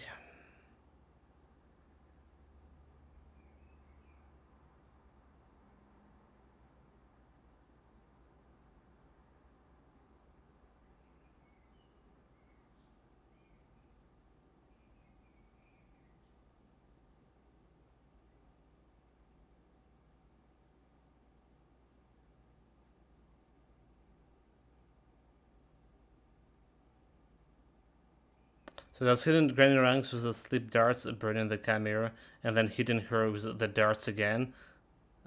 So that's hidden Granny ranks with the sleep darts, burning the camera, and then hitting her with the darts again.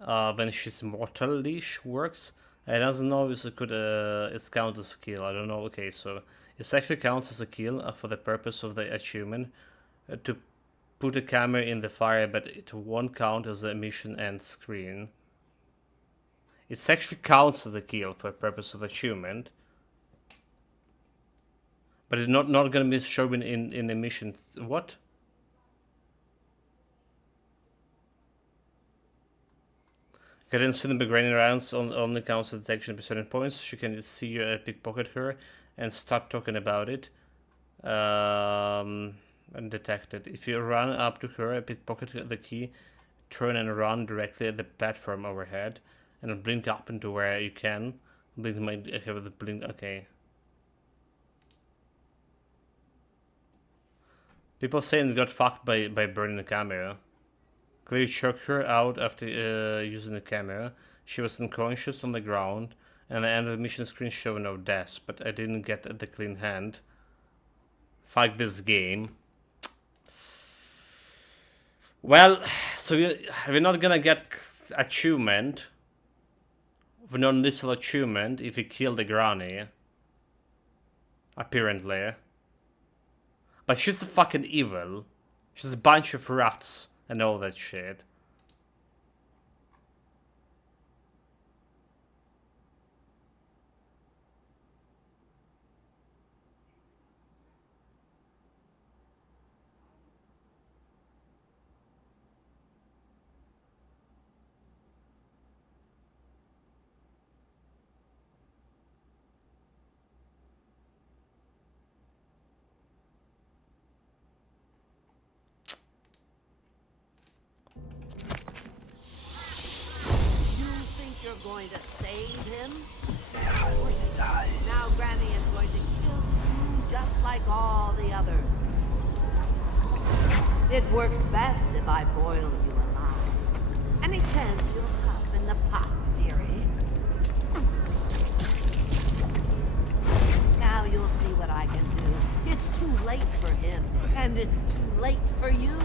When she's mortal leash works. I don't know if it could it's count as a kill. I don't know. Okay, so it actually counts as a kill for the purpose of the achievement to put a camera in the fire, but it won't count as the mission end screen. It actually counts as a kill for the purpose of achievement. But it's not gonna be shown in the missions. What? Getting cinema Granny rounds only counts the detection by certain points. She can see you pickpocket her and start talking about it. And detect it. If you run up to her, pickpocket the key, turn and run directly at the platform overhead, and blink up into where you can. Blink might have the blink. Okay. People saying it got fucked by burning the camera. Clearly choked her out after using the camera. She was unconscious on the ground, and the end of the mission screen showed no deaths, but I didn't get the clean hand. Fuck this game. Well, so we're not gonna get achievement. The non-lethal achievement if we kill the granny. Apparently. But she's fucking evil. She's a bunch of rats and all that shit. Going to save him? Of course it does. Now Granny is going to kill you just like all the others. It works best if I boil you alive. Any chance you'll hop in the pot, dearie? Now you'll see what I can do. It's too late for him, and it's too late for you.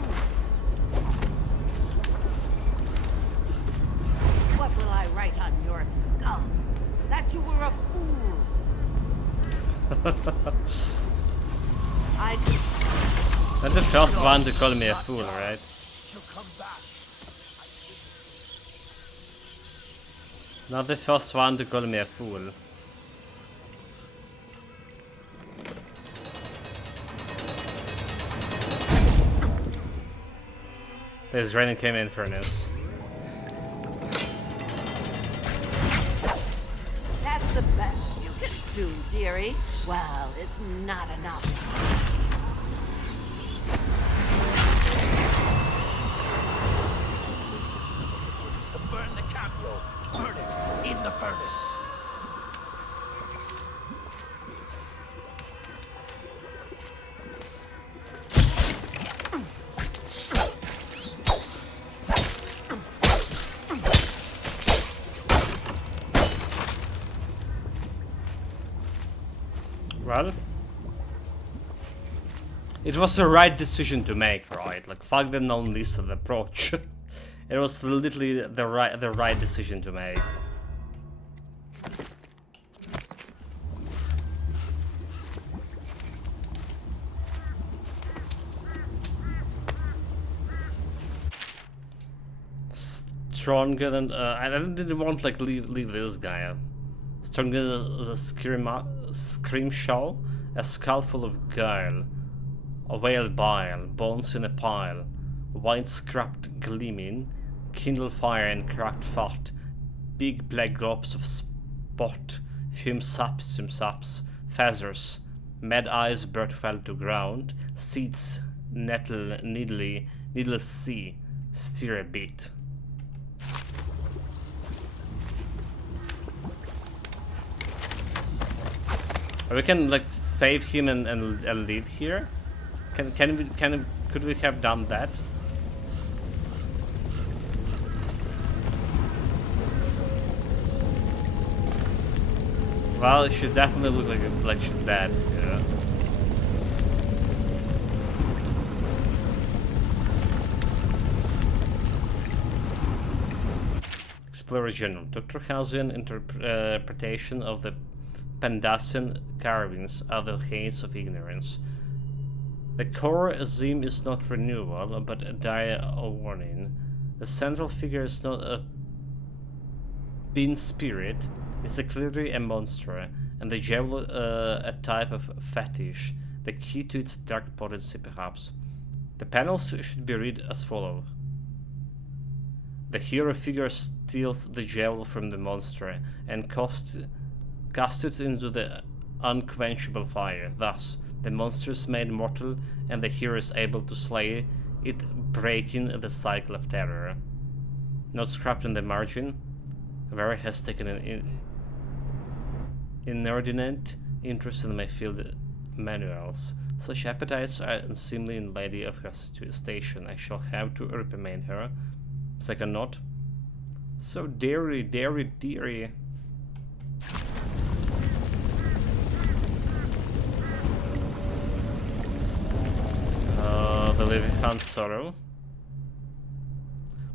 What will I write on your skull? That you were a fool. Not the first one to call me a fool, right? Not the first one to call me a fool. There's raining came in furnace. The best you can do, dearie. Well, it's not enough. To burn the capital. Burn it in the furnace. Well, it was the right decision to make, right? Like, fuck the non-lethal approach. It was literally the right decision to make. Stronger than I didn't want like leave this guy. Stronger than the scream show, a skull full of guile, a whale bile, bones in a pile, white scrapped gleaming, kindle fire and cracked fat, big black globs of spot, fume saps, feathers, mad eyes bird fell to ground, seeds needless sea, steer a bit. We can like save him and leave here. Could we have done that? Well, she definitely looks like she's dead. Yeah. Explorer General. Dr. Halcyon interpretation of the Pandassian carvings are the haze of ignorance. The core theme is not renewal, but a dire warning. The central figure is not a being spirit, it's clearly a monster, and the jewel a type of fetish, the key to its dark potency perhaps. The panels should be read as follows. The hero figure steals the jewel from the monster and casts it into the unquenchable fire. Thus, the monster is made mortal and the hero is able to slay it, breaking the cycle of terror. Not scrapped in the margin, Vera has taken an inordinate interest in my field manuals. Such appetites are unseemly in lady of her station. I shall have to reprimand her. Second note. So dearie. believe we found Sorrow.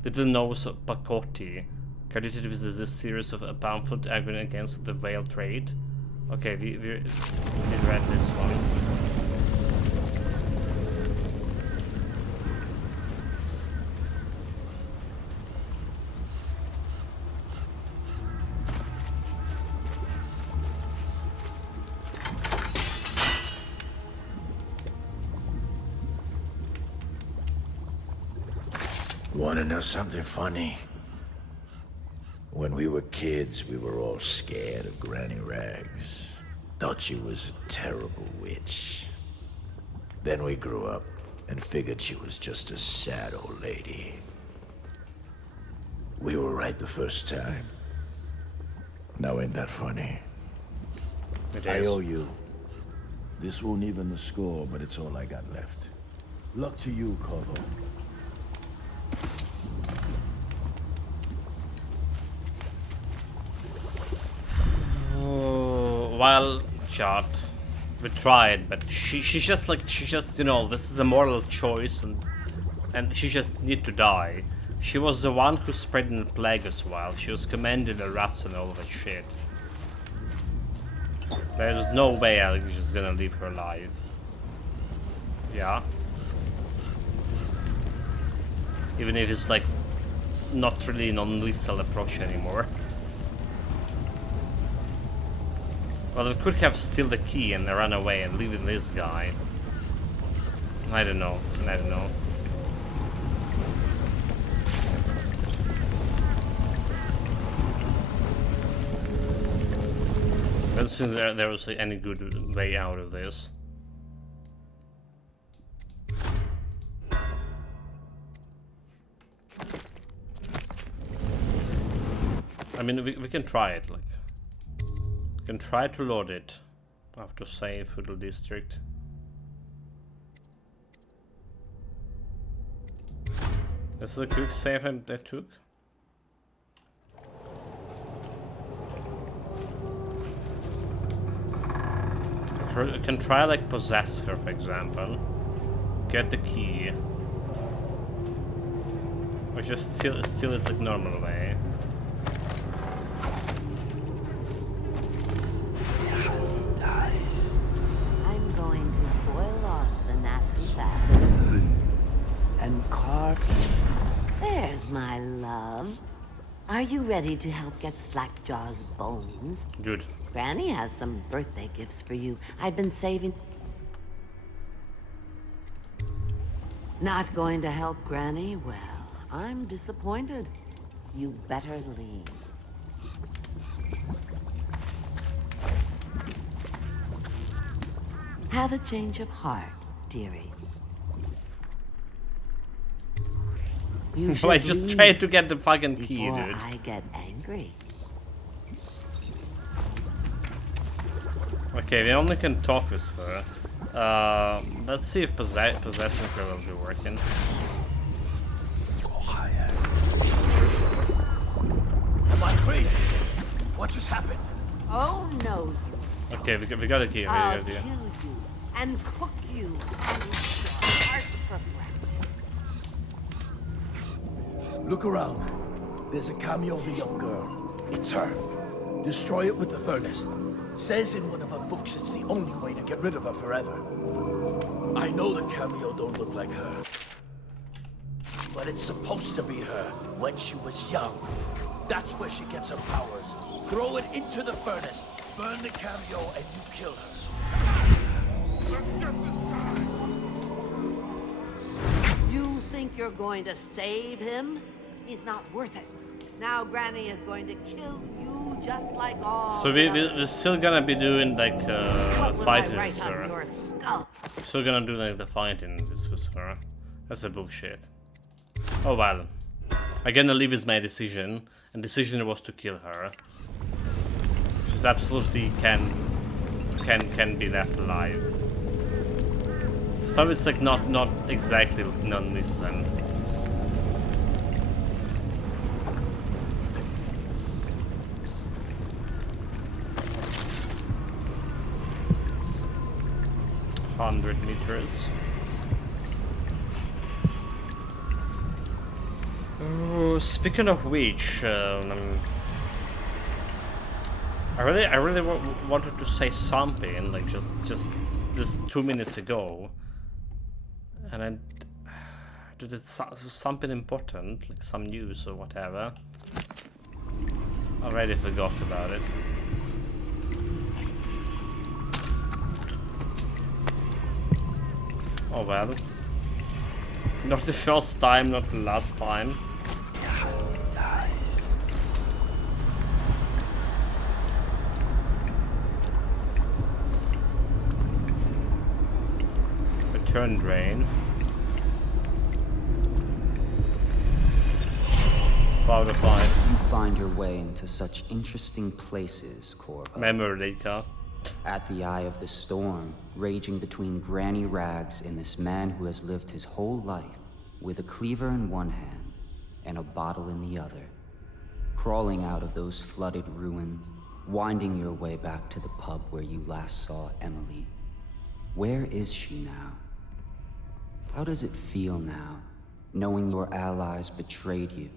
Little Nose Pacotti. Credited with this series of a pamphlet arguing against the whale trade. Okay, we read this one. Wanna know something funny? When we were kids, we were all scared of Granny Rags. Thought she was a terrible witch. Then we grew up and figured she was just a sad old lady. We were right the first time. Now ain't that funny? I owe you. This won't even the score, but it's all I got left. Luck to you, Corvo. Oh, well, shot. We tried, but she just you know, this is a moral choice, and she just need to die. She was the one who spread the plague as well. She was commanding the rats and all that shit. There's no way I'm just gonna leave her alive. Yeah. Even if it's like not really non-lethal approach anymore. Well, we could have steal the key and run away and leave this guy. I don't know. I don't know. I don't think there was any good way out of this. I mean, we can try it, like. We can try to load it. I have to save Feudal District. This is a quick save I took. I can try like possess her, for example. Get the key. Or just steal it like normal way. I'm going to boil off the nasty fat. And carve. There's my love. Are you ready to help get Slackjaw's bones? Good. Granny has some birthday gifts for you. I've been saving. Not going to help Granny? Well, I'm disappointed. You better leave. Have a change of heart, dearie. You I just tried to get the fucking key, before dude. I get angry. Okay, we only can talk with her. Let's see if possessing her will be working. Am I crazy? What just happened? Oh no! Okay, we got a key. I'll kill you and cook you and eat your heart for breakfast. Look around. There's a cameo of a young girl. It's her. Destroy it with the furnace. Says in one of her books it's the only way to get rid of her forever. I know the cameo don't look like her. But it's supposed to be her when she was young. That's where she gets her powers. Throw it into the furnace. Burn the cameo and you kill her. You think you're going to save him? He's not worth it. Now Granny is going to kill you just like all. So we're still gonna be doing like fighting right with on her. your skull. We're still gonna do like the fighting with her. That's a bullshit. Oh well. I'm gonna leave is my decision, and decision was to kill her. She's absolutely can be left alive. So it's like not exactly non-listen. .100 meters. Speaking of which, I really wanted to say something like just 2 minutes ago, and I did it something important, like some news or whatever. Already forgot about it. Oh well. Not the first time, not the last time. Return drain. 5 out of 5. You find your way into such interesting places, Corvo. Memory data. At the eye of the storm, raging between granny rags and this man who has lived his whole life with a cleaver in one hand and a bottle in the other. Crawling out of those flooded ruins, winding your way back to the pub where you last saw Emily. Where is she now? How does it feel now, knowing your allies betrayed you?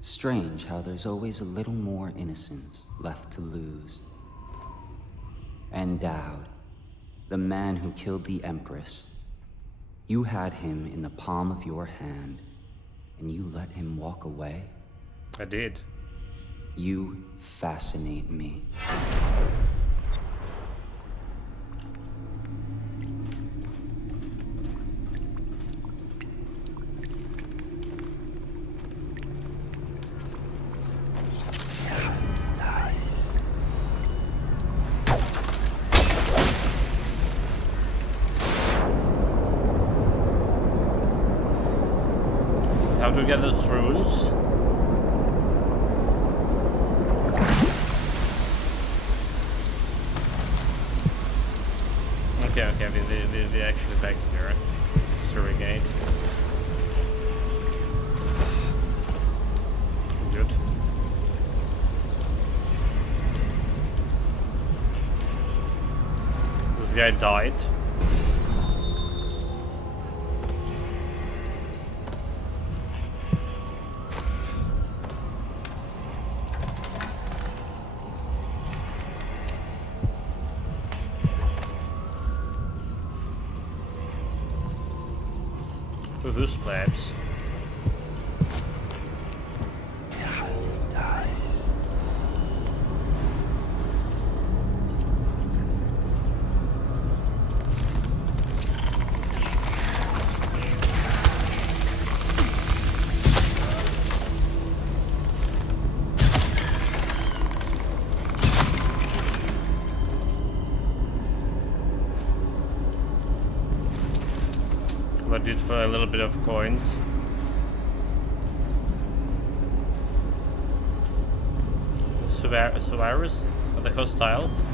Strange how there's always a little more innocence left to lose. And Dowd, the man who killed the Empress. You had him in the palm of your hand, and you let him walk away? I did. You fascinate me. How to get those runes? Okay, they're actually back here. Surrogate. Good. This guy died. Who's plebs? I did for a little bit of coins. Survivors? Are they hostiles?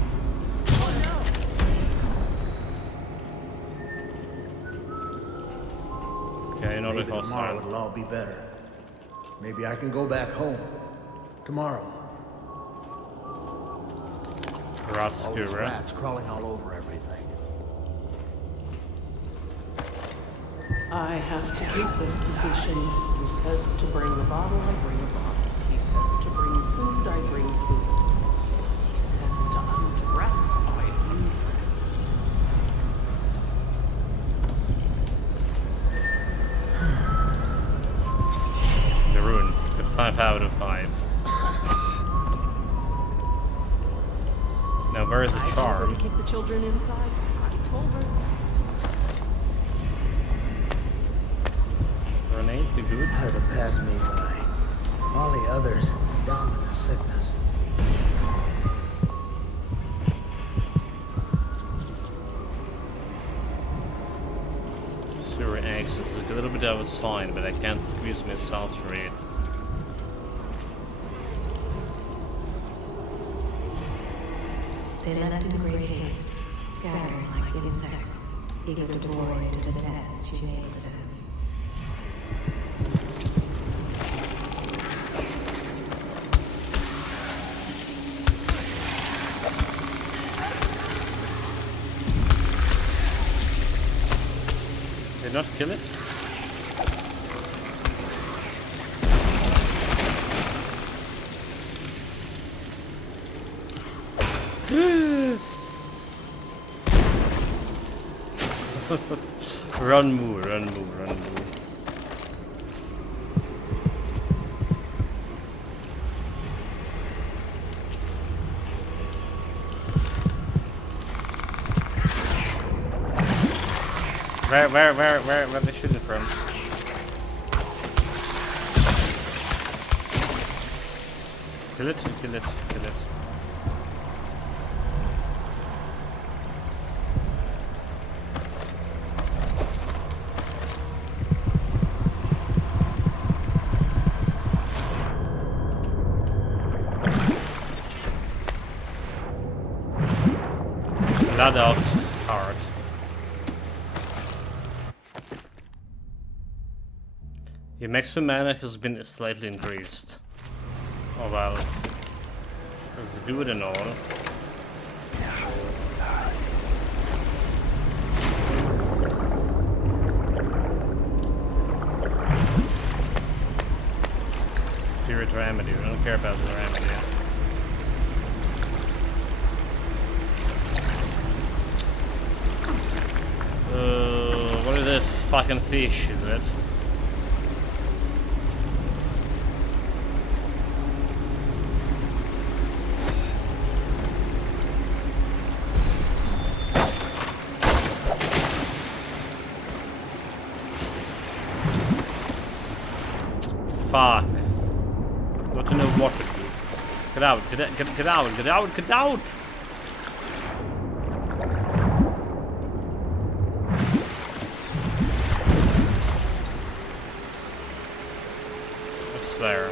Okay, not Maybe a hostile. tomorrow it'll all be better. Maybe I can go back home. Tomorrow. Rats, All those rats crawling all over everything. I have to keep this position. He says to bring a bottle, I bring a bottle. He says to bring food, I bring food. He says to undress, I undress. The rune. Good 5 out of 5. Now where is the I told her charm? to keep the children inside. I told her. Grenade, we good? How did it pass me by? All the others down with the sickness. Sewer access. Like a little bit outside, but I can't squeeze myself through it. They left in great haste, scattering like insects, eager to bore into the nests you made for them. Did not kill it? Run, Moo, run, Moo, run, Moo. Where they shooting from? Kill it, kill it, kill it. Bloodouts hard. Your maximum mana has been slightly increased. Oh well. That's good and all. Spirit remedy, we don't care about the remedy. What is this fucking fish, is it? Fuck. Don't you know what to do? Get out, get out, get out, get out, get out! I swear.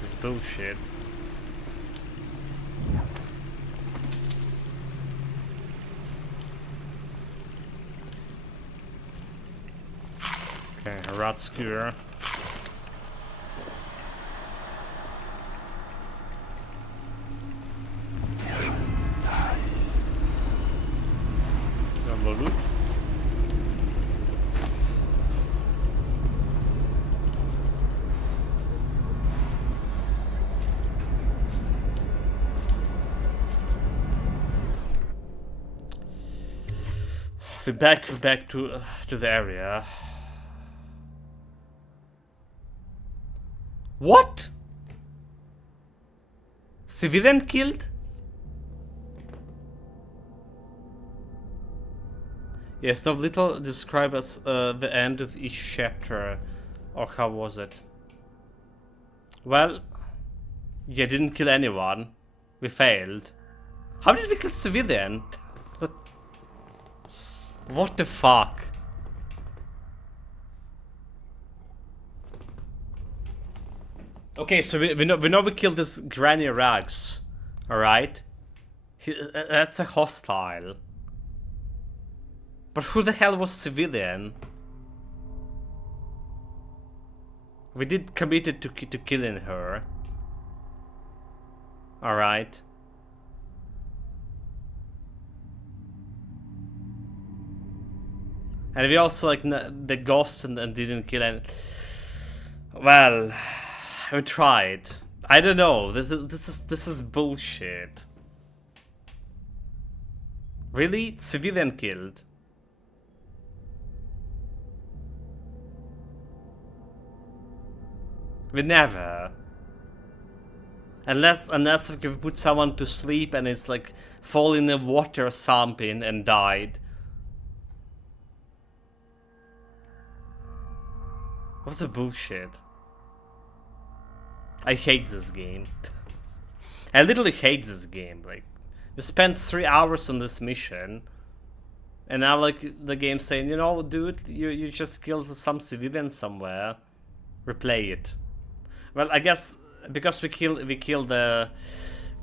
This is bullshit. Okay, a rat skewer. Nice. More loot. We're back to the area. What? Civilian killed? Yes, no little describe as the end of each chapter, or how was it? Well, you didn't kill anyone. We failed. How did we kill civilian? What the fuck? Okay, so we know we killed this Granny Rags, alright? That's a hostile. But who the hell was civilian? We did committed to killing her. Alright. And we also like the ghost and didn't kill any. Well, we tried. I don't know. This is bullshit. Really? Civilian killed? We never. Unless we put someone to sleep and it's like fall in the water or something and died. What's the bullshit? I hate this game. I literally hate this game. Like, we spent 3 hours on this mission, and now like the game saying, you know, dude, you just killed some civilian somewhere. Replay it. Well, I guess because we killed the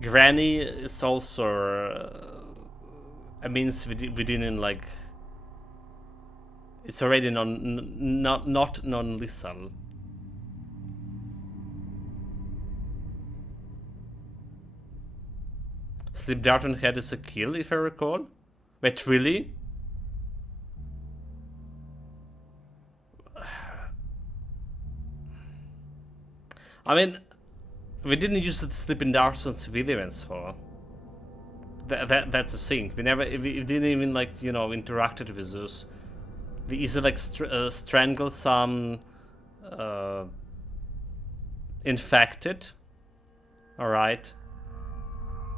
Granny is also it means we didn't like. It's already not non-lethal. Sleep Darton Head is a kill, if I recall. Wait, really? I mean, We didn't use the sleeping darts on civilians, so that's a thing. We didn't even, like, you know, interacted with those. We easily, like, strangled some infected. Alright.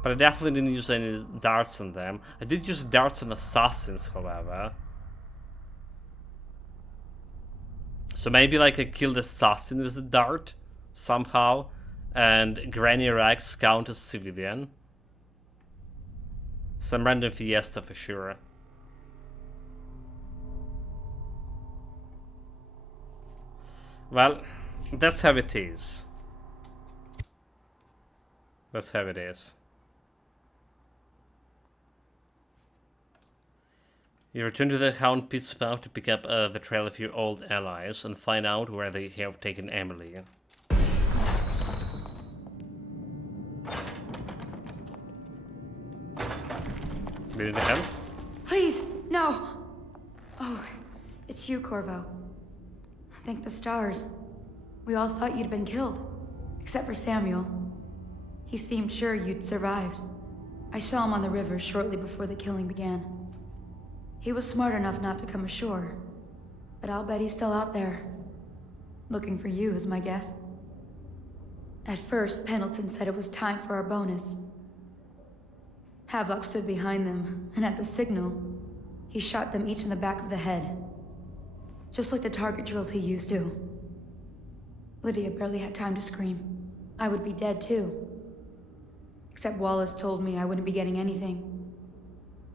But I definitely didn't use any darts on them. I did use darts on assassins, however. So maybe, like, I killed assassin with the dart somehow, and Granny Rags count as civilian. Some random fiesta for sure. Well, that's how it is. That's how it is. You return to the Hound Pit spout to pick up the trail of your old allies and find out where they have taken Emily. Needed help? Please, no! Oh, it's you, Corvo. Thank the stars. We all thought you'd been killed, except for Samuel. He seemed sure you'd survived. I saw him on the river shortly before the killing began. He was smart enough not to come ashore, but I'll bet he's still out there. Looking for you is my guess. At first, Pendleton said it was time for our bonus. Havelock stood behind them, and at the signal, he shot them each in the back of the head. Just like the target drills he used to. Lydia barely had time to scream. I would be dead too. Except Wallace told me I wouldn't be getting anything.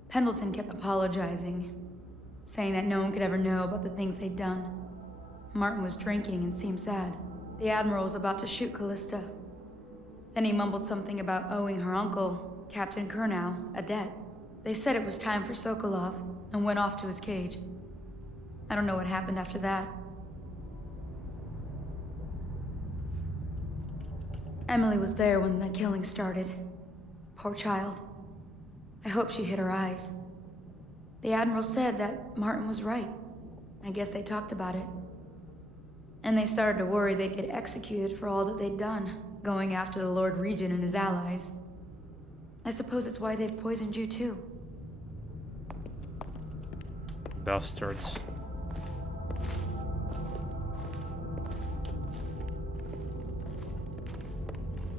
Pendleton kept apologizing, saying that no one could ever know about the things they'd done. Martin was drinking and seemed sad. The Admiral was about to shoot Callista. Then he mumbled something about owing her uncle, Captain Kurnow, a debt. They said it was time for Sokolov, and went off to his cage. I don't know what happened after that. Emily was there when the killing started. Poor child. I hope she hid her eyes. The Admiral said that Martin was right. I guess they talked about it. And they started to worry they'd get executed for all that they'd done, going after the Lord Regent and his allies. I suppose it's why they've poisoned you too. Bastards.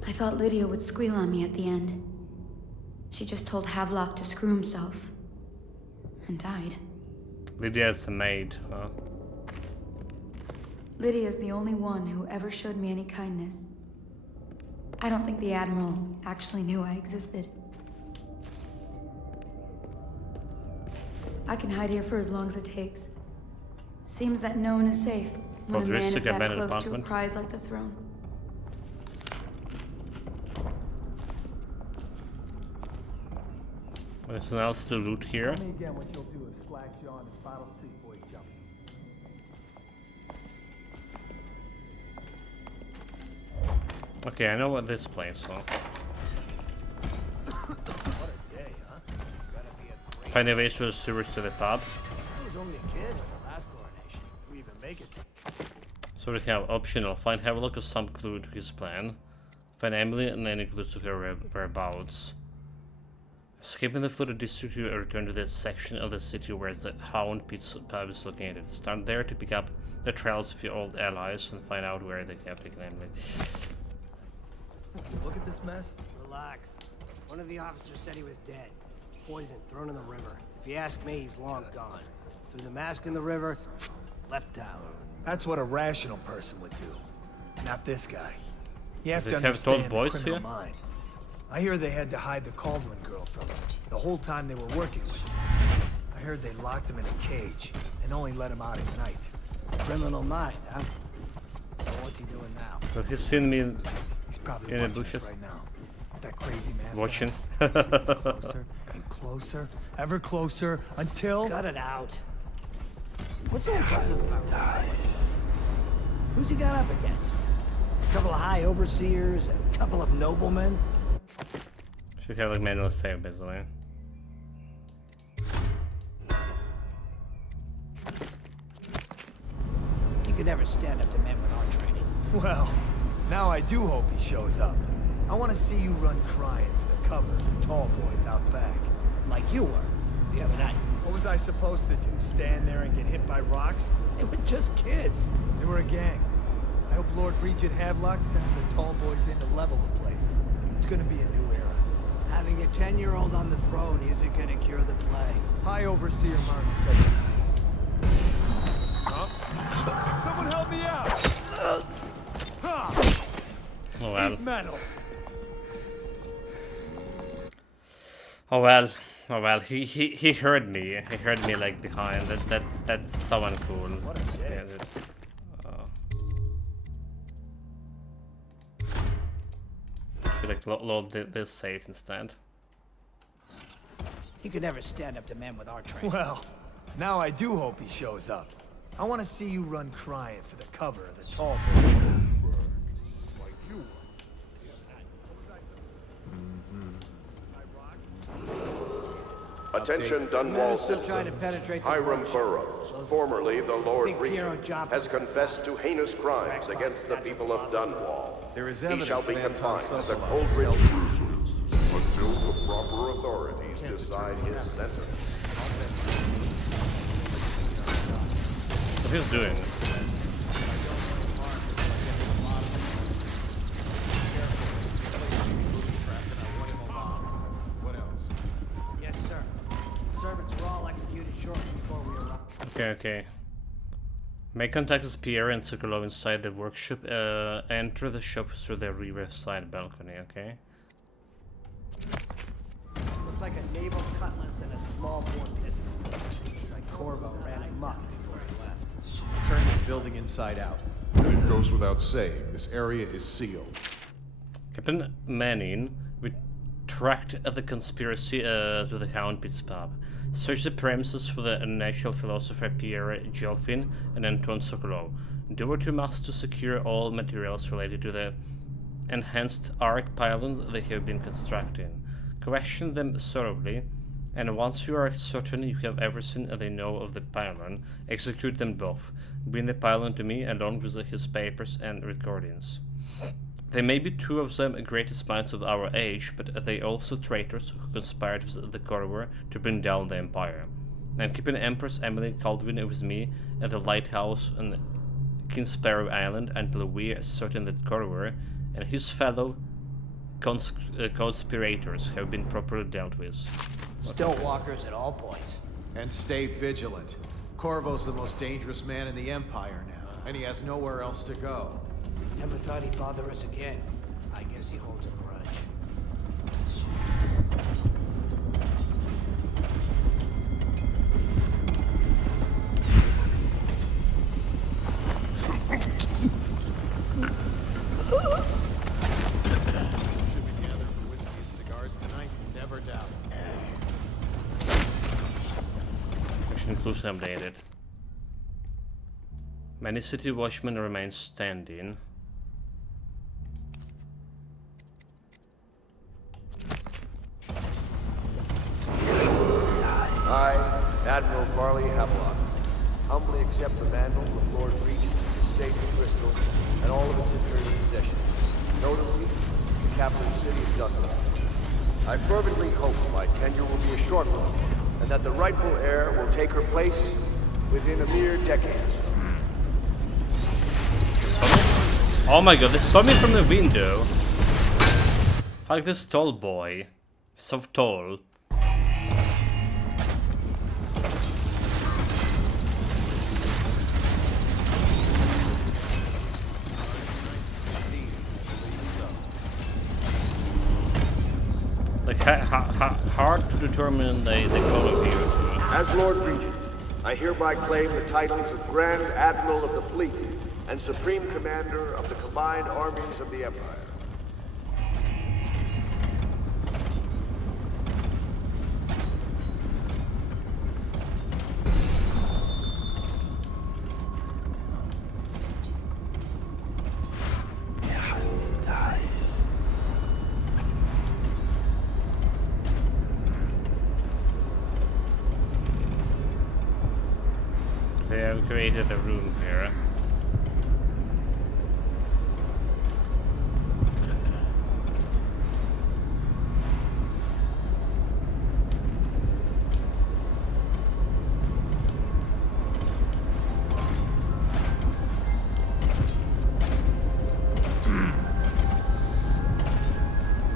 I thought Lydia would squeal on me at the end. She just told Havelock to screw himself. And died. Lydia's a maid, huh? Lydia's the only one who ever showed me any kindness. I don't think the Admiral actually knew I existed. I can hide here for as long as it takes. Seems that no one is safe when a man is that close to a prize like the throne. Anything else to loot here? Tell me again what you'll do if Slackjaw and his Bottle Street boys jump. Okay, I know what this place, so. What a day, huh? Gotta be a great Find a way through the sewers to the pub. I was only a kid at the last coronation. If we even make it. So we have optional. Find Havelock or some clue to his plan. Find Emily and any clues to her whereabouts. Escaping the flooded district, you return to the section of the city where the Hound Pit pub is located. Start there to pick up the trails of your old allies and find out where they have taken Emily. Look at this mess. Relax. One of the officers said he was dead. Poisoned, thrown in the river. If you ask me, he's long gone. Threw the mask in the river, left town. That's what a rational person would do. Not this guy. You have They to have understand told boys the criminal here? mind. I hear they had to hide the Caldwell girl from him the whole time they were working with him. I heard they locked him in a cage and only let him out at night. Criminal mind, huh? So what's he doing now? But he's seen me He's probably in the watching us bushes. right now. With that crazy mask. Watching. Closer and closer, ever closer, until... Cut it out. What's so impressive about Wallace? Who's he got up against? A couple of high overseers, a couple of noblemen? Should have like manual save, by the way. You could never stand up to men with our training. Well, Now I do hope he shows up. I want to see you run crying for the cover of the tall boys out back. Like you were the other night. What was I supposed to do? Stand there and get hit by rocks? They were just kids. They were a gang. I hope Lord Regent Havelock sends the tall boys in to level the place. It's gonna be a new era. Having a 10-year-old on the throne isn't gonna cure the plague. High Overseer Martin said that. Huh? Someone help me out! Oh well. Eat metal. Oh well. Oh well. He heard me. He heard me like behind. That's so uncool. What a day. Should like load this safe instead. He could never stand up to men with our training. Well, now I do hope he shows up. I want to see you run crying for the cover of the tall boys. Attention Dunwall citizens. Hiram Burrows, formerly the Lord Regent, has confessed to heinous crimes against the people of Dunwall. He shall be confined to the Coldridge until the proper authorities decide his sentence. What he's doing? Okay. Make contact with Pierre and Sokolov inside the workshop. Enter the shop through the rear side balcony, okay? Looks like a naval cutlass and a small bore pistol. Looks like Corvo ran amok before he left. Turn this building inside out. It goes without saying, this area is sealed. Captain Manning, we tracked the conspiracy to the Count Pitt's pub. Search the premises for the natural philosopher Pierre Gelfin and Anton Sokolov. Do what you must to secure all materials related to the enhanced arc pylon they have been constructing. Question them thoroughly, and once you are certain you have everything they know of the pylon, execute them both. Bring the pylon to me along with his papers and recordings. They may be two of them greatest minds of our age, but they also traitors who conspired with the Corvo to bring down the Empire. I'm keeping Empress Emily Caldwin with me at the lighthouse on King Sparrow Island until we are certain that Corvo and his fellow conspirators have been properly dealt with. Stonewalkers at all points. And stay vigilant. Corvo's the most dangerous man in the Empire now, and he has nowhere else to go. Never thought he'd bother us again. I guess he holds a grudge. Inclusion updated. Many city watchmen remain standing. I, Admiral Farley Havelock, humbly accept the mantle of Lord Regent of the State of Bristol and all of its imperial possessions, notably the capital city of Dunwall. I fervently hope my tenure will be a short one, and that the rightful heir will take her place within a mere decade. Oh my god, they saw me from the window. Fuck this tall boy. So tall. Like, hard to determine the color of you. As Lord Regent, I hereby claim the titles of Grand Admiral of the Fleet and Supreme Commander of the combined armies of the Empire. They have created a room here.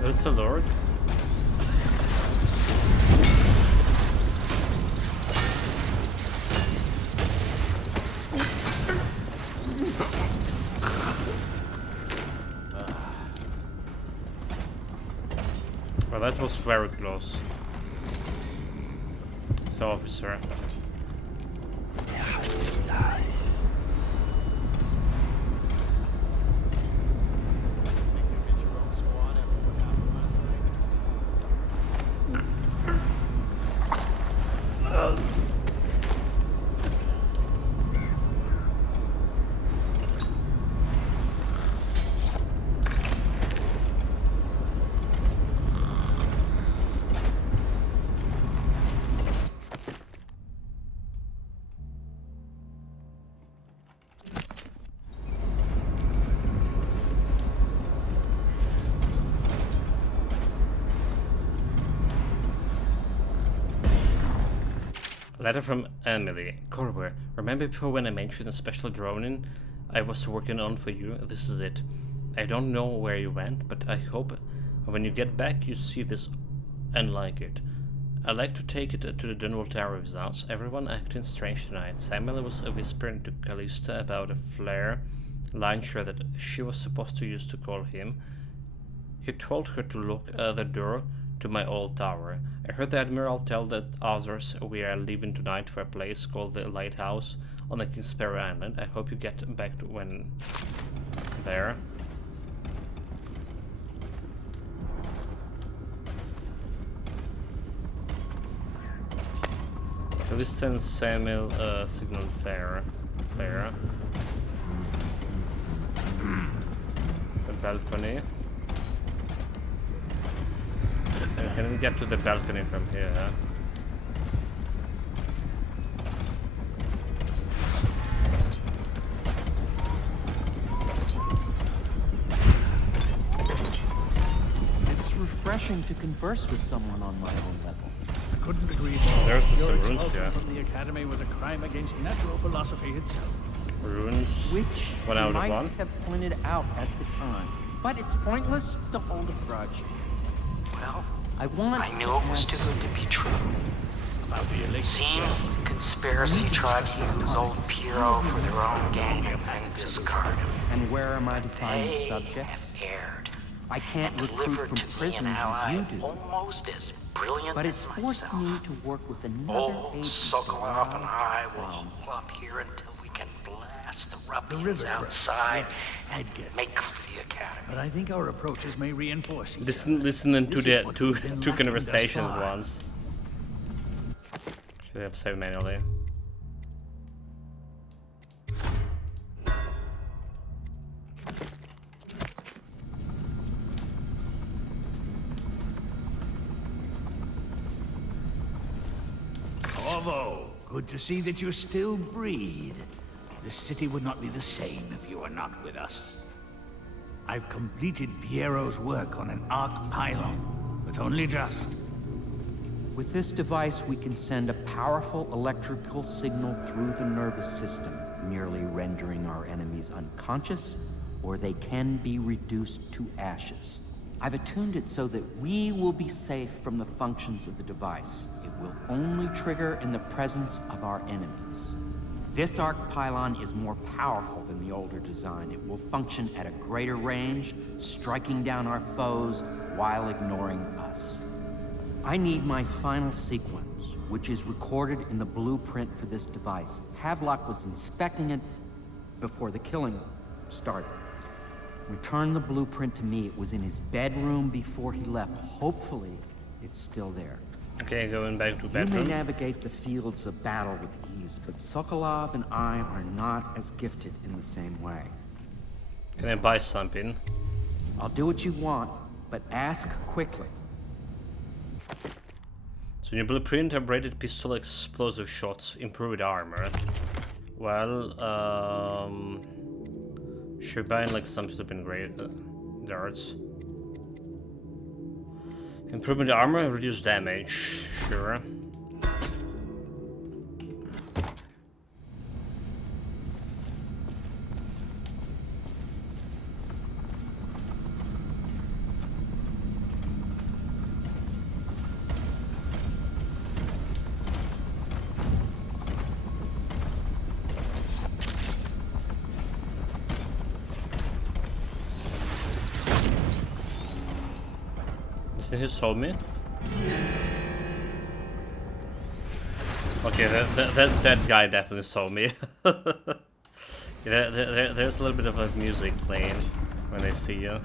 Where's the Lord? Well, that was very close. So, officer. Nice. Letter from Emily. Corber, remember before when I mentioned a special droning I was working on for you? This is it. I don't know where you went, but I hope when you get back you see this and like it. I'd like to take it to the Dunwall Tower with us. Everyone acting strange tonight. Samuel was whispering to Callista about a flare launcher that she was supposed to use to call him. He told her to lock the door to my old tower. I heard the Admiral tell the others we are leaving tonight for a place called the Lighthouse on the Kingsbury Island. I hope you get back to when there. Callista and Samuel signal there. The balcony. Can we get to the balcony from here? It's refreshing to converse with someone on my own level. I couldn't agree more. There's Your some runes, expulsion yeah. from the Academy was a crime against natural philosophy itself. Runes. Which One out you of might one. have pointed out at the time. But it's pointless to hold a grudge. Well, I want I knew it was too good to be true. About the elixir. Seems the conspiracy tried to use old Piero for their own gain and discard him. And where am I to find They subjects? have erred. I can't and recruit delivered from to me an prisons as ally you do. almost as brilliant But as it's forced myself. me to work with another Old agent. Sokolov and I will from- hold up here until we can blast the The ruffians river crest, outside yes, I'd guess. make for the Academy. But I think our approaches may reinforce each Listening to This the is what two we've been two lacking conversations thus far. once. Should have saved manually. Corvo, good to see that you still breathe. The city would not be the same if you were not with us. I've completed Piero's work on an arc pylon, but only just. With this device, we can send a powerful electrical signal through the nervous system, merely rendering our enemies unconscious, or they can be reduced to ashes. I've attuned it so that we will be safe from the functions of the device. It will only trigger in the presence of our enemies. This arc pylon is more powerful than the older design. It will function at a greater range, striking down our foes while ignoring us. I need my final sequence, which is recorded in the blueprint for this device. Havelock was inspecting it before the killing started. Return the blueprint to me. It was in his bedroom before he left. Hopefully, it's still there. Okay, going back to You may bedroom. navigate the fields of battle with ease, but Sokolov and I are not as gifted in the same way. Can I buy something? I'll do what you want, but ask quickly. So your blueprint, upgraded pistol, explosive shots, improved armor. Well, should buy like some stupid great darts. Improvement armor, reduce damage. Sure. He saw me. Okay, that guy definitely saw me. There's a little bit of like music playing when I see you.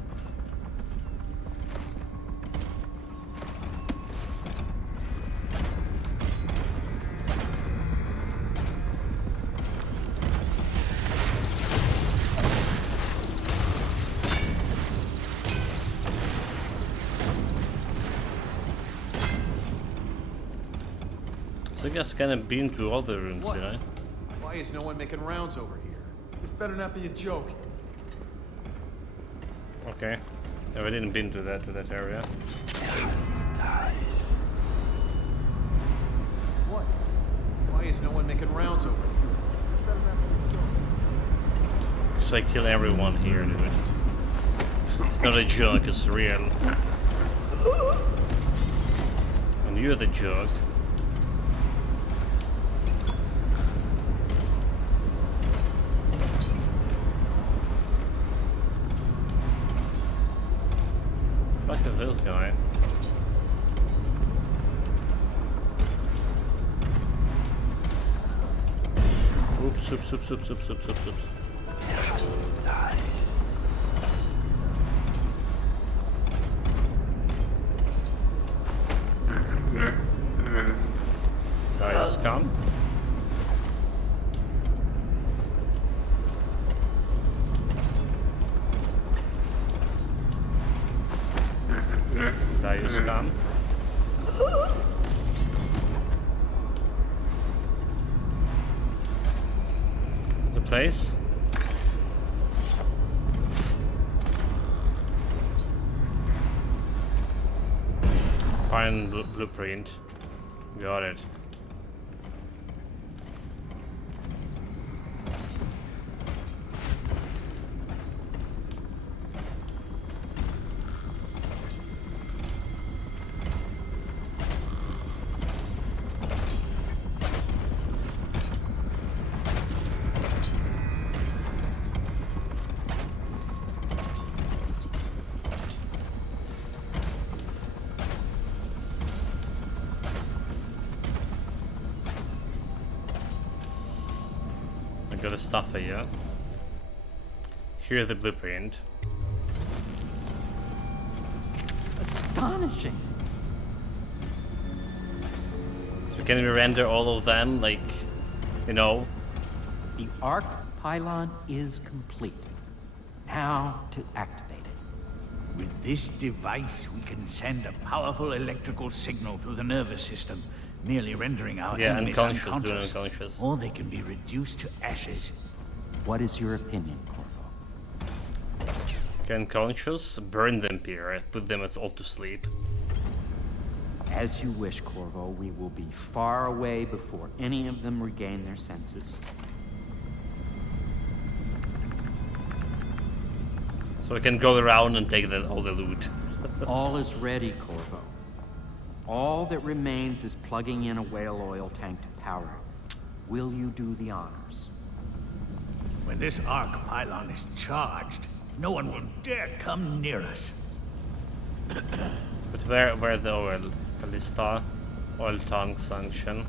I guess kind of been through all the rooms, you know? Why is no one making rounds over here? This better not be a joke. Okay. No, I didn't been to that area. What? Why is no one making rounds over here? This better not be a joke. Because I kill everyone here, dude. It's not a joke, it's real. And you're the joke. Fuck is this guy? Oops, oops, oops, oops, oops, oops, oops, oops. Nice. Guys, come. Guys, come. The place. Find blueprint. Got it. Got a stuff here. Here's the blueprint. Astonishing. So can we render all of them, like, you know? The arc pylon is complete. Now to activate it. With this device, we can send a powerful electrical signal through the nervous system, merely rendering our enemies unconscious, or they can be reduced to ashes. What is your opinion, Corvo? Okay, unconscious, burn them here, put them all to sleep. As you wish, Corvo. We will be far away before any of them regain their senses. So we can go around and take all the loot. All is ready, Corvo. All that remains is plugging in a whale oil tank to power it. Will you do the honors? When this arc pylon is charged, no one will dare come near us. But where the oil? Callista? Oil tank sanction.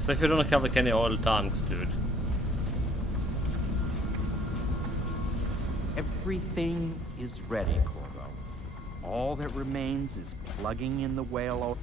So if you don't have like any oil tanks, dude. Everything is ready, Corvo. All that remains is plugging in the whale oil.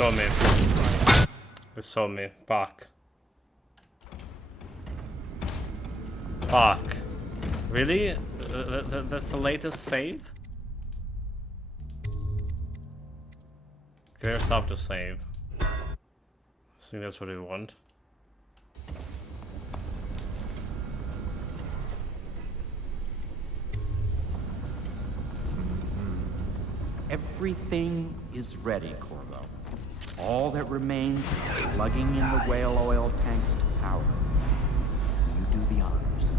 Saw me. They saw me. Fuck. Fuck. Really? That's the latest save? Clear stuff to save. I think that's what we want. Everything is ready, Corvo. All that remains is plugging in the whale oil tanks to power. You do the honors.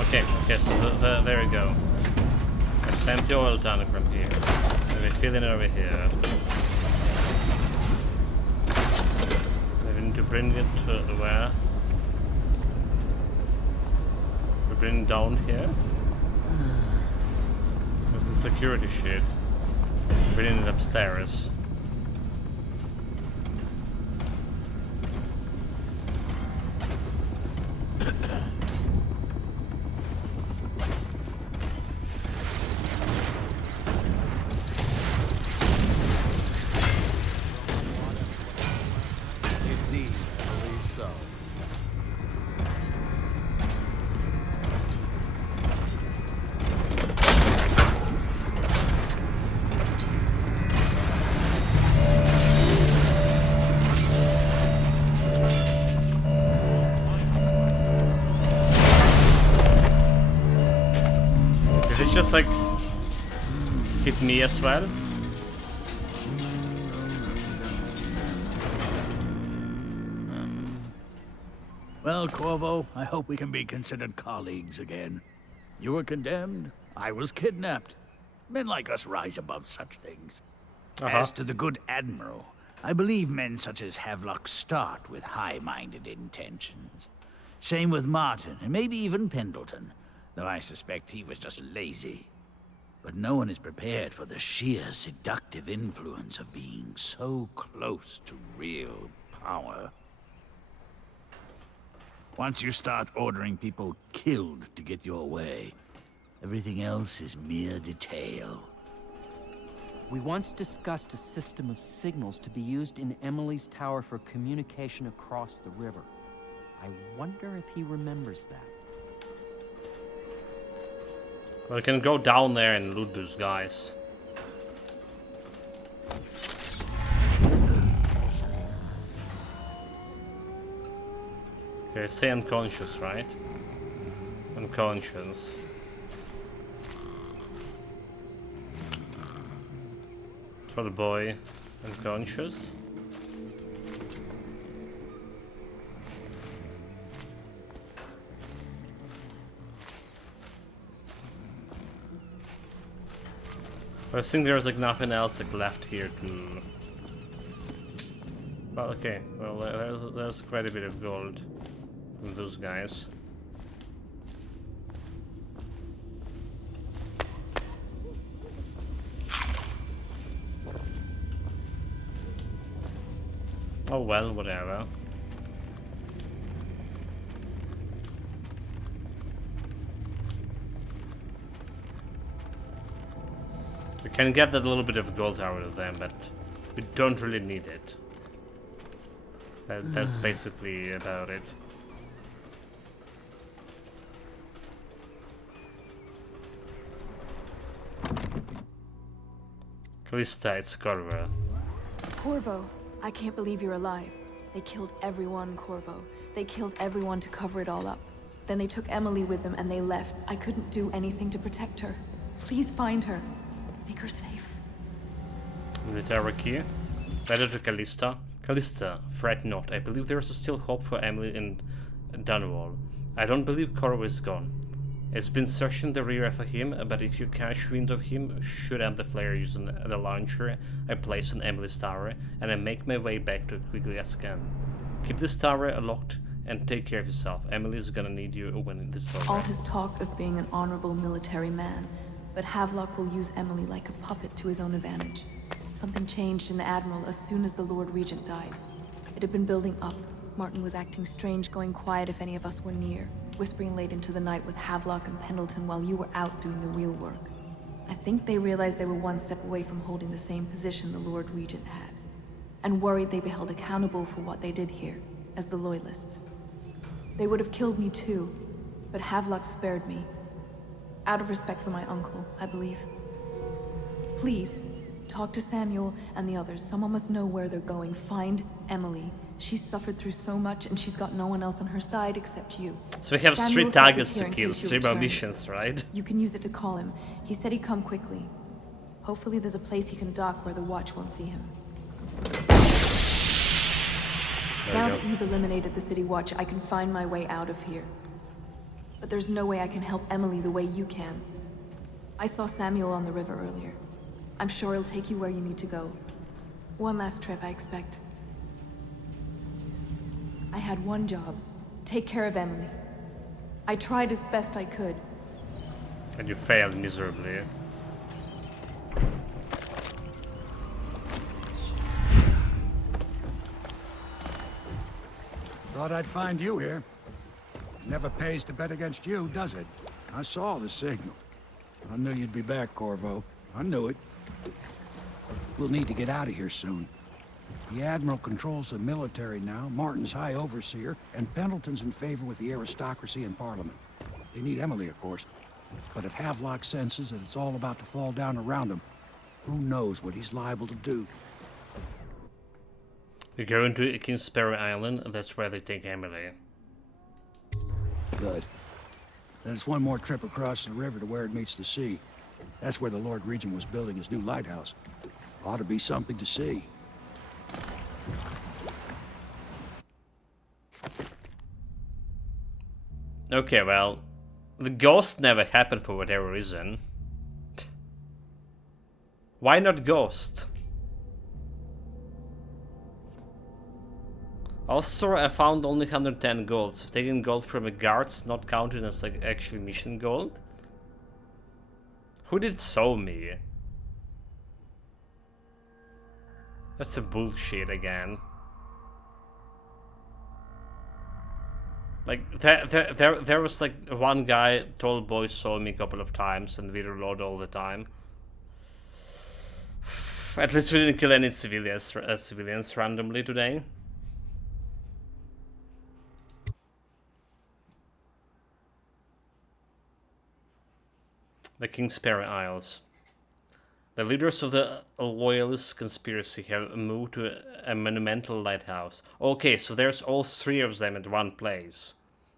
Okay, so there we go. Let's empty oil down from here. We're filling it over here. We need to bring it to where? We bring it down here. There's a security shit. Bringing it upstairs. Just like hit me as well. Well, Corvo, I hope we can be considered colleagues again. You were condemned, I was kidnapped. Men like us rise above such things. As to the good Admiral, I believe men such as Havelock start with high-minded intentions. Same with Martin, and maybe even Pendleton. Though I suspect he was just lazy. But no one is prepared for the sheer seductive influence of being so close to real power. Once you start ordering people killed to get your way, everything else is mere detail. We once discussed a system of signals to be used in Emily's tower for communication across the river. I wonder if he remembers that. Well, we can go down there and loot those guys. Okay, say unconscious, right? Unconscious. Tell the boy unconscious. I think there's like nothing else like left here to. Well, okay. Well, there's quite a bit of gold from those guys. Oh well, whatever. We can get that little bit of gold out of them, but we don't really need it. That's basically about it. Callista, it's Corvo. Corvo, I can't believe you're alive. They killed everyone, Corvo. They killed everyone to cover it all up. Then they took Emily with them and they left. I couldn't do anything to protect her. Please find her. Make her safe. Military key. Letter to Callista. Callista, fret not. I believe there is still hope for Emily in Dunwall. I don't believe Corvo is gone. It's been searching the rear for him, but if you catch wind of him, shoot up the flare using the launcher I place on Emily's tower, and I make my way back to quickly as I can. Keep this tower locked and take care of yourself. Emily's gonna need you when this is over. All his talk of being an honorable military man, but Havelock will use Emily like a puppet to his own advantage. Something changed in the Admiral as soon as the Lord Regent died. It had been building up. Martin was acting strange, going quiet if any of us were near, whispering late into the night with Havelock and Pendleton while you were out doing the real work. I think they realized they were one step away from holding the same position the Lord Regent had, and worried they'd be held accountable for what they did here, as the Loyalists. They would have killed me too, but Havelock spared me. Out of respect for my uncle, I believe. Please, talk to Samuel and the others. Someone must know where they're going. Find Emily. She's suffered through so much, and she's got no one else on her side except you. So we have Samuel 3 set targets this here to in kill, case you 3 more return. missions, right? You can use it to call him. He said he'd come quickly. Hopefully there's a place he can dock where the Watch won't see him. Now that you've eliminated the City Watch, I can find my way out of here. But there's no way I can help Emily the way you can. I saw Samuel on the river earlier. I'm sure he'll take you where you need to go. One last trip, I expect. I had one job. Take care of Emily. I tried as best I could. And you failed miserably. Thought I'd find you here. Never pays to bet against you, does it? I saw the signal. I knew you'd be back, Corvo. I knew it. We'll need to get out of here soon. The Admiral controls the military now, Martin's High Overseer, and Pendleton's in favor with the aristocracy and Parliament. They need Emily, of course. But if Havelock senses that it's all about to fall down around him, who knows what he's liable to do? We're going to Kingsbury Island, and that's where they take Emily. Good. Then it's one more trip across the river to where it meets the sea. That's where the Lord Regent was building his new lighthouse. Ought to be something to see. Okay, well, the ghost never happened for whatever reason. Why not ghost? Also, I found only 110 gold, so taking gold from the guards not counted as like actually mission gold? Who did so me? That's a bullshit again. Like, there was like one guy, tall boy, saw me a couple of times and we reload all the time. At least we didn't kill any civilians randomly today. The Kingsbury Isles. The leaders of the Loyalist conspiracy have moved to a monumental lighthouse. Okay, so there's all 3 of them at one place.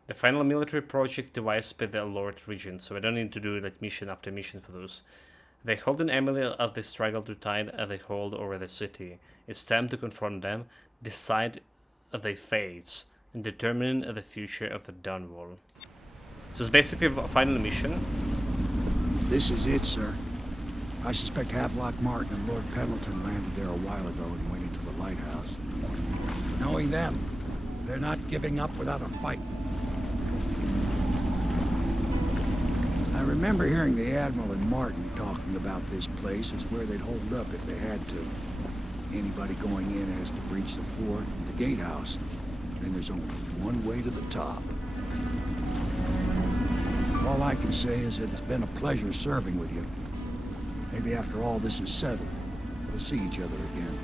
The final military project devised by the Lord Regent, so I don't need to do like mission after mission for those. They hold an Emily as they struggle to tide the hold over the city. It's time to confront them, decide their fates, and determine the future of the Dunwall. So it's basically a final mission. This is it, sir. I suspect Havelock Martin and Lord Pendleton landed there a while ago and went into the lighthouse. Knowing them, they're not giving up without a fight. I remember hearing the Admiral and Martin talking about this place as where they'd hold up if they had to. Anybody going in has to breach the fort and the gatehouse. Then there's only one way to the top. All I can say is that it's been a pleasure serving with you. Maybe after all this is settled, we'll see each other again.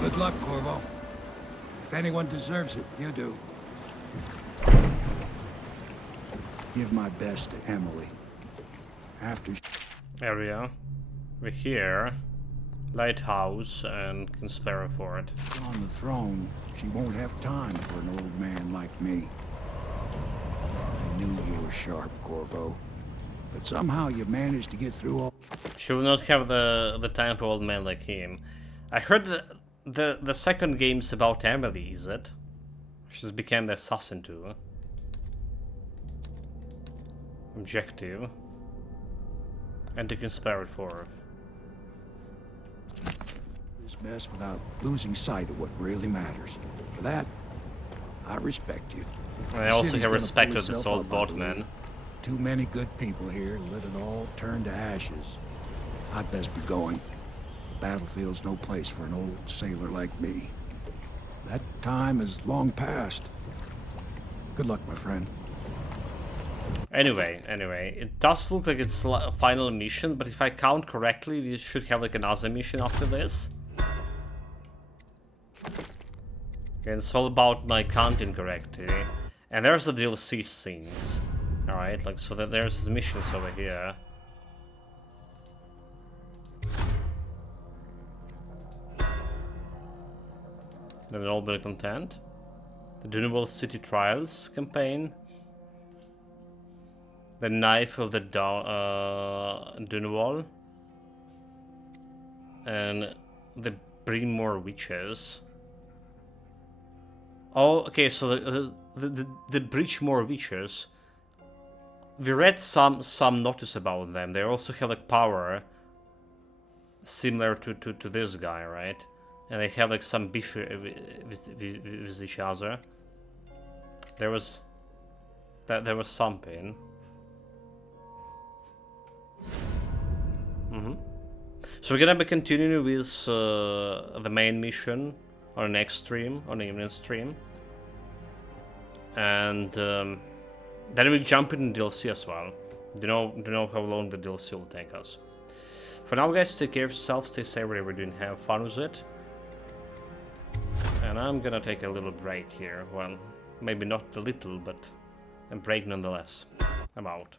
Good luck, Corvo. If anyone deserves it, you do. Give my best to Emily. After... Area. We're here. Lighthouse and Kingsbury Fort. On the throne, she won't have time for an old man like me. I knew you were sharp, Corvo. But somehow you managed to get through all... She will not have the time for old men like him. I heard the second game's about Emily, is it? She's became the assassin too. Objective. And the Kingsbury Fort. This mess without losing sight of what really matters. For that, I respect you. And I also have respect for this old boatman. Too many good people here to let it all turn to ashes. I'd best be going. The battlefield's no place for an old sailor like me. That time is long past. Good luck, my friend. Anyway, it does look like it's a final mission, but if I count correctly, we should have like another mission after this. Okay, it's all about my counting correctly. And there's the DLC scenes. Alright, like, so that there's missions over here. Then all been content. The Dunwall City Trials campaign. The Knife of the Dunwall. And the Bremore Witches. Oh, okay, so the Bridgemore Witches. We read some notice about them. They also have like power similar to this guy, right? And they have like some beef with each other. There was something. So we're gonna be continuing with the main mission on the next stream, on the evening stream, and then we'll jump in DLC as well. Do you know how long the DLC will take us? For now, guys, take care of yourself, stay safe wherever you're doing, have fun with it. And I'm gonna take a little break here. Well, maybe not a little, but a break nonetheless. I'm out.